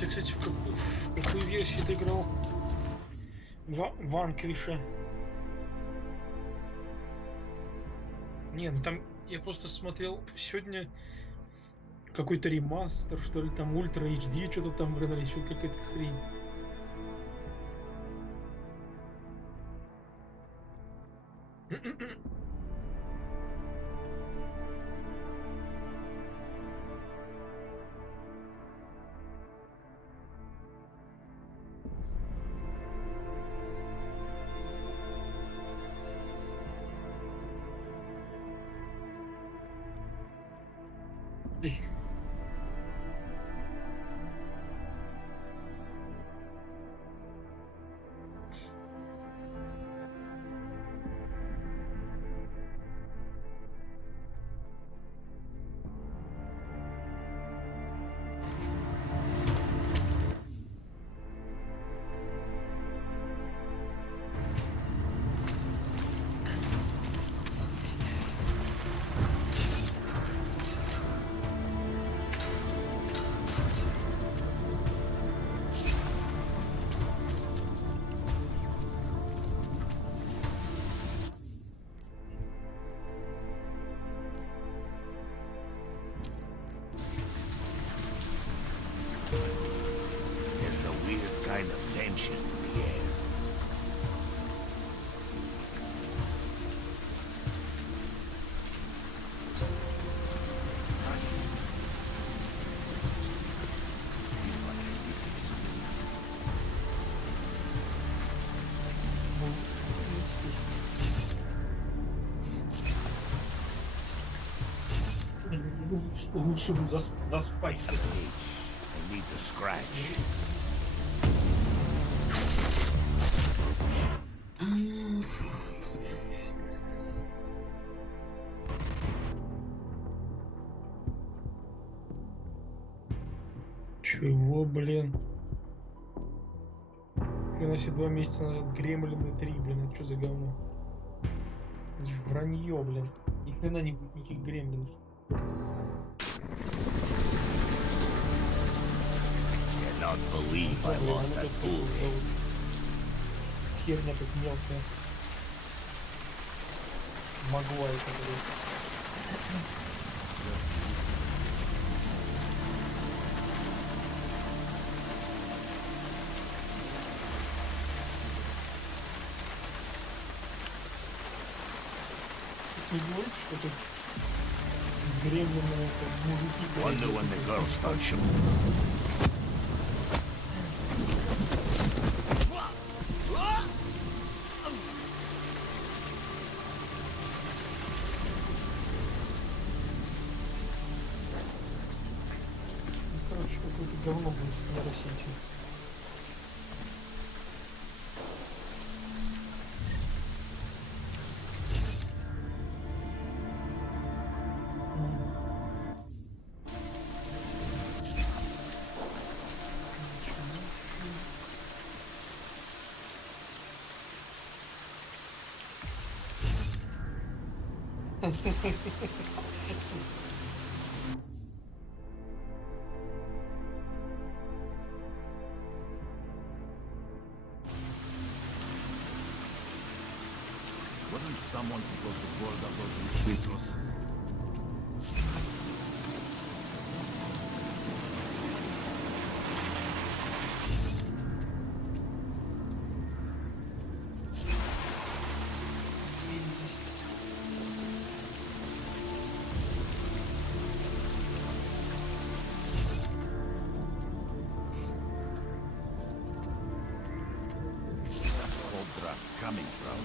Ты, кстати, в какую версию ты играл? Ванквиша. Не, ну там я просто смотрел сегодня какой-то ремастер, что ли, там Ультра HD, что-то там, блин, или еще какая-то хрень. Лучше бы заспать. I need to scratch. Чего, блин? Иначе 2 месяца назад Гремлины 3, блин, это что за говно? Это же вранье, блин. Ни хрена не будет никаких Гремлинов. Cannot believe I lost that fool. Херня тут мелкая. Могла это, блин. Не говорит, что тут гремлины, мужики... Wonder when the girls start shooting. Короче, какое-то говно будет с нейросетью. Wasn't someone supposed to board up those mosquitoes? Coming from.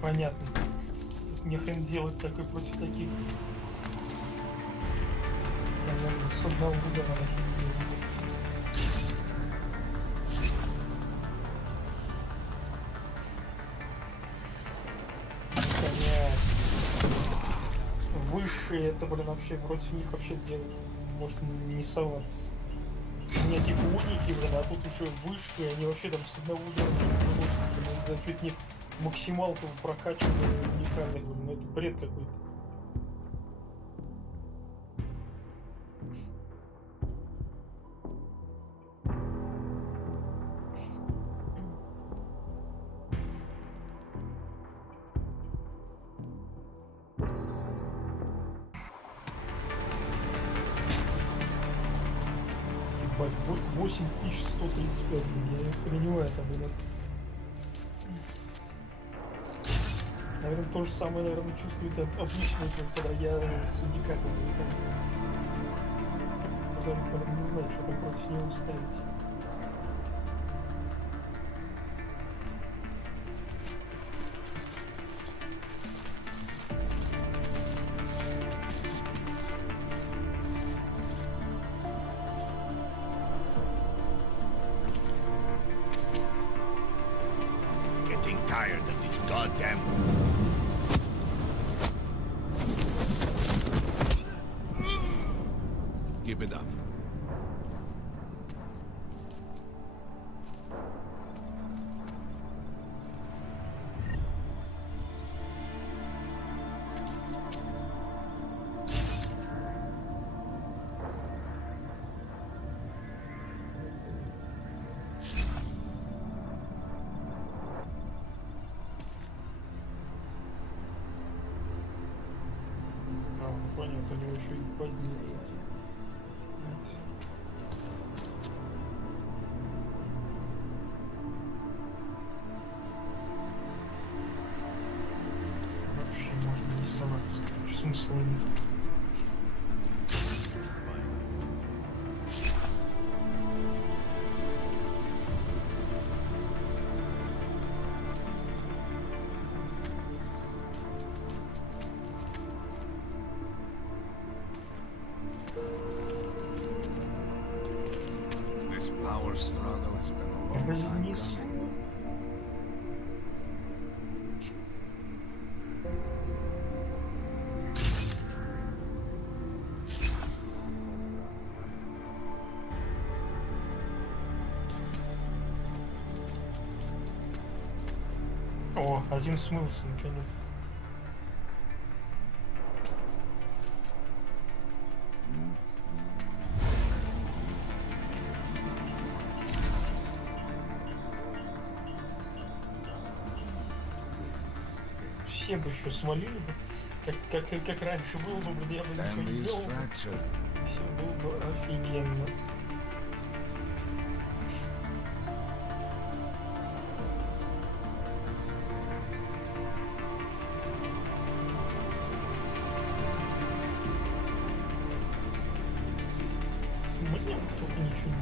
Понятно. Не хрен делать такой против таких. Наверное, с одного удара нахрен делать. Высшие, это, блин, вообще против них вообще делать может не соваться. У меня типа уники, блин, а тут уже высшие, они вообще там с одного удара не могут, чуть не максималку прокачивают уникальных, блин, ну это бред какой-то. Ебать, 8135, я не понимаю там, блин. Наверное, то же самое, наверное, чувствует отличный, когда я с уникатом даже, наверное, не знаю, что там против него ставить. Getting tired of this goddamn... Give it up. Понятно, у него еще и поднимется. Вообще можно не соваться, смысла нет. This power struggle has been a long time coming. О, один смылся наконец. Все бы еще свалили бы, как раньше было бы, блин, я бы ничего не делал. Все было бы офигенно. Мне только ничего не.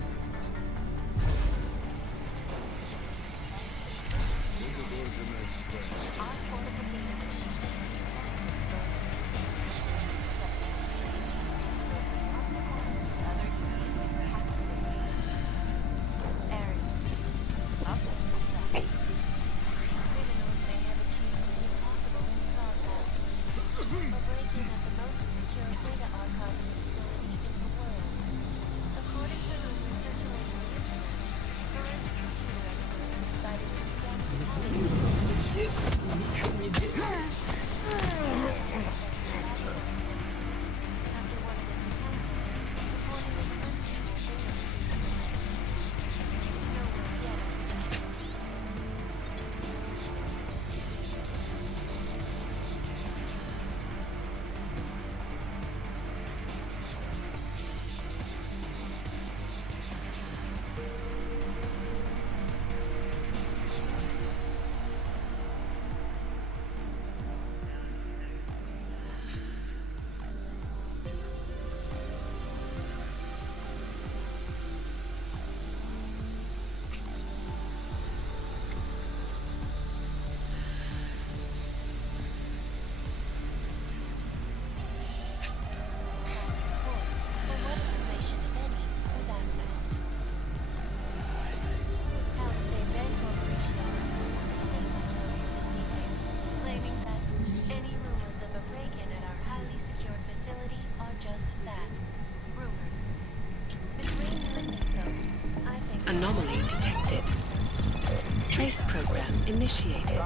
Trace program initiated.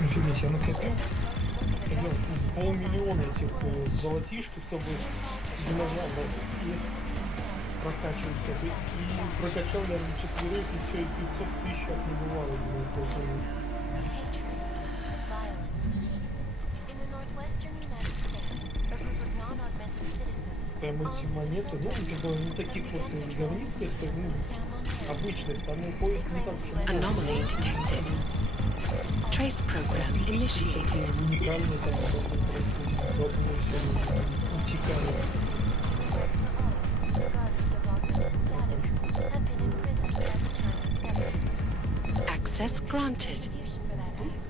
Нифига себе, ну как полмиллиона этих золотишков, чтобы динозавров и прокачивать, как бы, и прокачал, наверное, 4, и все, и 500 тысяч отнабывало. Прям эти монеты, ну, как не таких вот говнистых, ну, обычных, там и поезд не так уж. Anomaly detected. Trace program initiated. Уникальный там утекали. Access granted.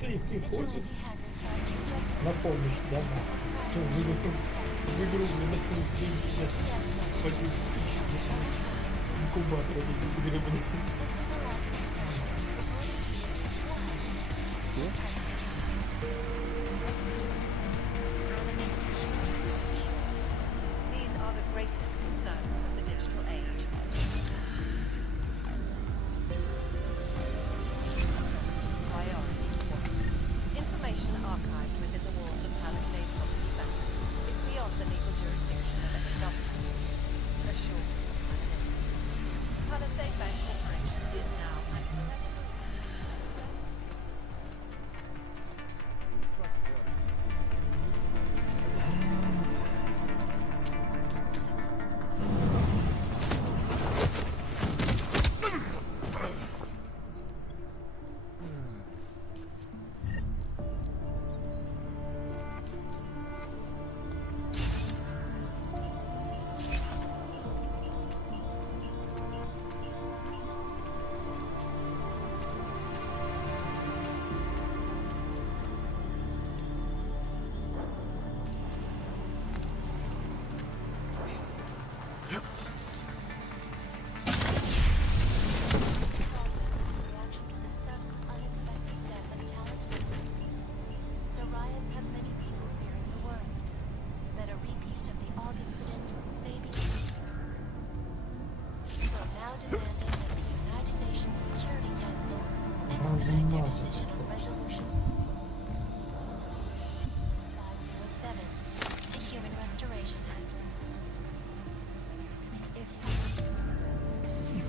Ты приходит на помощь, да? Выгрузили на деньги, сейчас пойду инкубатор гребаный. These are the greatest concerns of the digital age. Priority 1. Information archived within the walls of Palisade Property Bank is beyond the legal jurisdiction of any government. Assured anonymity. Palisade Bank Corporation is now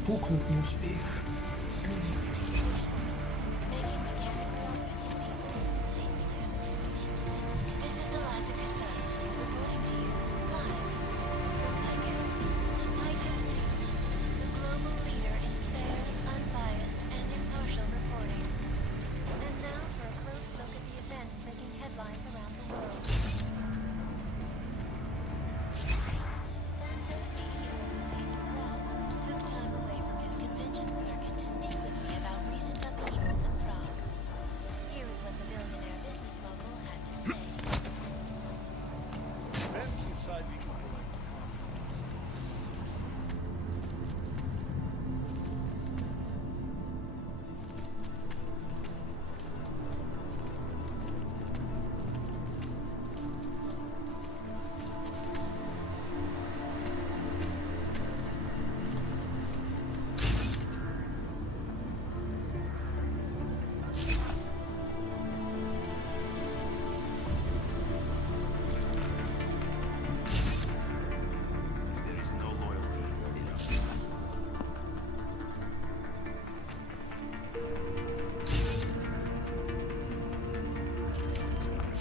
пукнуть не успеешь.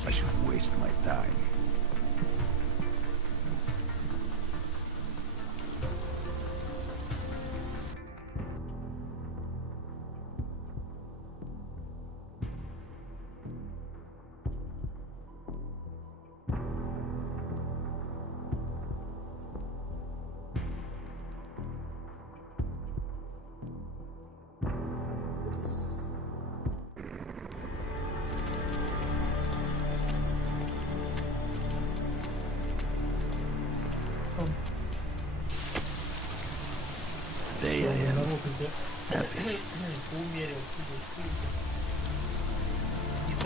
I should waste my time. Today I am happy.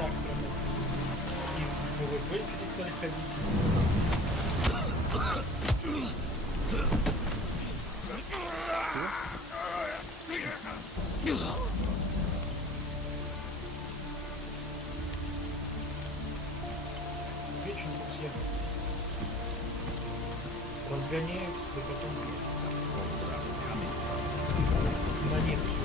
так прям. И ВВП перестали ходить. Вечно тут все разгоняются, да потом на нет все.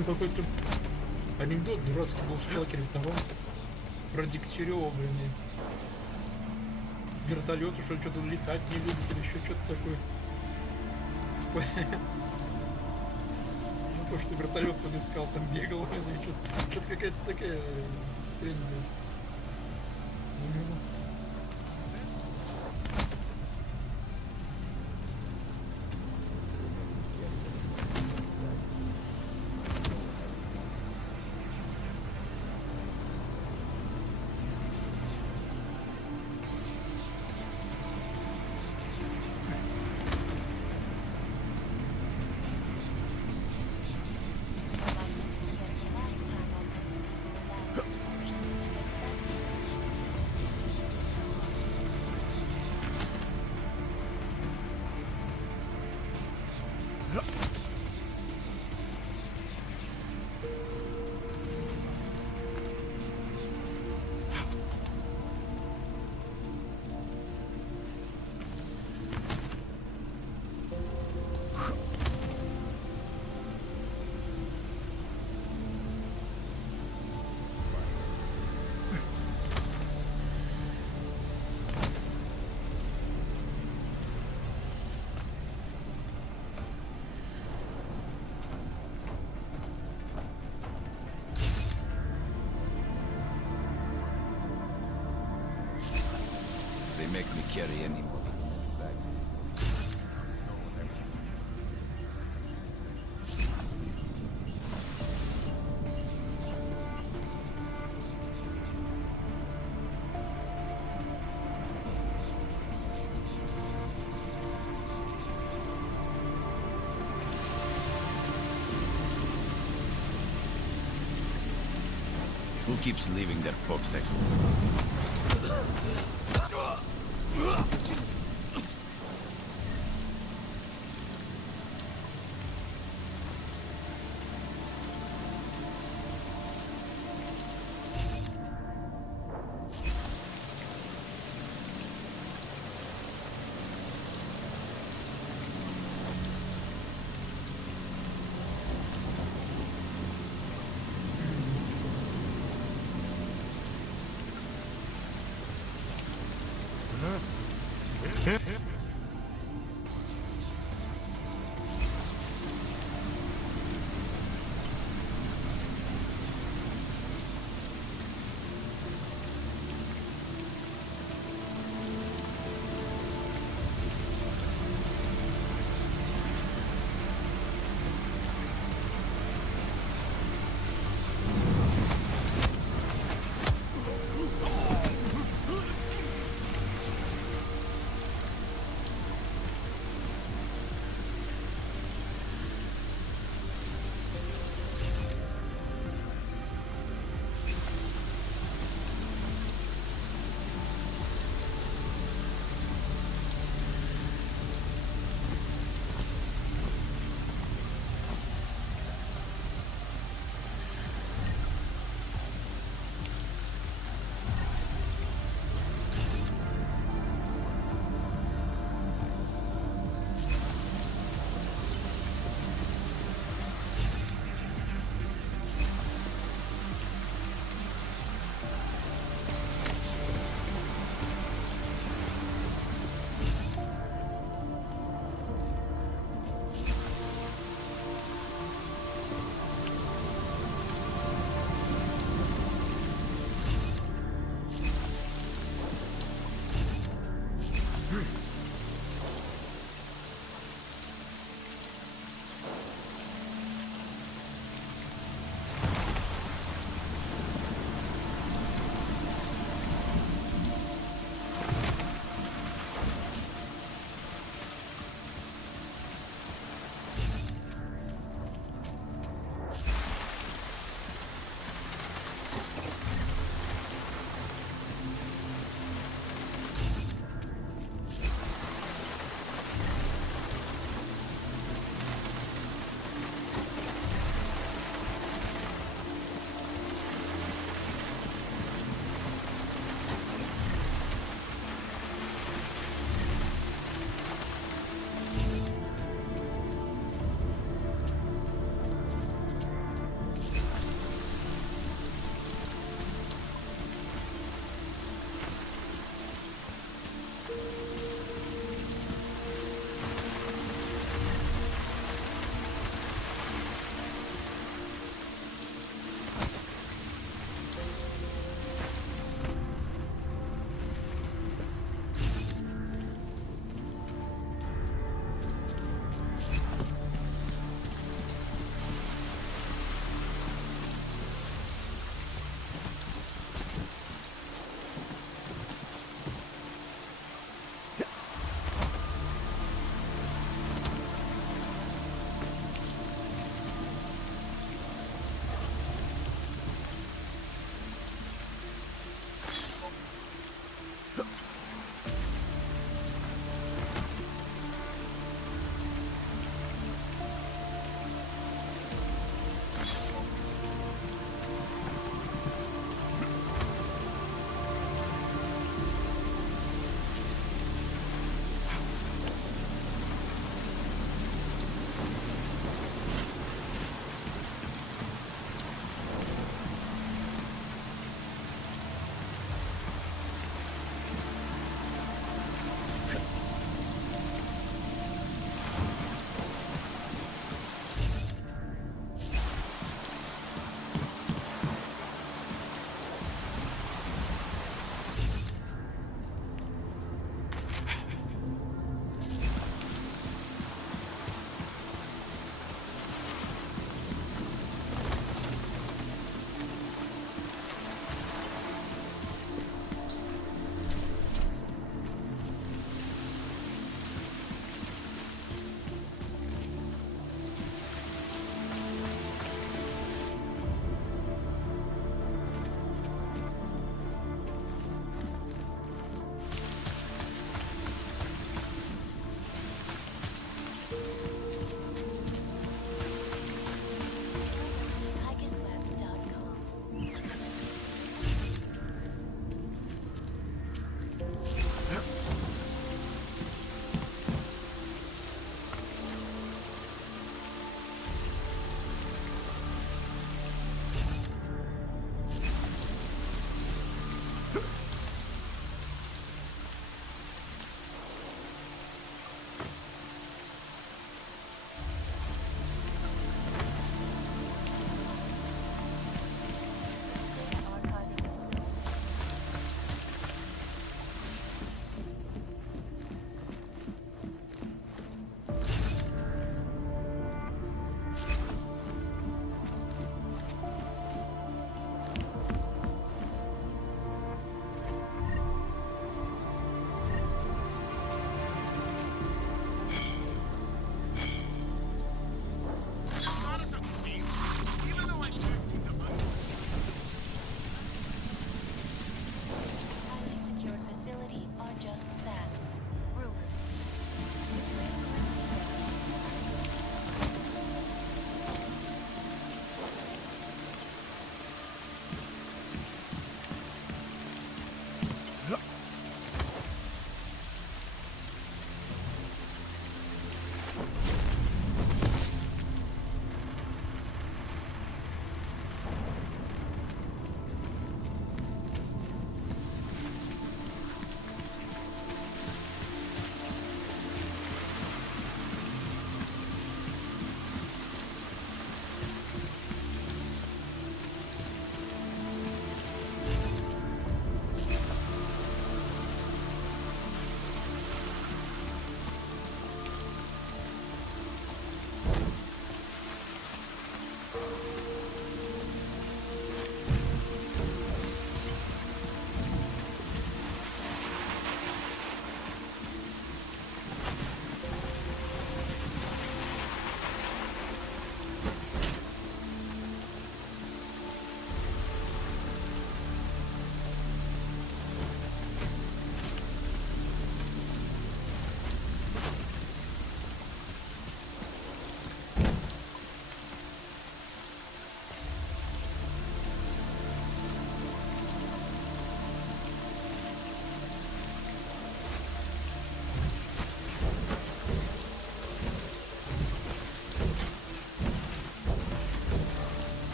Там какой-то анекдот дурацкий был в Сталкере втором про Дегтярева, блин. Вертолеты, что что-то летать не любит или еще что-то такое. Ну, то, что вертолет подыскал, там бегал, что-то какая-то такая хрень. Make me carry any more back. Who keeps leaving their books extra?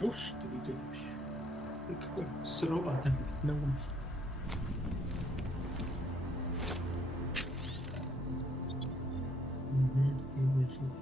Дождь идет вообще. Какой сыровато на улице. Конечно.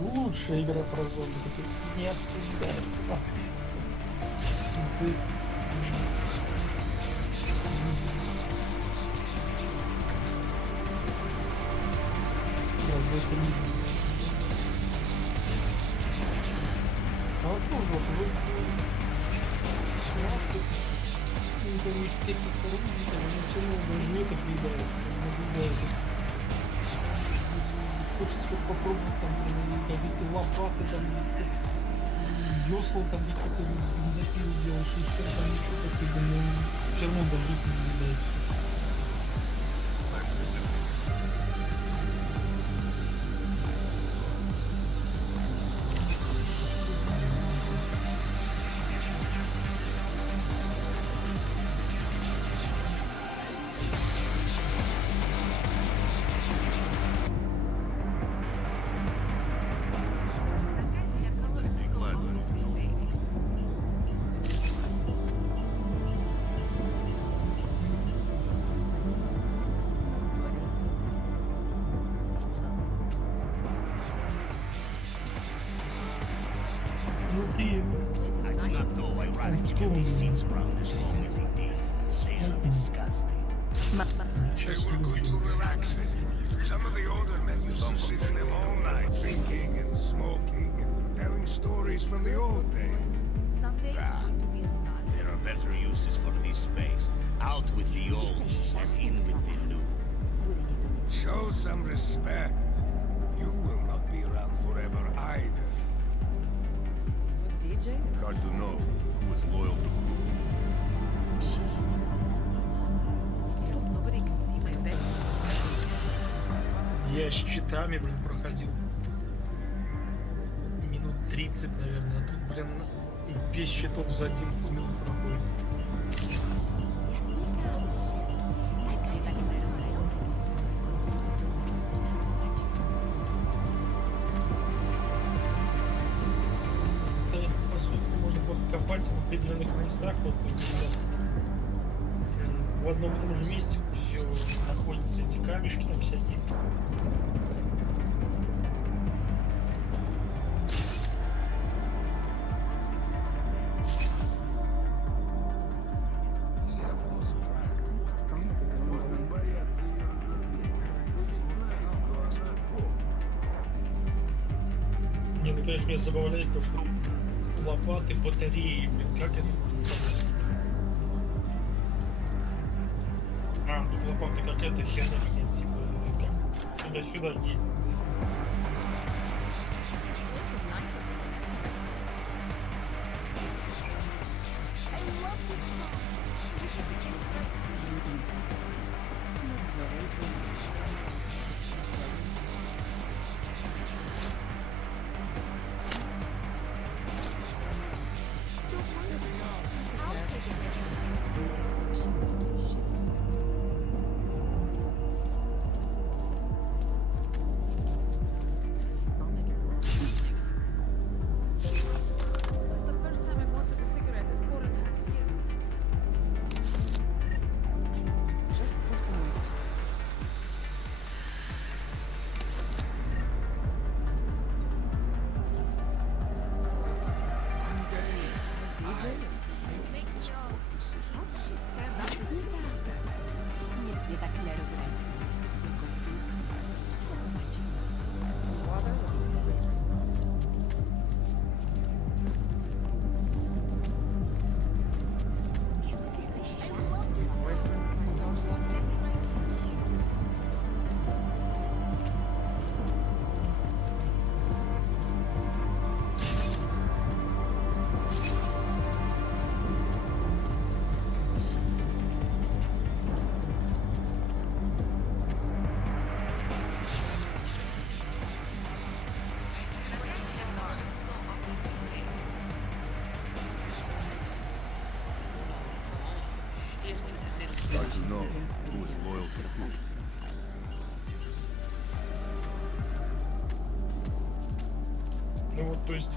Лучшая игра про зомби, это не обсуждается. А вот тоже техника оружия, там оно все равно не это появляется. Хочется что-то попробовать, там, какие-то лопаты, там, весла, там, какие-то бензопилы делаешь, еще там, еще какие-то, но все равно даже не появляется. I do not know why Riley kept these seats around as long as he did. They are disgusting. They were good to relax. Some of the older men used to sit in them all night, thinking and smoking and telling stories from the old days. Ah, there are better uses for this space. Out with the old and in with the new. Show some respect. You will not be around forever either. Hard to know who is loyal to who. Я с читами, блин, проходил минут 30, наверное, а тут, блин, без счетов за 11 минут проходит. Копать в определенных местах, вот в одном и том же месте все находятся эти камешки там всякие. Не, ну конечно, меня забавляет то, что лопаты, батареи, блин, как это? А, тут лопаты как эта херня, типа, как туда-сюда ездит. Hard to know who is loyal to who. Ну вот, то есть...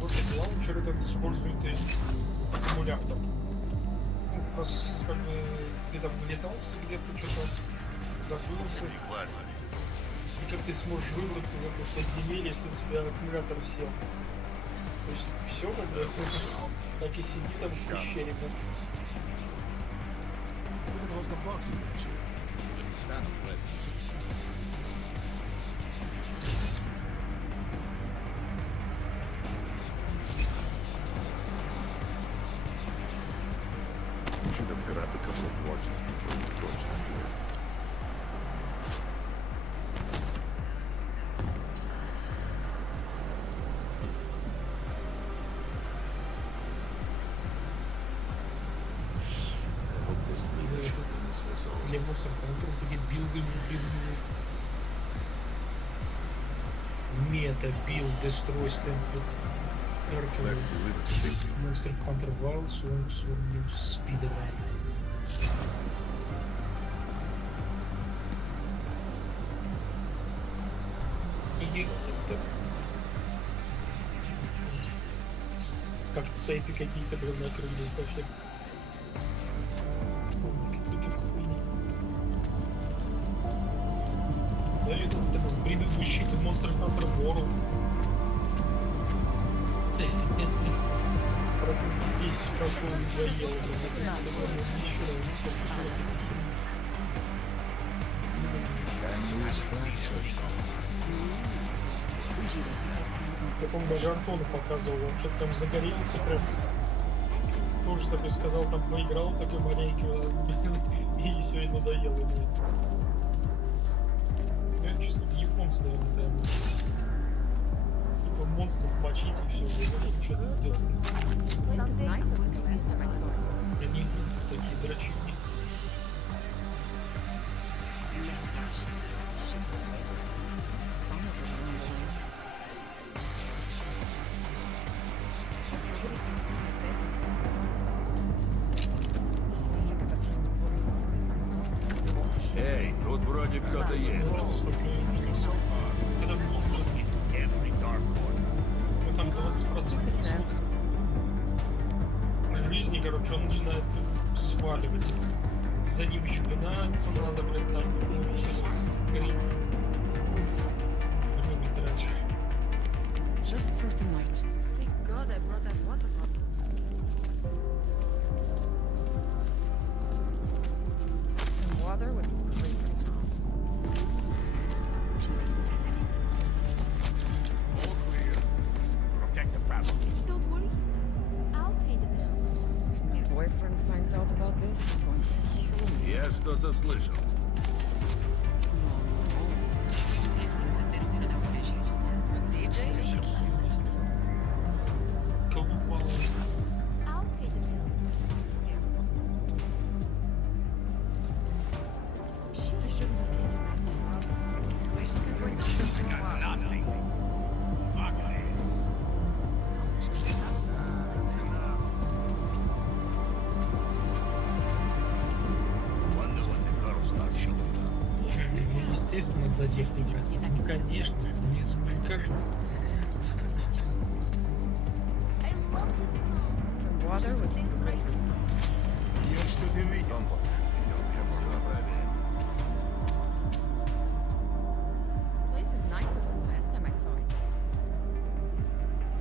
Вот эти лаунчеры так используют и аккумулятор. Ну, раз как бы ты там вылетался где-то, что-то закрылся. И как ты сможешь выбраться из этого подземелья, если у тебя аккумулятор сел. То есть все как бы так и сиди там в пещере. Should have grabbed a couple of watches before you approached that place. I hope this leadership in this vessel. Для мусорка, он тут будет билды уже придумывают. Мета, билд, дестрой, стемпл. Monster Hunter Wild, Swarm, Spider-Man. И как цепи какие-то, блин, накрылись вообще. Какие-то хуйни. Или это предыдущий Monster Hunter World. 10 прошел и доел, как он даже Антону показывал, он что-то там загорелся прям. Тоже такой сказал, там поиграл такой маленький, и все, и надоело ему. Ну это чисто японцы, наверное, да. Монстров мочить и все, и что-то делать. Они такие дрочильни. Эй, тут вроде кто-то есть. Это монстр. Ну там 20% жизни, короче, он начинает сваливать. За ним еще гнаться надо, блин, там гриб. Время тратишь. Just for tonight. Thank God I brought that water bottle. Some water would be great right now. All clear. Protect the family. Don't worry. I'll pay the bill. If my boyfriend finds out about this, he's going to kill me. Я что-то слышал. I'll pay the bill. Естественно, это за техника. Ну, конечно, мне скажи. Some water would be great. Я что-то видел. This place is nicer than the last time I saw it.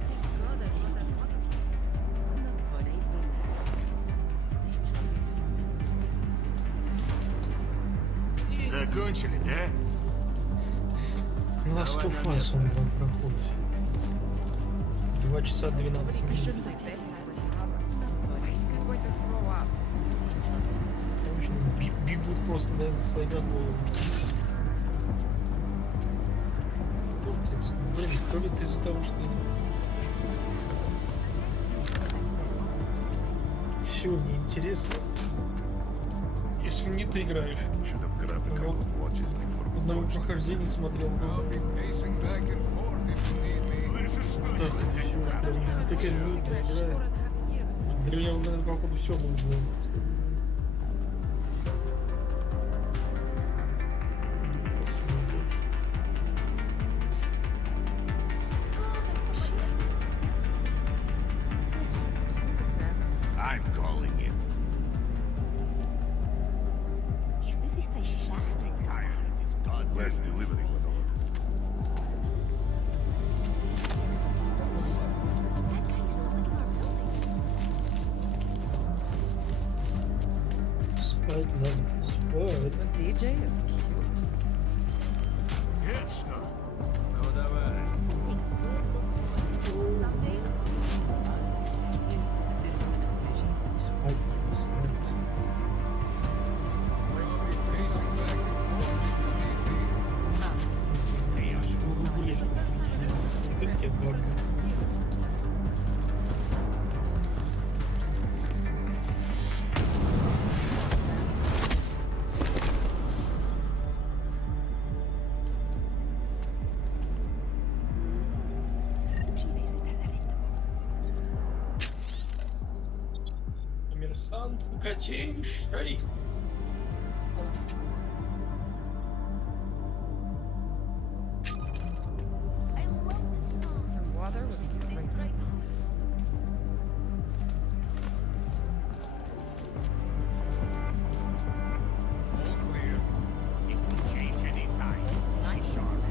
Thank God I brought that water bottle. But ain't been Закончили, да? Last of Us он вам проходит. 2 часа 12 минут. Точно, бегут просто, наверное, сломя голову. Блин, то ли ты из-за того, что все неинтересно. Если не ты играешь. Одного прохождения смотрел. Так, все, такая нудная игра. Для меня, наверное, походу все нужно. I'm calling it. Is this a Less delivery. Спать надо, спать. DJ is cute. Конечно. Ну давай. Спать, спать. Как я бака. Коммерсант, покатейший. Some water would be great. All clear. It can change any time. Nice sharp.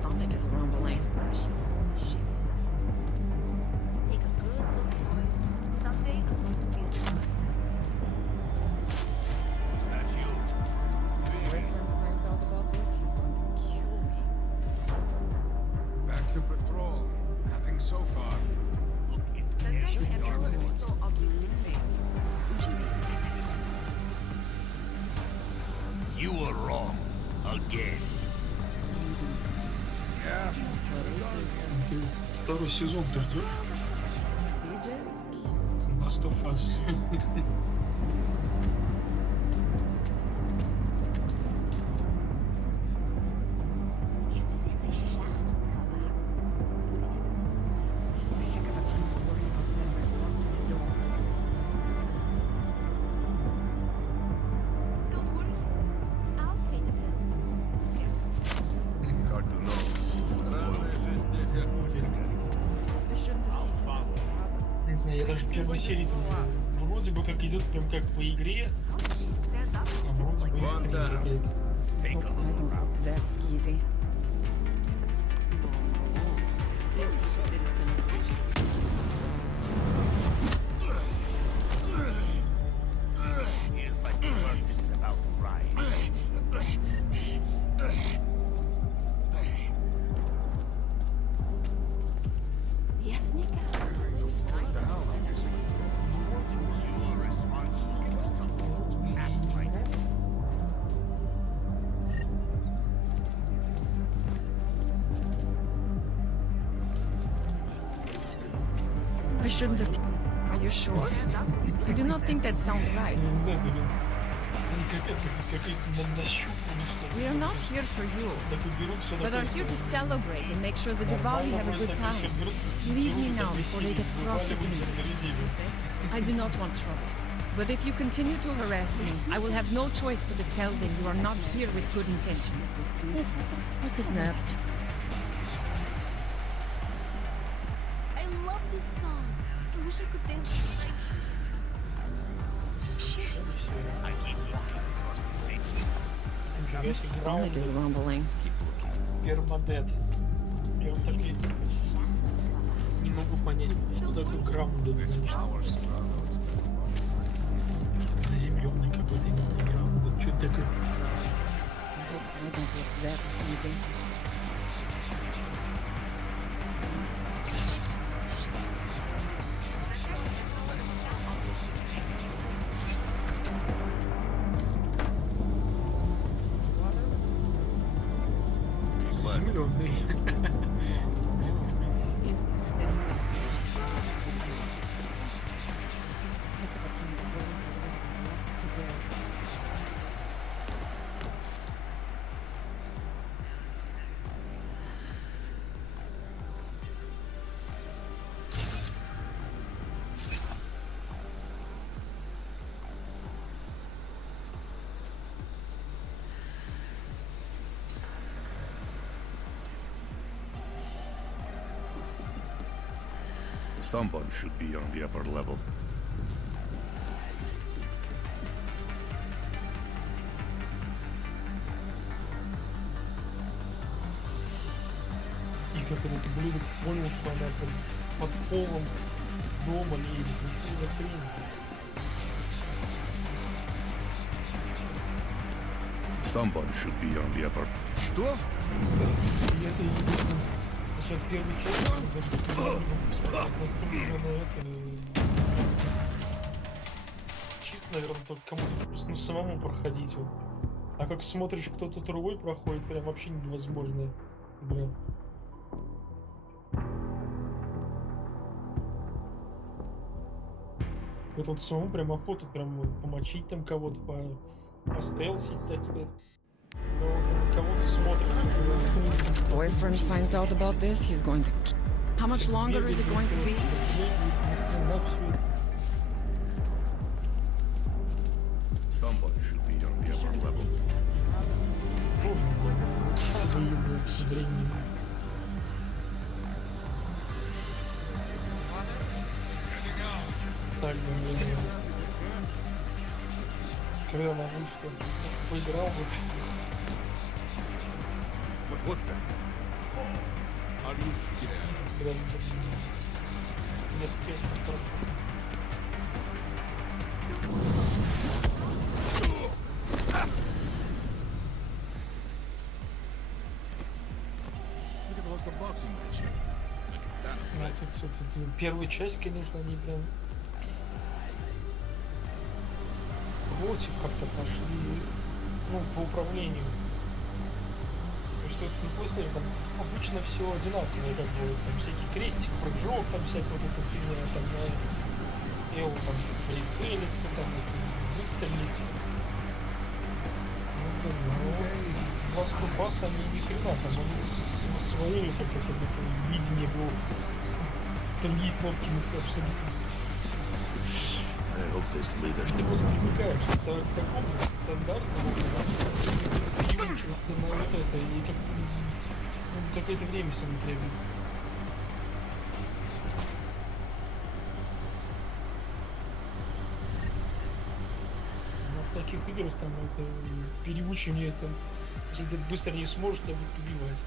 Stomach is rumbling. That's you. Boyfriend finds out about this, he's going to kill me. Back to patrol. Nothing so far. You were wrong. Again. Yeah. Ты второй сезон ты ждешь? DJ is cute. Last of Us. This is a heck of a time to worry about men that walk to the door. Don't worry, I'll pay the bill. Hard to know. Странная жизнь здесь окутит. They shouldn't have taken that. Не знаю, я даже первую серию вроде бы как идет прям как по игре, а вроде бы Вон и там. играет. I don't look that skeevy. Feels like the worst is about to rise. You are responsible for something. Act right. I shouldn't have. Are you sure? I do not think that sounds right. Да, блин. Они какая-то нащупаны, что ли. We are not here for you, Так и берут все but are here to celebrate and make sure the Diwali have a good time. Leave me now before they get cross with me. I do not want trouble. But if you continue to harass me, I will have no choice but to tell them you are not here with good intentions. Kidnapped. I love this song. I wish I could dance like I keep walking across the same Нифига себе, Stomach is rumbling. Пермадет. Я вот так и не могу понять, что такое граундед. Заземленный какой-то, не знаю, граундед. Что это такое? I don't look that skeevy. Заземленный. Someone should be on the upper level. И как этот ублюдок понял, что она под полом дома лезет. Ну что за хрень? Someone should be on the upper. Что? Я это не буду. Сейчас первый человек, чисто, наверное, только кому-то просто самому проходить. Вот. А как смотришь, кто-то другой проходит, прям вообще невозможно. Бля. Вот тут самому прям охоту прям помочить там кого-то, постелсить, так сказать. Кого-то смотрит. Boyfriend finds out about this, he's going to. How much longer is it going to be? Someone should be on the upper level. Так, когда она вышла, поиграл бы. What's that? Are you scared? Нет, первая часть, конечно, они прям против как-то пошли, ну, по управлению. Что это, ну, после там обычно все одинаковое, как бы, там всякий крестик, прыжок, там всякая вот эта фигня, там, Эл там прицелиться, там, выстрелить. Ну, Last of Us, они ни хрена, там, они свои, как это видение было. Другие кнопки не абсолютно. Ты просто привыкаешь к такому стандартному, переучиваться на вот это, и как-то, ну, какое-то время себе требует. Но в таких играх там это переучивание, там, если ты быстро не сможешь, тебя будут убивать.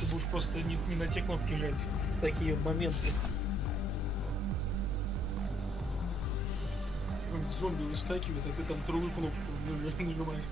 Ты будешь просто не на те кнопки жать в такие моменты. Зомби выскакивает, а ты там другую кнопку нажимаешь.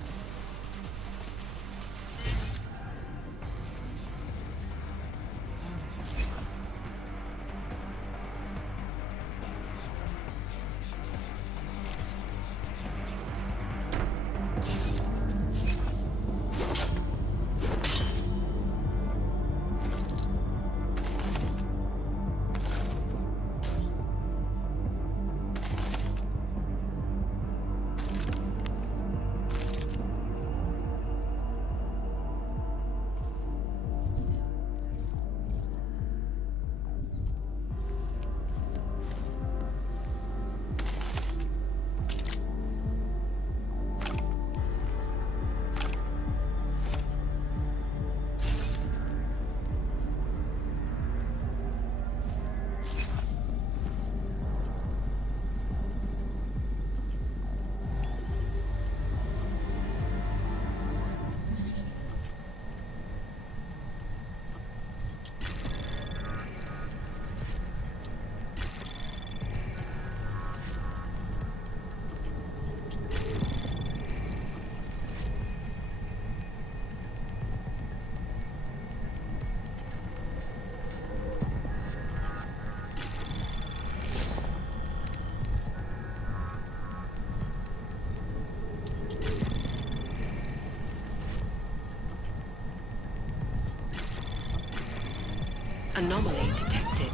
Anomaly detected.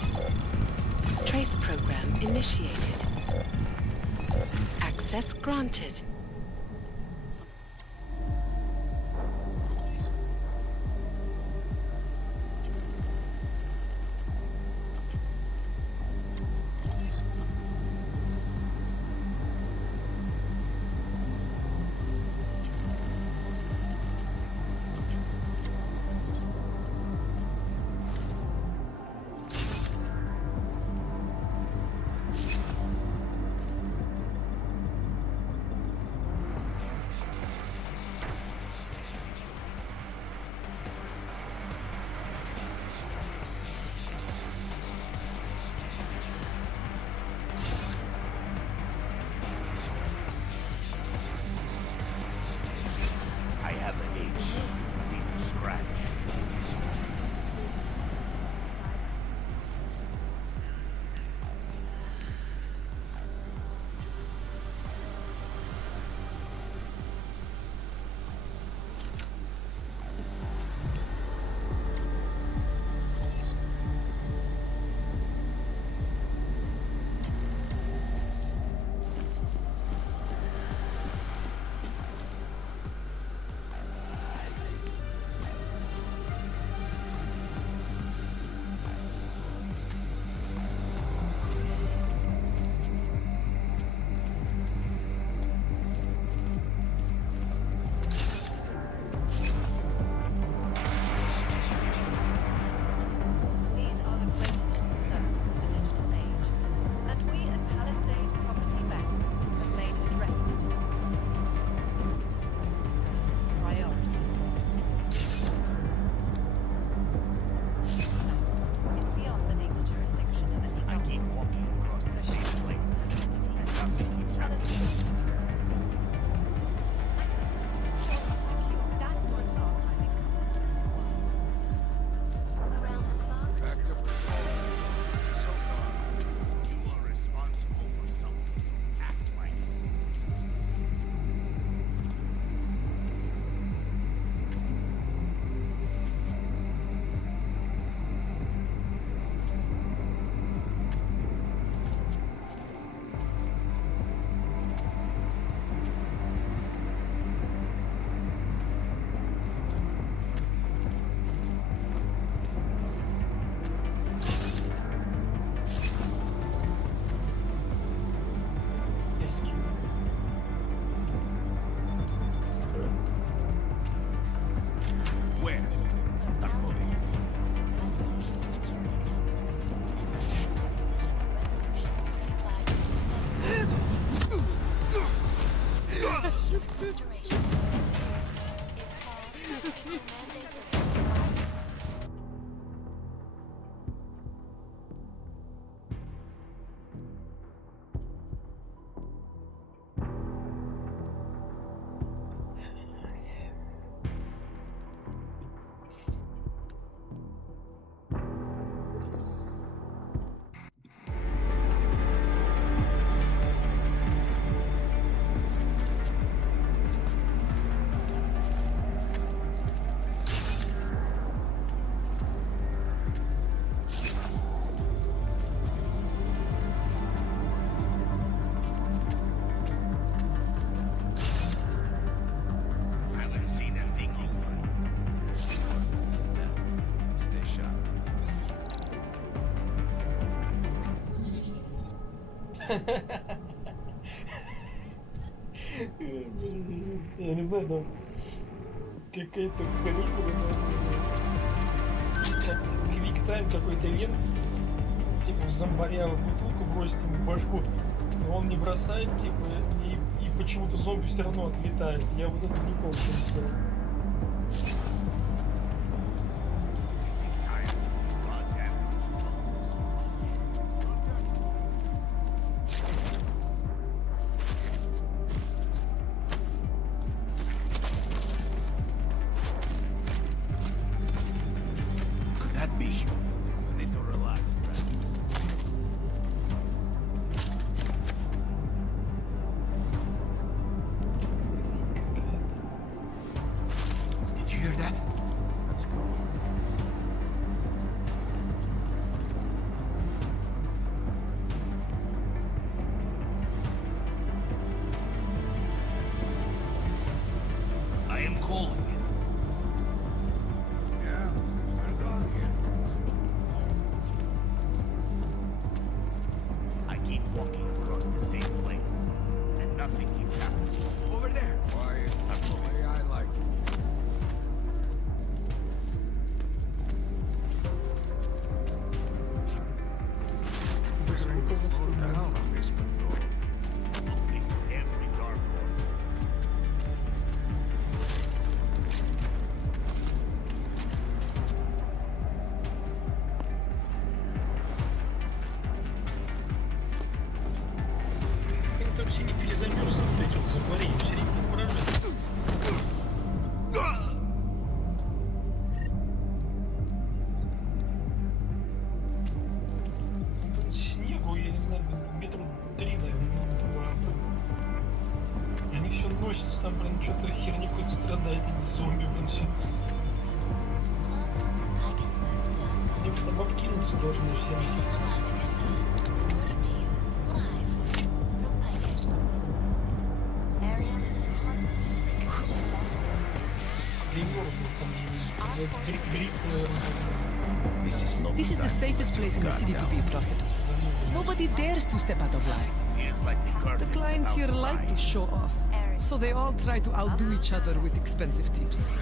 Trace program initiated. Access granted. Я не знаю, там какая-то хрень, как квик-тайм какой-то вент, типа в зомбаря в бутылку бросить ему в башку, но он не бросает, типа, и почему-то зомби все равно отлетает. Я вот это не помню, что сделал. This is the safest place in the city to be a prostitute. Nobody dares to step out of line. The clients here like to show off, so they all try to outdo each other with expensive tips.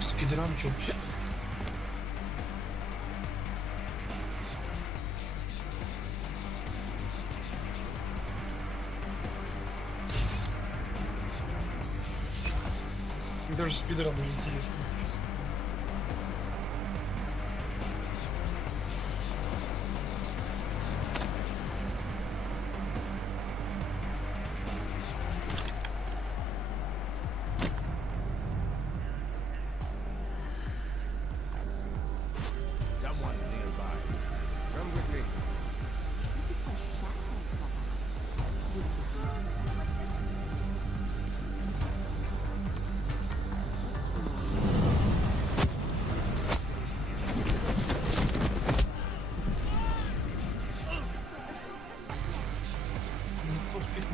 Спидран что-то. Даже спидран уже интересно.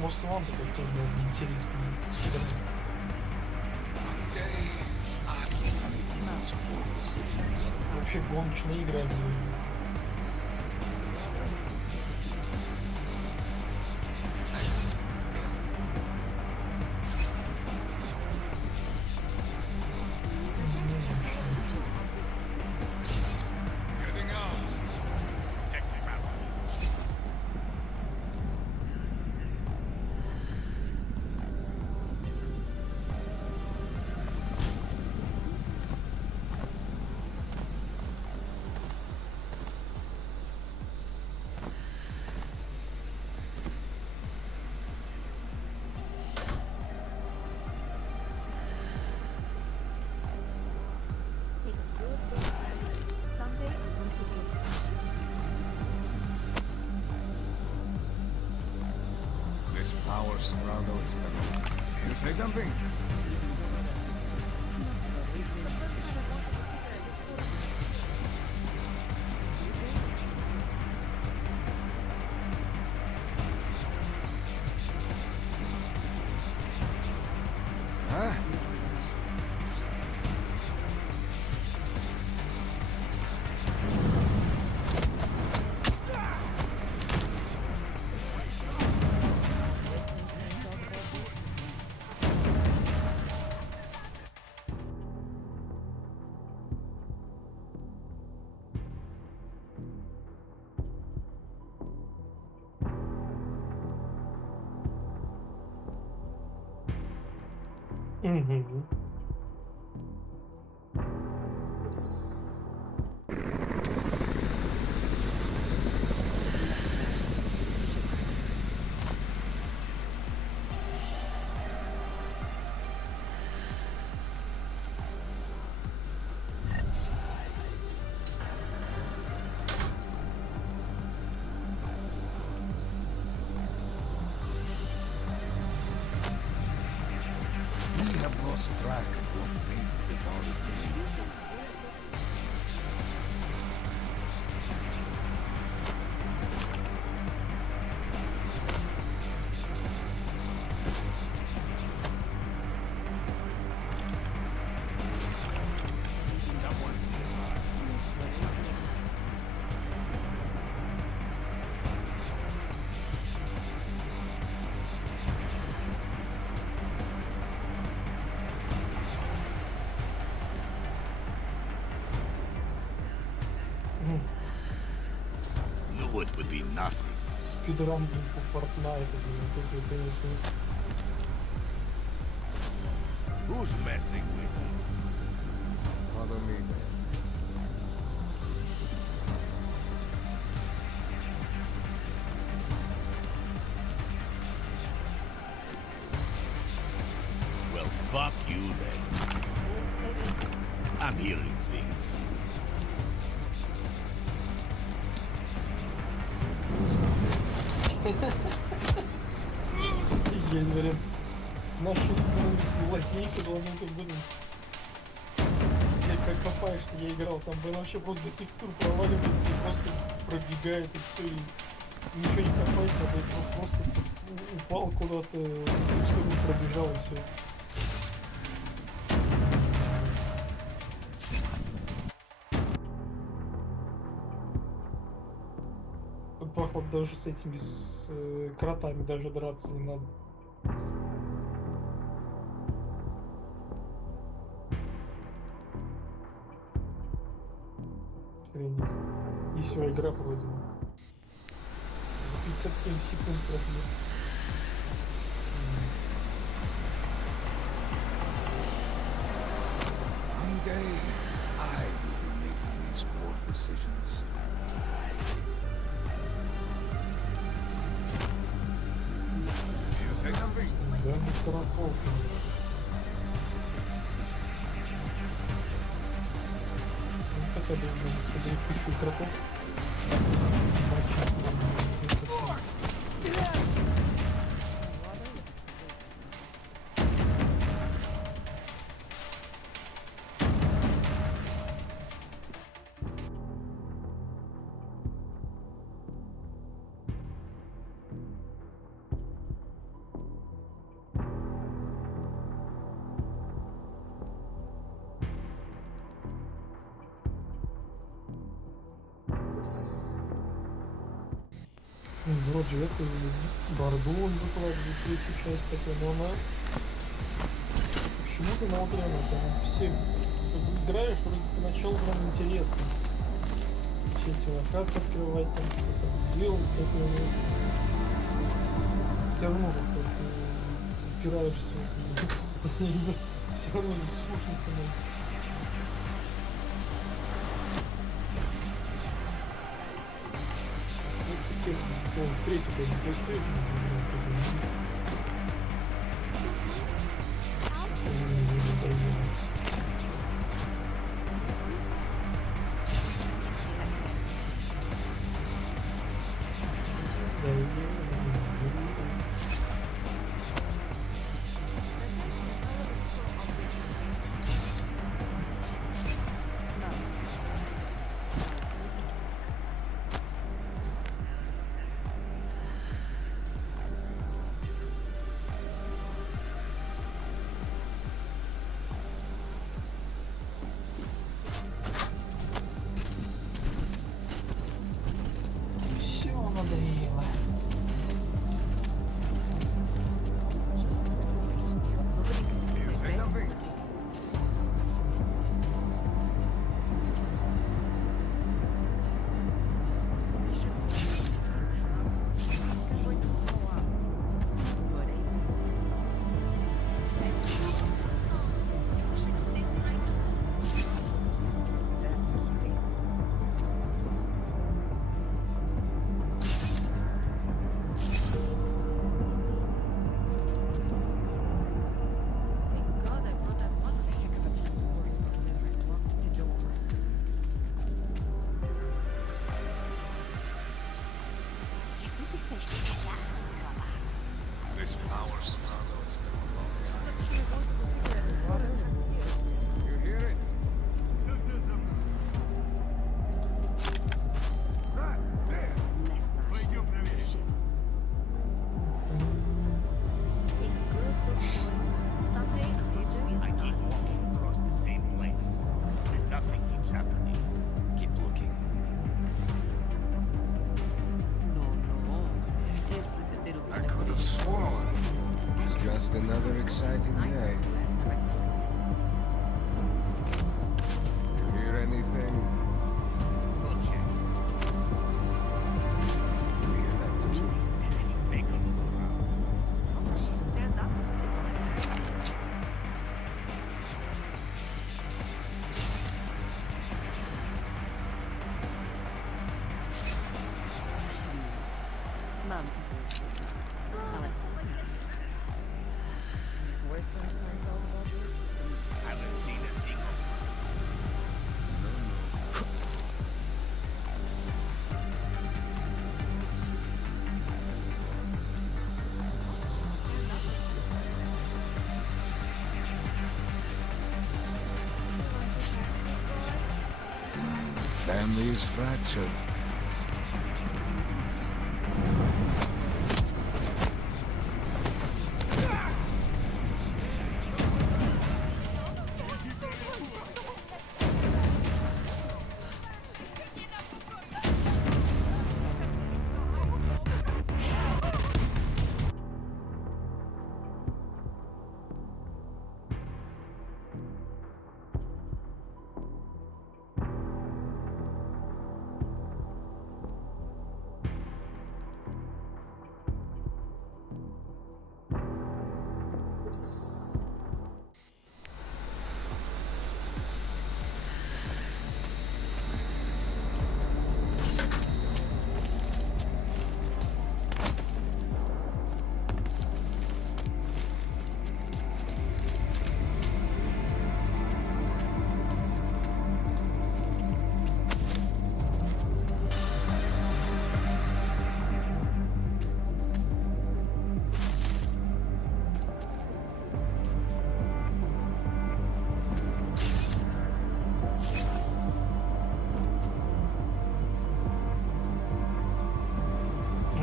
Most Wanted это тоже было интересно. Вообще гоночные игры они. This power struggle is better. You say something? Huh? Угу. We have lost track of what made the devoured believe. No, it would be nothing. Спидранинг по Fortnite, это, конечно. Who's messing with us? Follow me. Well, fuck you then. I'm hearing things. Есть вариант. Нашу лазейку должны тут быть. Как копаешь, что я играл, там блин, вообще просто текстур проваливается и просто пробегает и все, и ничего не копать, надо просто упал куда-то, текстур не пробежал и все. Походу даже с этими кротами даже драться не надо. Охренеть. И все, игра пройдена. За 57 секунд пробил. One day, I will be making these poor decisions. You say something? Да, мистер Фолк. Хотя бы можно сказать кучу кротов. Вроде это Борду он выкладывает третью часть такой, но она почему-то на утре она все играешь, вроде поначалу прям интересно. Все эти локации открывать, там что-то делать, такое. Все равно как-то упираешься, все равно скучно становится. Третий тоже не стоит. This power struggle has been a long time. You hear it? Right there. Пойдем проверим. I keep walking across the same place, and nothing keeps happening. Keep looking. I could have sworn. It's just another exciting day. You hear anything? Go check. Take a look around. Haven't seen a thing of The family is fractured.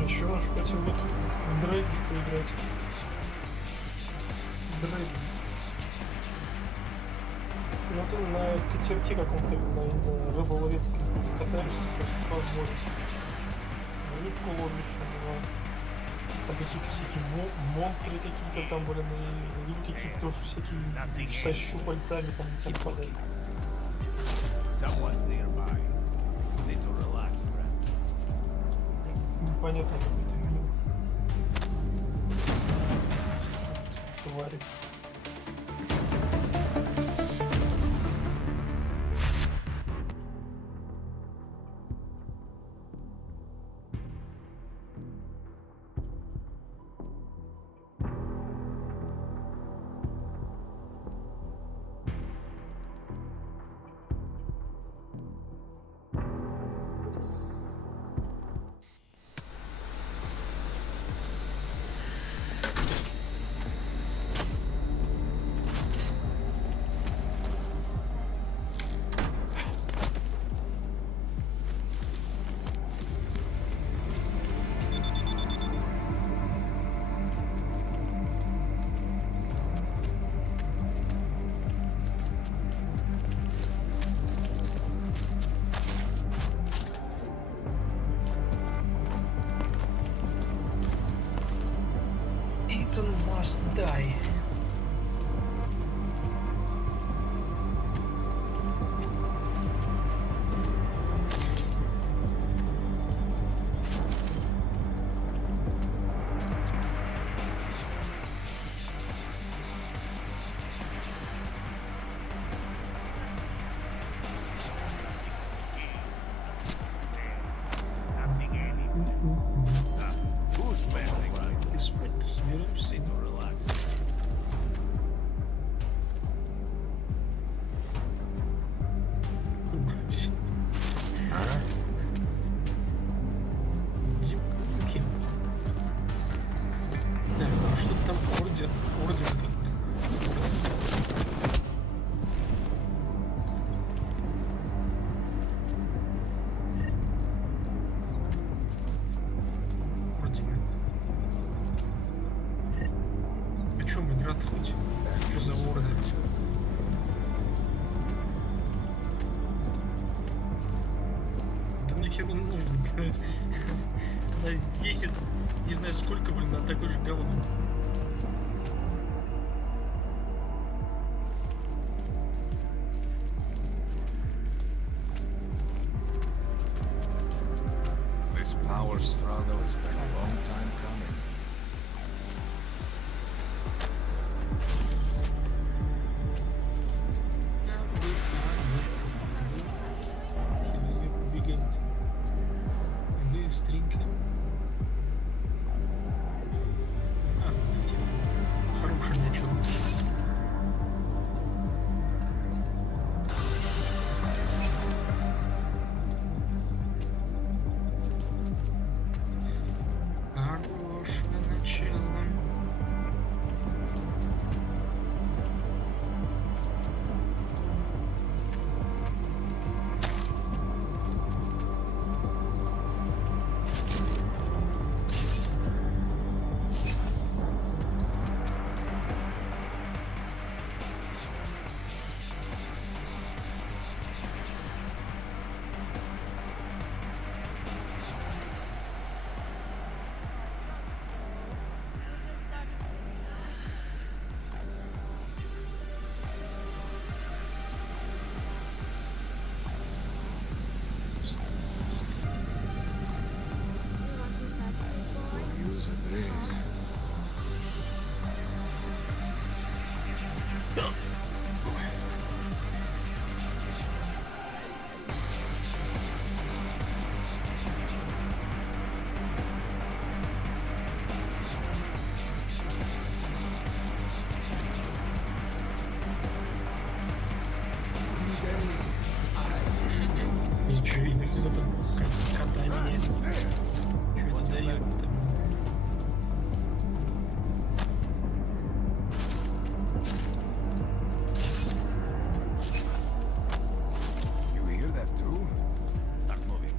Еще наш хотел вот драйв поиграть. Драйв. Ну ты на катерке каком-то, на, не знаю, рыболовецком катаешься просто по морю. они в колонне еще бывают. Там какие-то всякие монстры какие-то там были, и какие-то тоже всякие со щупальцами там на тебя падают. Непонятно какой-то мир. Твари. Must die. Весит, не знаю сколько, блин, на такой же говно. This power struggle has been a long time coming. Быстренько. Хорошее начало. Хорошее начало. Use a drink. Ничего, видно, кто-то кота меняет. Что-то дает там. You hear that too? Start moving.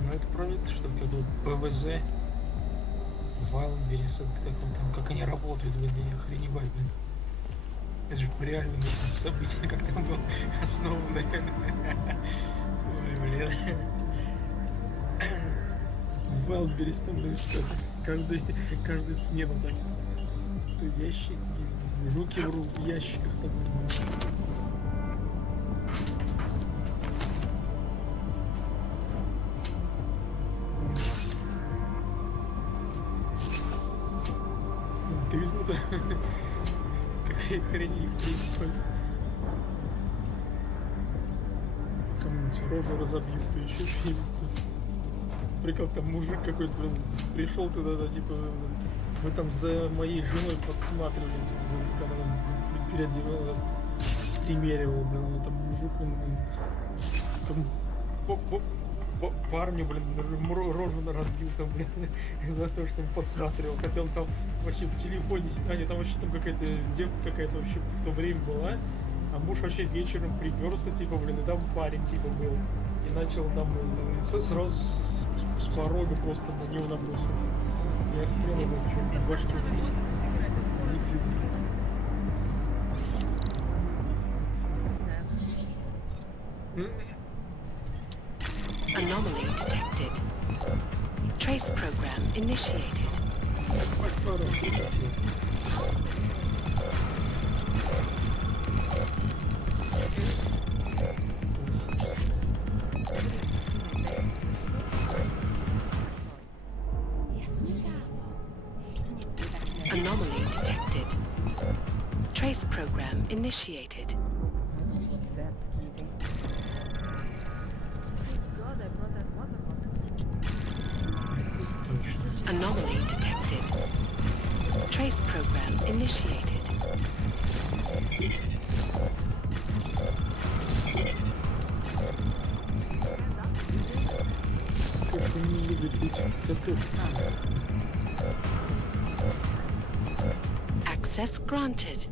Ну это про это, что как вот ПВЗ. Вайлдберрис, как он там, как они работают, блин, я охреневаю, блин. Это же по реальному событию, как там был основан, наверное. Ой, блин. Вайлдберрис там, блин, каждую смену так. То ящик, руки в ящиках там. Ты видел, да? Какая хрень их происходит. Кому-нибудь рожу разобьют, то еще что-нибудь. Прикол, там мужик какой-то пришел туда, да, типа, вы там за моей женой подсматривали, типа, когда он переодевал, примеривал, блин, он там мужик, он там парню, блин, рожу разбил там, блин, за то, что он подсматривал, хотя он там вообще в телефоне, там вообще там какая-то девка какая-то вообще в то время была, а муж вообще вечером приперся, типа, блин, и там парень, типа, был, и начал там сразу с порога просто на него набросился. Я охренел, что в башке. Anomaly detected. Trace program initiated. Anomaly detected. Trace program initiated. Anomaly detected. Trace program initiated. Access granted.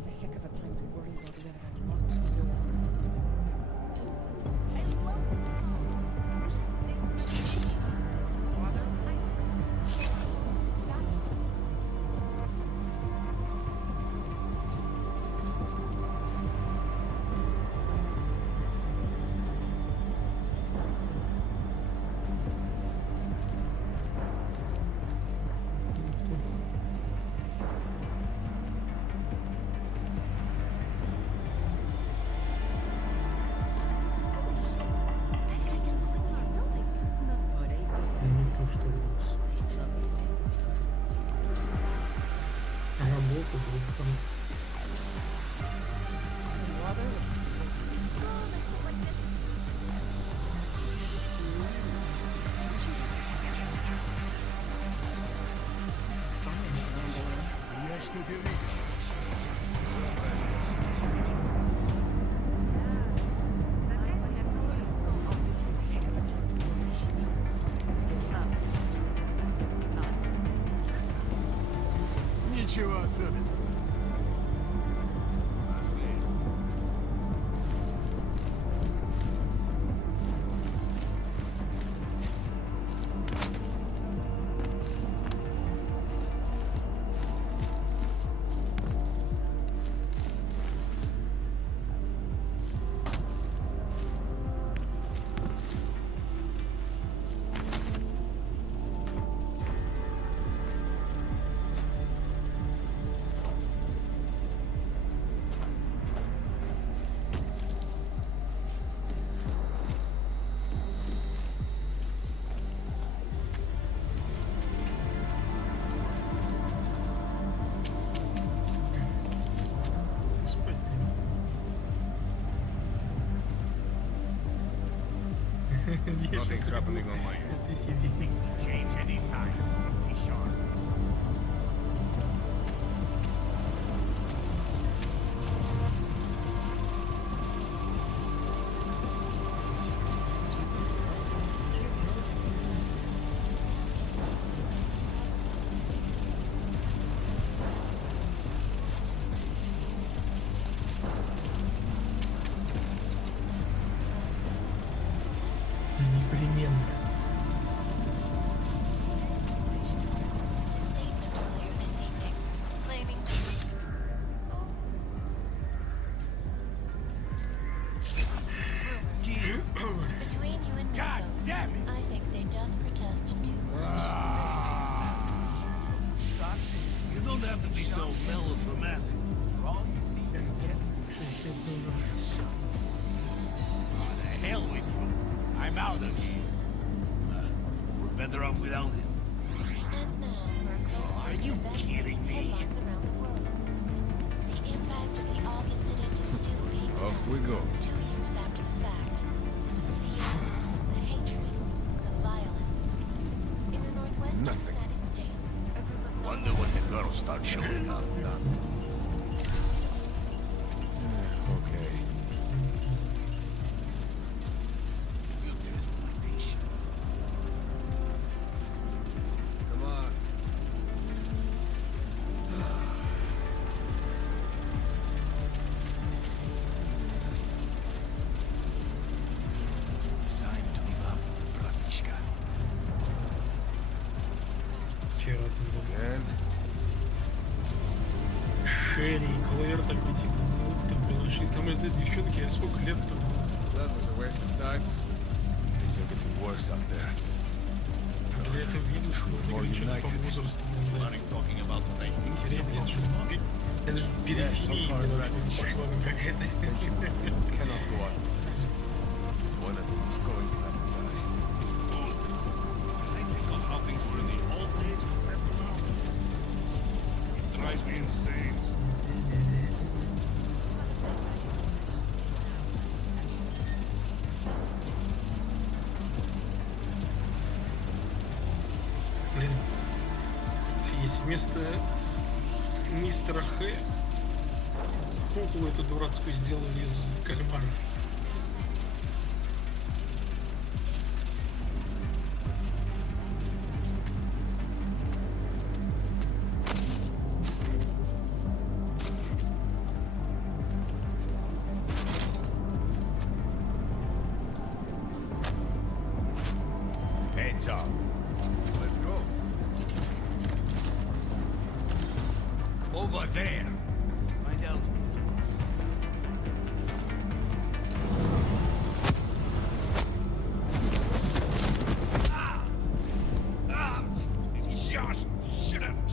Ничего особенного. Nothing's happening on my end. Change any time. Be sharp. Непременно. bother him. We're better off without him. And now for a close Are look you at events kidding making me? headlines around the world. The impact of the Og incident is still being Off we go. 2 years after the fact. The fear, the hatred, the violence. In the northwestern Nothing. United States, a group of Wonder when the girls start showing up. Okay. We'll test my patience. Come on. It's time to give up, bratishka. Вчера там был. Again. Шерри, клавер такой типа, ну там приложи. Там этой девчонки, а сколько лет-то? That was a waste of time. Things are getting worse out there. Я это видел, что они что-то по возрасту. Talking about Хрень, это же периферия пошла какая-то. Cannot go on like this. One of them is going to have to die. I think of how things were in the old days compared to now. It drives me insane. Блин, есть вместо мистера Х куклу эту дурацкую сделали из кальмара. Heads up. Let's go. Over there. Find out. Just shouldn't.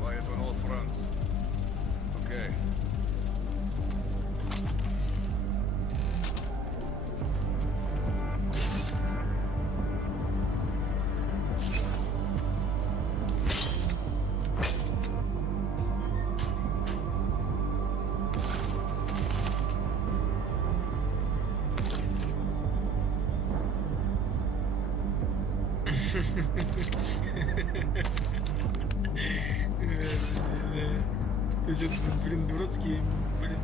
Quiet on all fronts. Okay. Эти, блин, дурацкие, блин,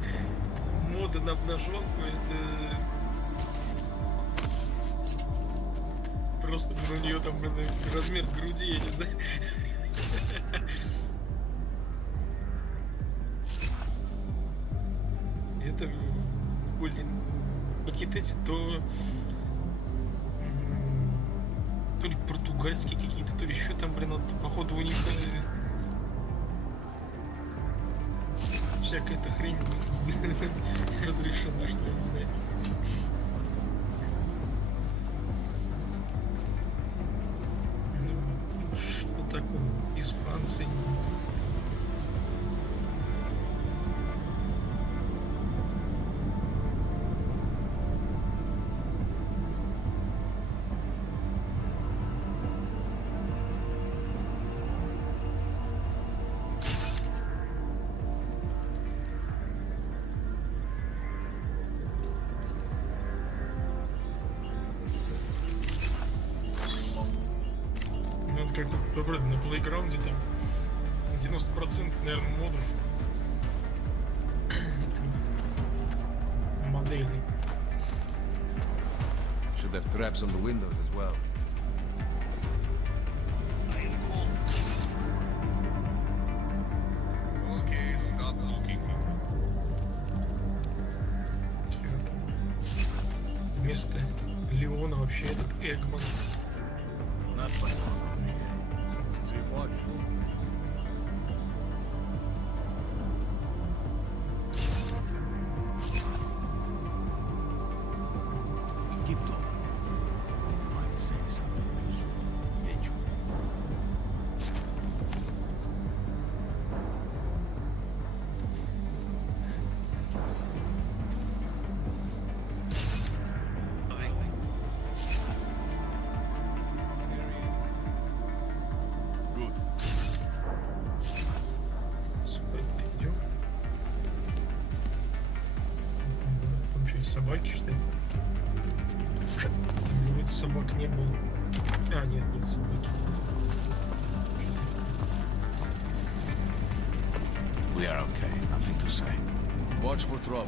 моды на обнаженку, это просто, блин, у нее там, блин, размер груди, я не знаю. Это, блин, какие-то эти, то ли португальские какие-то, то ли еще там, блин, вот, походу у них всякая эта хрень разрешена, что ли, не знаю. Ну, что такое? Из Франции. Как вроде на плейграунде там 90%, наверное, модов моделей. Should have traps on the windows as well. I am cool. вместо Леона вообще этот Эгман. Собаки, что ли? Говорит, собак не было. А, нет, нет собаки. We are okay, nothing to say. Watch for trouble.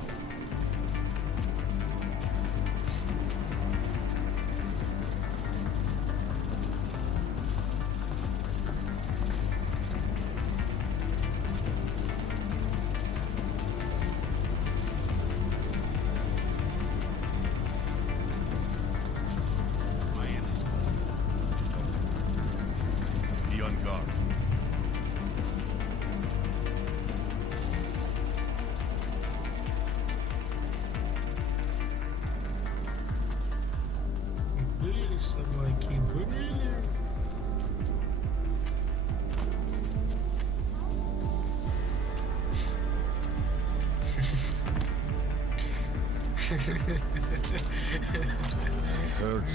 Были собаки, были.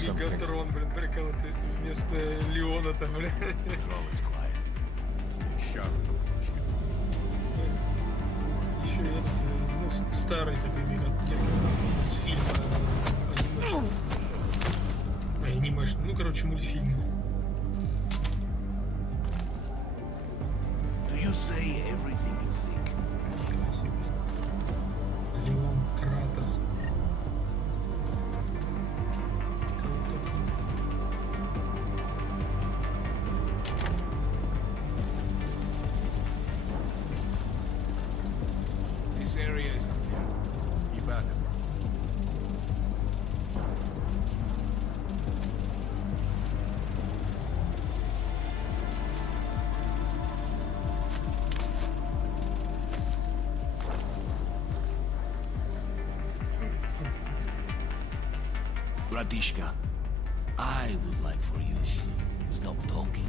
Мегатрон, блин, прикол, ты вместо Леона там, блин. Еще этот, ну, старый такой Мегатрон из фильма анимешн. Ну, короче, мультфильм. Do you say everything you think? Леон, Кратос. This area is clear. Keep at it. Bratishka, I would like for you to stop talking.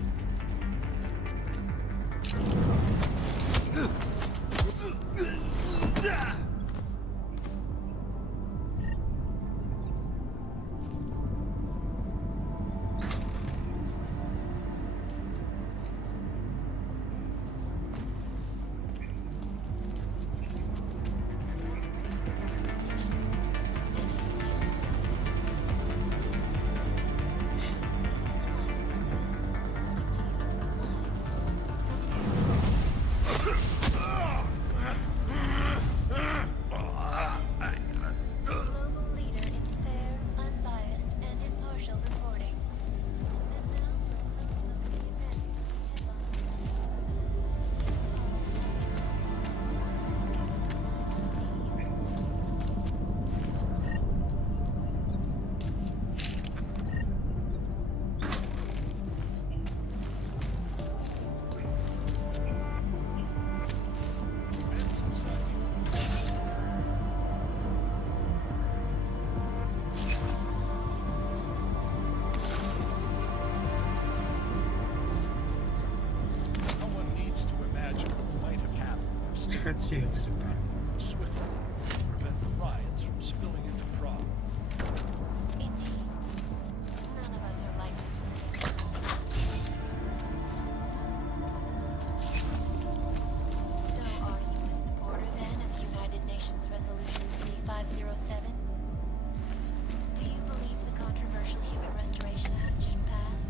Хотелось. Swiftly prevent the riots from spilling into Prague. None of us are likely to. So are you a supporter then of United Nations Resolution 3507? Do you believe the controversial Human Restoration Act should pass?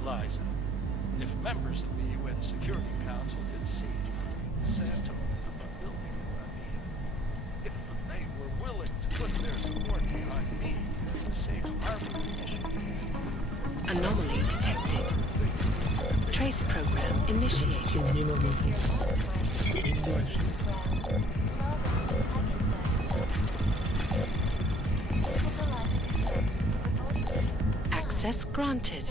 Eliza, if members of the UN Security Council could see the Santo building if they were willing to put their support behind me as the safe harbor initiative. Anomaly detected. Trace program initiated. Access granted.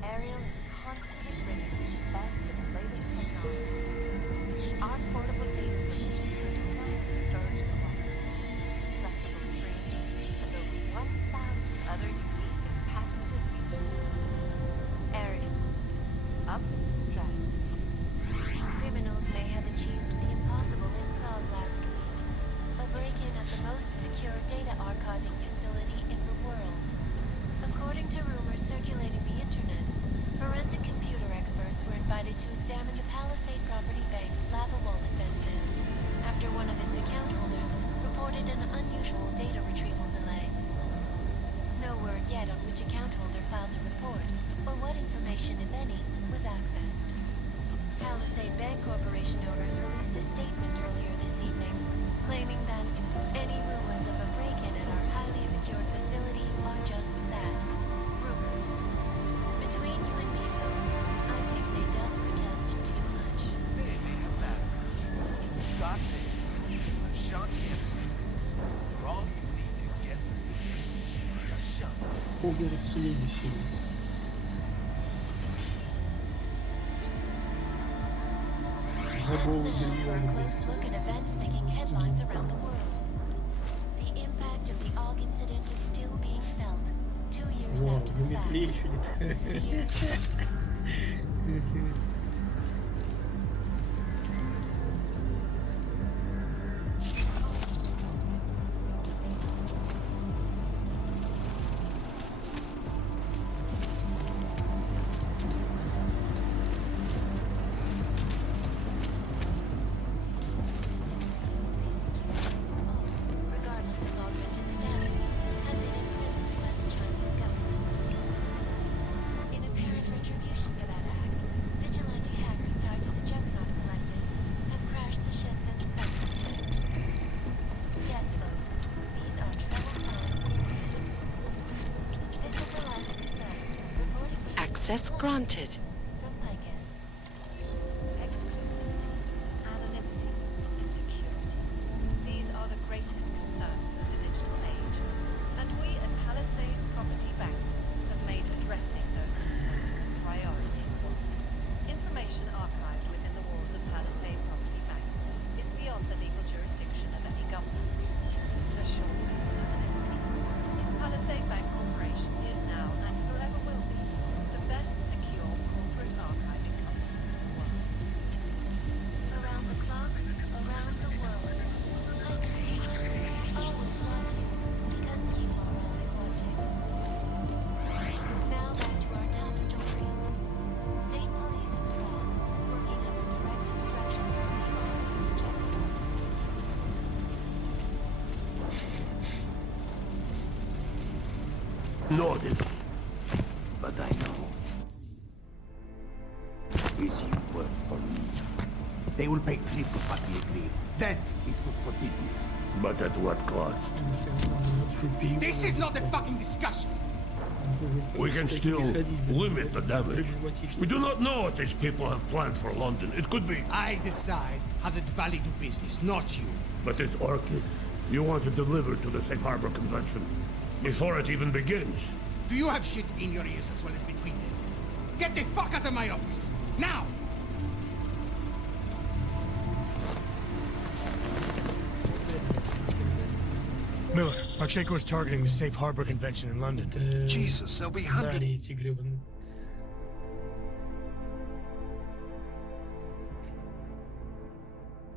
Ariel is constantly bringing the best of the latest technology. Our portable data solutions with massive storage capacity, flexible screens, and over 1,000 other unique and patented features. Ariel, up in the stratosphere. Criminals may have achieved the impossible in Prague last week. A break-in at the most secure data archiving facility in the world. According to rumors circulating the internet, forensic computer experts were invited to examine the Palisade Property Bank's lava wall defenses after one of its account holders reported an unusual data retrieval delay. No word yet on which account holder filed the report or what information, if any, was accessed. Palisade Bank Corporation owners released a statement earlier this evening claiming that any rumors of a break-in at our highly secured facility are just that, rumors. Between you and me, folks, I think they doth protest too much. They may have matters. You've got this. A shanty evidence. For all you need to get through. A shanty. Полгода следующий. For a close look at events making headlines around the world. The impact of the AUG incident is still being felt 2 years Вау, after the fact. замедление. Regardless of augmented status, have been imprisoned by the Chinese government. In apparent retribution for that act, vigilante hackers tied to the Juggernaut Collective have crashed the ships and infected. Yes, folks, these are troubled times. This is the last result, reporting to Access granted. from Picus. Exclusivity, anonymity, and security. These are the greatest concerns of the digital age, and we at Palisade Property Bank have made addressing those concerns priority one. Information archived within the walls of Palisade Property Bank is beyond the legal jurisdiction of any government. Assured anonymity. Palisade Bank Corporation is now and forever will be the best secure corporate archiving company in the world. Around the clock, around the world. I'm Steve, always watching, because you are always watching. Now back to our top story. State police in Prague, working under direct instructions from the army of the Czech Republic. Noted. But I know. Is you work for me. They will pay triple what we agreed. That is good for business. But at what cost? This is not a fucking discussion! We can still limit the damage. We do not know what these people have planned for London. It could be... I decide how the Valley do business, not you. But it's Orchid. You want to deliver to the Safe Harbor Convention before it even begins. Do you have shit in your ears as well as between them? Get the fuck out of my office! Now! Miller, Pacheco is targeting the Safe Harbor Convention in London. Jesus, there'll be hundreds.